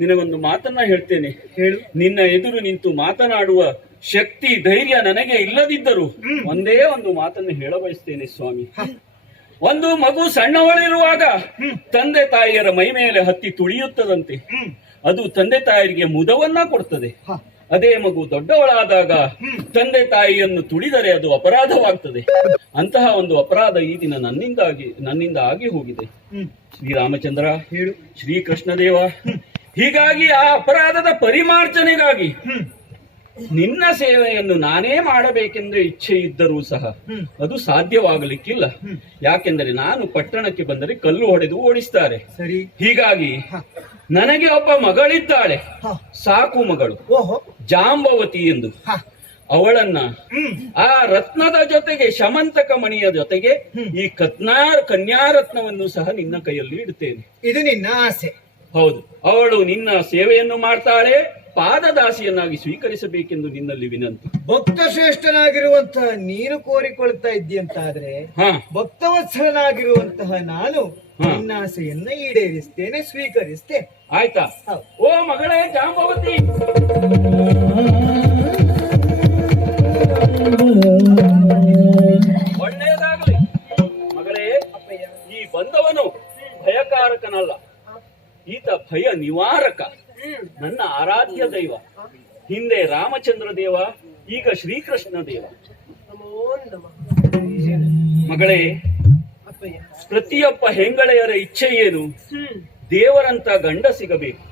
ನಿನಗೊಂದು ಮಾತನ್ನ ಹೇಳ್ತೇನೆ, ಹೇಳು. ನಿನ್ನ ಎದುರು ನಿಂತು ಮಾತನಾಡುವ ಶಕ್ತಿ ಧೈರ್ಯ ನನಗೆ ಇಲ್ಲದಿದ್ದರೂ ಒಂದೇ ಒಂದು ಮಾತನ್ನು ಹೇಳ ಬಯಸ್ತೇನೆ ಸ್ವಾಮಿ. ಒಂದು ಮಗು ಸಣ್ಣವಳಿರುವಾಗ ತಂದೆ ತಾಯಿಯರ ಮೈ ಮೇಲೆ ಹತ್ತಿ ತುಳಿಯುತ್ತದಂತೆ, ಅದು ತಂದೆ ತಾಯಿಯರಿಗೆ ಮುದವನ್ನ ಕೊಡ್ತದೆ. ಅದೇ ಮಗು ದೊಡ್ಡವಳಾದಾಗ ತಂದೆ ತಾಯಿಯನ್ನು ತುಳಿದರೆ ಅದು ಅಪರಾಧವಾಗ್ತದೆ. ಅಂತಹ ಒಂದು ಅಪರಾಧ ಈ ದಿನ ನನ್ನಿಂದ ಆಗಿ ಹೋಗಿದೆ ಶ್ರೀರಾಮಚಂದ್ರ, ಹೇಳು. ಶ್ರೀಕೃಷ್ಣ ದೇವ. ಹೀಗಾಗಿ ಆ ಅಪರಾಧದ ಪರಿಮಾರ್ಜನೆಗಾಗಿ ನಿನ್ನ ಸೇವೆಯನ್ನು ನಾನೇ ಮಾಡಬೇಕೆಂದು ಇಚ್ಛೆ ಇದ್ದರೂ ಸಹ ಅದು ಸಾಧ್ಯವಾಗಲಿಕ್ಕಿಲ್ಲ. ಯಾಕೆಂದರೆ ನಾನು ಪಟ್ಟಣಕ್ಕೆ ಬಂದರೆ ಕಲ್ಲು ಹೊಡೆದು ಓಡಿಸ್ತಾರೆ. ಸರಿ. ಹೀಗಾಗಿ ನನಗೆ ಒಬ್ಬ ಮಗಳಿದ್ದಾಳೆ, ಸಾಕು ಮಗಳು, ಜಾಂಬವತಿ ಎಂದು. ಅವಳನ್ನ ಆ ರತ್ನದ ಜೊತೆಗೆ ಶಮಂತಕ ಮಣಿಯ ಜೊತೆಗೆ ಈ ಕನ್ಯಾರತ್ನವನ್ನು ಸಹ ನಿನ್ನ ಕೈಯಲ್ಲಿ ಇಡುತ್ತೇನೆ. ಇದು ನಿನ್ನ ಆಸೆ? ಹೌದು. ಅವಳು ನಿನ್ನ ಸೇವೆಯನ್ನು ಮಾಡ್ತಾಳೆ, ಪಾದದಾಸಿಯನ್ನಾಗಿ ಸ್ವೀಕರಿಸಬೇಕೆಂದು ನಿನ್ನಲ್ಲಿ ವಿನಂತಿ. ಭಕ್ತ ಶ್ರೇಷ್ಠನಾಗಿರುವಂತಹ ನೀನು ಕೋರಿಕೊಳ್ತಾ ಇದ್ದೀಯಂತಾದ್ರೆ ಭಕ್ತವತ್ಸಲನಾಗಿರುವಂತಹ ನಾನು ನಿನ್ನ ಆಸೆಯನ್ನ ಈಡೇರಿಸ್ತೇನೆ, ಸ್ವೀಕರಿಸ್ತೇನೆ. ಆಯ್ತಾ? ಓ ಮಗಳೇ ಜಾಂಬವತಿ, ಒಳ್ಳೆಯದಾಗಲಿ ಮಗಳೇ. ಈ ಬಂದವನು ಭಯಕಾರಕನಲ್ಲ, ಈತ ಭಯ ನಿವಾರಕ, ನನ್ನ ಆರಾಧ್ಯ ದೈವ. ಹಿಂದೆ ರಾಮಚಂದ್ರ ದೇವ, ಈಗ ಶ್ರೀಕೃಷ್ಣ ದೇವ. ಮಗಳೇ, ಪ್ರತಿಯೊಬ್ಬ ಹೆಂಗಳೆಯರ ಇಚ್ಛೆ ಏನು? ದೇವರಂತ ಗಂಡ ಸಿಗಬೇಕು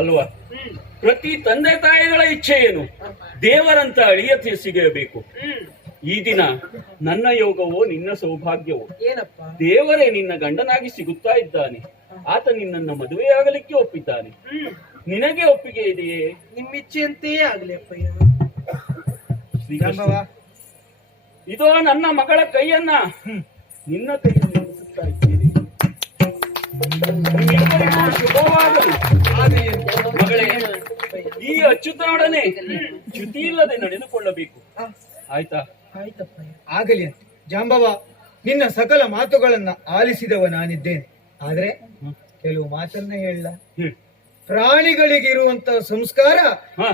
ಅಲ್ವಾ? ಪ್ರತಿ ತಂದೆ ತಾಯಿಗಳ ಇಚ್ಛೆ ಏನು? ದೇವರಂತ ಅಳಿಯತೆ ಸಿಗಬೇಕು. ಈ ದಿನ ನನ್ನ ಯೋಗವೋ ನಿನ್ನ ಸೌಭಾಗ್ಯವೋ, ದೇವರೇ ನಿನ್ನ ಗಂಡನಾಗಿ ಸಿಗುತ್ತಾ ಇದ್ದಾನೆ. ಆತ ನಿನ್ನನ್ನು ಮದುವೆಯಾಗಲಿಕ್ಕೆ ಒಪ್ಪಿದ್ದಾನೆ. ನಿನಗೆ ಒಪ್ಪಿಗೆ ಇದೆಯೇ? ನಿಮ್ಮಿಚ್ಛೆಯಂತೆಯೇ ಆಗ್ಲಿ ಅಪ್ಪಯ್ಯ. ಇದೋ ನನ್ನ ಮಗಳ ಕೈಯನ್ನ ನಿನ್ನ ಕೈಯಲ್ಲಿ ಮುಗಿಸುತ್ತಾ ಇದ್ದೇನೆ. ಶುಭವಾಗಲಿ ಮಗಳೇ. ಈ ಅಚ್ಯುತನೊಡನೆ ಚ್ಯುತಿ ಇಲ್ಲದೆ ನಡೆದುಕೊಳ್ಳಬೇಕು. ಆಯ್ತಾ? ಆಗಲಿ ಅಂತ ಜಾಂಬವ, ನಿನ್ನ ಸಕಲ ಮಾತುಗಳನ್ನ ಆಲಿಸಿದವ ನಾನಿದ್ದೇನೆ. ಆದ್ರೆ ಕೆಲವು ಮಾತನ್ನ ಹೇಳ. ಪ್ರಾಣಿಗಳಿಗಿರುವಂತಹ ಸಂಸ್ಕಾರ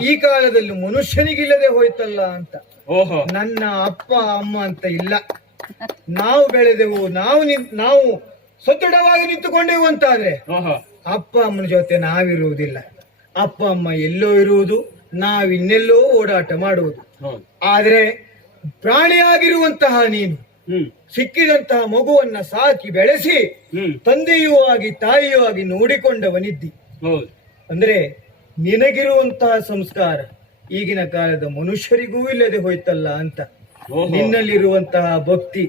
ಈ ಕಾಲದಲ್ಲಿ ಮನುಷ್ಯನಿಗಿಲ್ಲದೆ ಹೋಯ್ತಲ್ಲ ಅಂತ. ನನ್ನ ಅಪ್ಪ ಅಮ್ಮ ಅಂತ ಇಲ್ಲ, ನಾವು ಬೆಳೆದೆವು, ನಾವು ಸದೃಢವಾಗಿ ನಿಂತುಕೊಂಡೆವು ಅಂತಾದ್ರೆ ಅಪ್ಪ ಅಮ್ಮನ ಜೊತೆ ನಾವಿರುವುದಿಲ್ಲ. ಅಪ್ಪ ಅಮ್ಮ ಎಲ್ಲೋ ಇರುವುದು, ನಾವಿನ್ನೆಲ್ಲೋ ಓಡಾಟ ಮಾಡುವುದು. ಆದ್ರೆ ಪ್ರಾಣಿಯಾಗಿರುವಂತಹ ನೀನು ಸಿಕ್ಕಿದಂತಹ ಮಗುವನ್ನ ಸಾಕಿ ಬೆಳೆಸಿ ತಂದೆಯೂ ಆಗಿ ತಾಯಿಯೂ ಆಗಿ ನೋಡಿಕೊಂಡವನಿದ್ದಿ. ಅಂದ್ರೆ ನಿನಗಿರುವಂತಹ ಸಂಸ್ಕಾರ ಈಗಿನ ಕಾಲದ ಮನುಷ್ಯರಿಗೂ ಇಲ್ಲದೆ ಹೋಯ್ತಲ್ಲ ಅಂತ. ನಿನ್ನಲ್ಲಿರುವಂತಹ ಭಕ್ತಿ,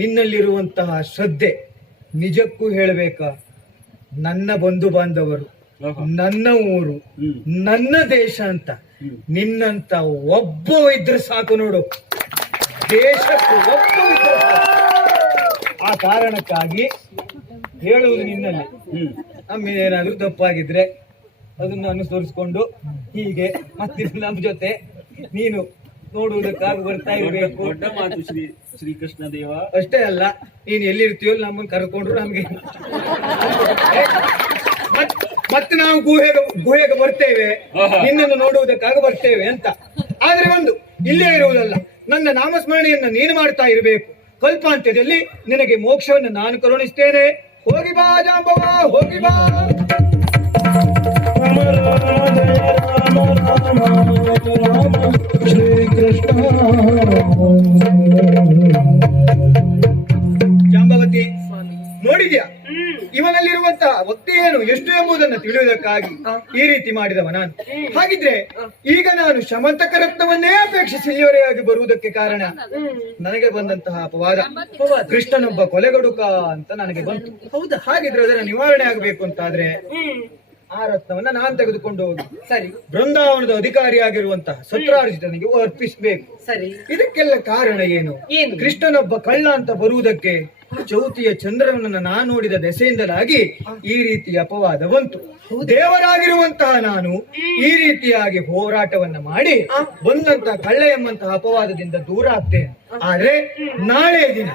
ನಿನ್ನಲ್ಲಿರುವಂತಹ ಶ್ರದ್ಧೆ, ನಿಜಕ್ಕೂ ಹೇಳಬೇಕಾ, ನನ್ನ ಬಂಧು ಬಾಂಧವರು, ನನ್ನ ಊರು, ನನ್ನ ದೇಶ ಅಂತ ನಿನ್ನಂತ ಒಬ್ಬ ಇದ್ರೆ ಸಾಕು ನೋಡು. ದೇಶಕ್ಕೂ ಒಬ್ಬ ಇದ್ರೆ ಸಾಕು. ಆ ಕಾರಣಕ್ಕಾಗಿ ಹೇಳುವುದು ನಿನ್ನಲ್ಲಿ. ಆಮೇಲೆ ಏನಾದ್ರು ತಪ್ಪಾಗಿದ್ರೆ ಅದನ್ನು ಅನುಸರಿಸಿಕೊಂಡು ಹೀಗೆ ಮತ್ತೆ ನಮ್ಮ ಜೊತೆ ನೀನು ನೋಡುವುದಕ್ಕಾಗಿ ಬರ್ತಾ ಇರಬೇಕು. ದೊಡ್ಡ ಮಾತು ಶ್ರೀಕೃಷ್ಣ ದೇವ. ಅಷ್ಟೇ ಅಲ್ಲ, ನೀನ್ ಎಲ್ಲಿರ್ತೀಯೋ ನಮ್ಮನ್ನು ಕರ್ಕೊಂಡ್ರು ನಮ್ಗೆ ಮತ್ತೆ ನಾವು ಗುಹೆಗೆ ಬರ್ತೇವೆ, ನಿನ್ನನ್ನು ನೋಡುವುದಕ್ಕಾಗಿ ಬರ್ತೇವೆ ಅಂತ. ಆದ್ರೆ ಒಂದು ಇಲ್ಲೇ ಇರುವುದಲ್ಲ, ನನ್ನ ನಾಮಸ್ಮರಣೆಯನ್ನ ನೀನು ಮಾಡ್ತಾ ಇರಬೇಕು. ಕಲ್ಪಾಂತ್ಯದಲ್ಲಿ ನಿನಗೆ ಮೋಕ್ಷವನ್ನು ನಾನು ಕರುಣಿಸ್ತೇನೆ. ಹೋಗಿ ಬಾ ಜಾಂಬವ, ಹೋಗಿ ಬಾ. ಜಾಂಬವತಿ, ನೋಡಿದ್ಯಾ ಇವನಲ್ಲಿರುವಂತಹ ಭಕ್ತಿ ಏನು ಎಷ್ಟು ಎಂಬುದನ್ನು ತಿಳಿಯುವುದಕ್ಕಾಗಿ ಈ ರೀತಿ ಮಾಡಿದವ ನಾನು. ಹಾಗಿದ್ರೆ ಈಗ ನಾನು ಶಮಂತಕ ರತ್ನವನ್ನೇ ಅಪೇಕ್ಷಿಸಿ ಇಲ್ಲಿವರೆಗಾಗಿ ಬರುವುದಕ್ಕೆ ಕಾರಣ ನನಗೆ ಬಂದಂತಹ ಅಪವಾದ. ಕೃಷ್ಣನೊಬ್ಬ ಕೊಲೆಗಡುಕ ಅಂತ ನನಗೆ ಬಂತು. ಹೌದಾ? ಹಾಗಿದ್ರೆ ಅದರ ನಿವಾರಣೆ ಆಗಬೇಕು ಅಂತಾದ್ರೆ ಆ ರತ್ನವನ್ನ ನಾನು ತೆಗೆದುಕೊಂಡು ಹೋಗಿ ಸರಿ ಬೃಂದಾವನದ ಅಧಿಕಾರಿಯಾಗಿರುವಂತಹ ಸತ್ರಾರ್ಜಿತನಿಗೆ ಅರ್ಪಿಸಬೇಕು. ಸರಿ. ಇದಕ್ಕೆಲ್ಲ ಕಾರಣ ಏನು? ಏನು? ಕೃಷ್ಣನೊಬ್ಬ ಕಳ್ಳ ಅಂತ ಬರುವುದಕ್ಕೆ ಚೌತಿಯ ಚಂದ್ರನನ್ನ ನಾ ನೋಡಿದ ದೆಸೆಯಿಂದಲಾಗಿ ಈ ರೀತಿಯ ಅಪವಾದ ಬಂತು. ದೇವರಾಗಿರುವಂತಹ ನಾನು ಈ ರೀತಿಯಾಗಿ ಹೋರಾಟವನ್ನ ಮಾಡಿ ಬಂದಂತಹ ಕಳ್ಳ ಎಂಬಂತಹ ಅಪವಾದದಿಂದ ದೂರ ಆಗ್ತೇನೆ. ಆದ್ರೆ ನಾಳೆ ದಿನ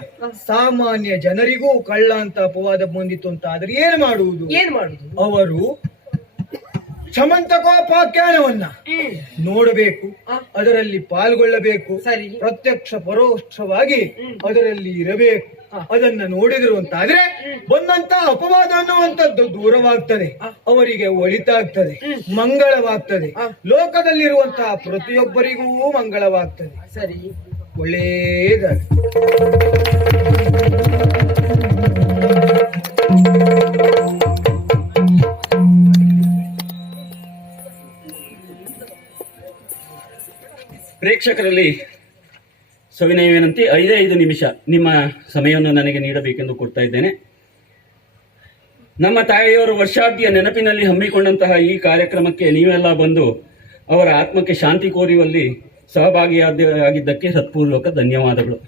ಸಾಮಾನ್ಯ ಜನರಿಗೂ ಕಳ್ಳ ಅಂತ ಅಪವಾದ ಬಂದಿತ್ತು ಅಂತ ಆದ್ರೆ ಏನ್ ಮಾಡುವುದು? ಅವರು ಸಮಂತಕೋಪಾಖ್ಯಾನವನ್ನ ನೋಡಬೇಕು, ಅದರಲ್ಲಿ ಪಾಲ್ಗೊಳ್ಳಬೇಕು, ಪ್ರತ್ಯಕ್ಷ ಪರೋಕ್ಷವಾಗಿ ಅದರಲ್ಲಿ ಇರಬೇಕು. ಅದನ್ನ ನೋಡಿದ್ರು ಅಂತ ಆದ್ರೆ ಬಂದಂತ ಅಪವಾದ ಅನ್ನುವಂಥದ್ದು ದೂರವಾಗ್ತದೆ, ಅವರಿಗೆ ಒಳಿತಾಗ್ತದೆ, ಮಂಗಳವಾಗ್ತದೆ, ಲೋಕದಲ್ಲಿರುವಂತಹ ಪ್ರತಿಯೊಬ್ಬರಿಗೂ ಮಂಗಳವಾಗ್ತದೆ. ಸರಿ, ಒಳ್ಳೇದಾಗಿ ಪ್ರೇಕ್ಷಕರಲ್ಲಿ ಸವಿನಯ ವಿನಂತಿ, 5 ನಿಮಿಷ ನಿಮ್ಮ ಸಮಯವನ್ನು ನನಗೆ ನೀಡಬೇಕೆಂದು ಕೊಡ್ತಾ ಇದ್ದೇನೆ. ನಮ್ಮ ತಾಯಿಯವರು ವರ್ಷಾಬ್ದಿಯ ನೆನಪಿನಲ್ಲಿ ಹಮ್ಮಿಕೊಂಡಂತಹ ಈ ಕಾರ್ಯಕ್ರಮಕ್ಕೆ ನೀವೆಲ್ಲ ಬಂದು ಅವರ ಆತ್ಮಕ್ಕೆ ಶಾಂತಿ ಕೋರುವಲ್ಲಿ ಸಹಭಾಗಿಯಾಗಿದ್ದಕ್ಕೆ ಹೃತ್ಪೂರ್ವಕ ಧನ್ಯವಾದಗಳು.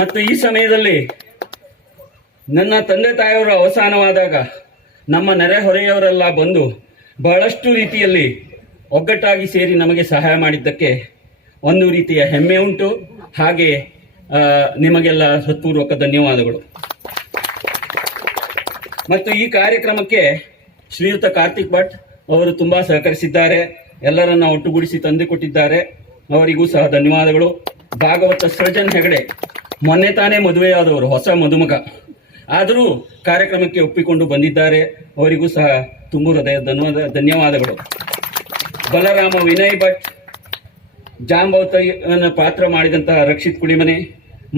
ಮತ್ತು ಈ ಸಮಯದಲ್ಲಿ ನನ್ನ ತಂದೆ ತಾಯಿಯವರು ಅವಸಾನವಾದಾಗ ನಮ್ಮ ನೆರೆಹೊರೆಯವರೆಲ್ಲ ಬಂದು ಬಹಳಷ್ಟು ರೀತಿಯಲ್ಲಿ ಒಗ್ಗಟ್ಟಾಗಿ ಸೇರಿ ನಮಗೆ ಸಹಾಯ ಮಾಡಿದ್ದಕ್ಕೆ ಒಂದು ರೀತಿಯ ಹೆಮ್ಮೆ ಉಂಟು. ಹಾಗೆ ನಿಮಗೆಲ್ಲ ಹೃತ್ಪೂರ್ವಕ ಧನ್ಯವಾದಗಳು. ಮತ್ತು ಈ ಕಾರ್ಯಕ್ರಮಕ್ಕೆ ಶ್ರೀಯುತ ಕಾರ್ತಿಕ್ ಭಟ್ ಅವರು ತುಂಬಾ ಸಹಕರಿಸಿದ್ದಾರೆ, ಎಲ್ಲರನ್ನ ಒಟ್ಟುಗೂಡಿಸಿ ತಂದುಕೊಟ್ಟಿದ್ದಾರೆ, ಅವರಿಗೂ ಸಹ ಧನ್ಯವಾದಗಳು. ಭಾಗವತ ಸೃಜನ್ ಹೆಗಡೆ ಮೊನ್ನೆ ತಾನೇ ಮದುವೆಯಾದವರು, ಹೊಸ ಮದುಮಗ, ಆದರೂ ಕಾರ್ಯಕ್ರಮಕ್ಕೆ ಒಪ್ಪಿಕೊಂಡು ಬಂದಿದ್ದಾರೆ, ಅವರಿಗೂ ಸಹ ತುಂಬು ಹೃದಯ ಧನ್ಯವಾದಗಳು. ಬಲರಾಮ ವಿನಯ್ ಭಟ್ ಜಾಂಬವತಿಯನ್ನು ಪಾತ್ರ ಮಾಡಿದಂತಹ ರಕ್ಷಿತ್ ಕುಳಿಮನೆ,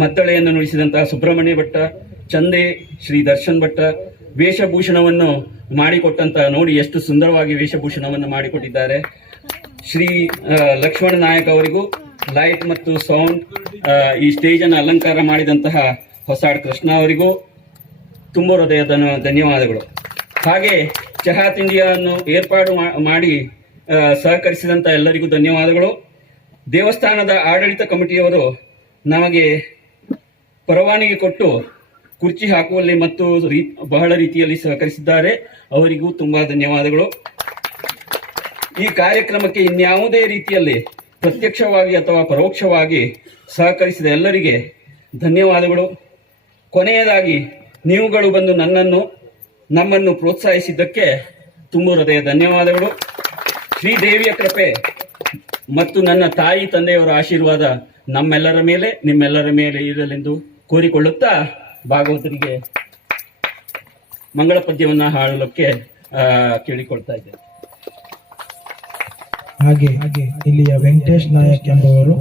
ಮದ್ದಳೆಯನ್ನು ನುಡಿಸಿದಂತಹ ಸುಬ್ರಹ್ಮಣ್ಯ ಭಟ್ಟ, ಚಂದೆ ಶ್ರೀ ದರ್ಶನ್ ಭಟ್ಟ, ವೇಷಭೂಷಣವನ್ನು ಮಾಡಿಕೊಟ್ಟಂತಹ, ನೋಡಿ ಎಷ್ಟು ಸುಂದರವಾಗಿ ವೇಷಭೂಷಣವನ್ನು ಮಾಡಿಕೊಟ್ಟಿದ್ದಾರೆ. ಶ್ರೀ ಲಕ್ಷ್ಮಣ ನಾಯಕ್ ಅವರಿಗೂ ಲೈಟ್ ಮತ್ತು ಸೌಂಡ್ ಈ ಸ್ಟೇಜ್ ಅನ್ನು ಅಲಂಕಾರ ಮಾಡಿದಂತಹ ಹೊಸಾಡ್ ಕೃಷ್ಣ ಅವರಿಗೂ ತುಂಬ ಹೃದಯದ ಧನ್ಯವಾದಗಳು. ಹಾಗೆ ಚಹಾ ತಿಂಡಿಯನ್ನು ಏರ್ಪಾಡು ಮಾಡಿ ಸಹಕರಿಸಿದಂತ ಎಲ್ಲರಿಗೂ ಧನ್ಯವಾದಗಳು. ದೇವಸ್ಥಾನದ ಆಡಳಿತ ಕಮಿಟಿಯವರು ನಮಗೆ ಪರವಾನಗಿ ಕೊಟ್ಟು ಕುರ್ಚಿ ಹಾಕುವಲ್ಲಿ ಮತ್ತು ಬಹಳ ರೀತಿಯಲ್ಲಿ ಸಹಕರಿಸಿದ್ದಾರೆ, ಅವರಿಗೂ ತುಂಬಾ ಧನ್ಯವಾದಗಳು. ಈ ಕಾರ್ಯಕ್ರಮಕ್ಕೆ ಇನ್ಯಾವುದೇ ರೀತಿಯಲ್ಲಿ ಪ್ರತ್ಯಕ್ಷವಾಗಿ ಅಥವಾ ಪರೋಕ್ಷವಾಗಿ ಸಹಕರಿಸಿದ ಎಲ್ಲರಿಗೆ ಧನ್ಯವಾದಗಳು. ಕೊನೆಯದಾಗಿ ನೀವುಗಳು ಬಂದು ನಮ್ಮನ್ನು ಪ್ರೋತ್ಸಾಹಿಸಿದ್ದಕ್ಕೆ ತುಂಬ ಹೃದಯ ಧನ್ಯವಾದಗಳು. ಶ್ರೀದೇವಿಯ ಕೃಪೆ ಮತ್ತು ನನ್ನ ತಾಯಿ ತಂದೆಯವರ ಆಶೀರ್ವಾದ ನಮ್ಮೆಲ್ಲರ ಮೇಲೆ ನಿಮ್ಮೆಲ್ಲರ ಮೇಲೆ ಇರಲೆಂದು ಕೋರಿಕೊಳ್ಳುತ್ತಾ ಭಾಗವತರಿಗೆ ಮಂಗಳ ಪದ್ಯವನ್ನ ಹಾಡಲಿಕ್ಕೆ ಕೇಳಿಕೊಳ್ತಾ ಇದ್ದೇನೆ. ಹಾಗೆ ಇಲ್ಲಿಯ ವೆಂಕಟೇಶ್ ನಾಯಕ್ ಎಂಬುವರು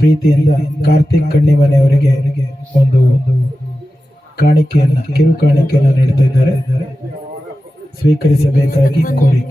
ಪ್ರೀತಿಯಿಂದ ಕಾರ್ತಿಕ್ ಕಣ್ಣಿಮನೆಯವರಿಗೆ ಒಂದು ಕಿರು ಕಾಣಿಕೆಯನ್ನು ನೀಡ್ತಾ ಇದ್ದಾರೆ, ಸ್ವೀಕರಿಸಬೇಕಾಗಿ ಕೋರಿ.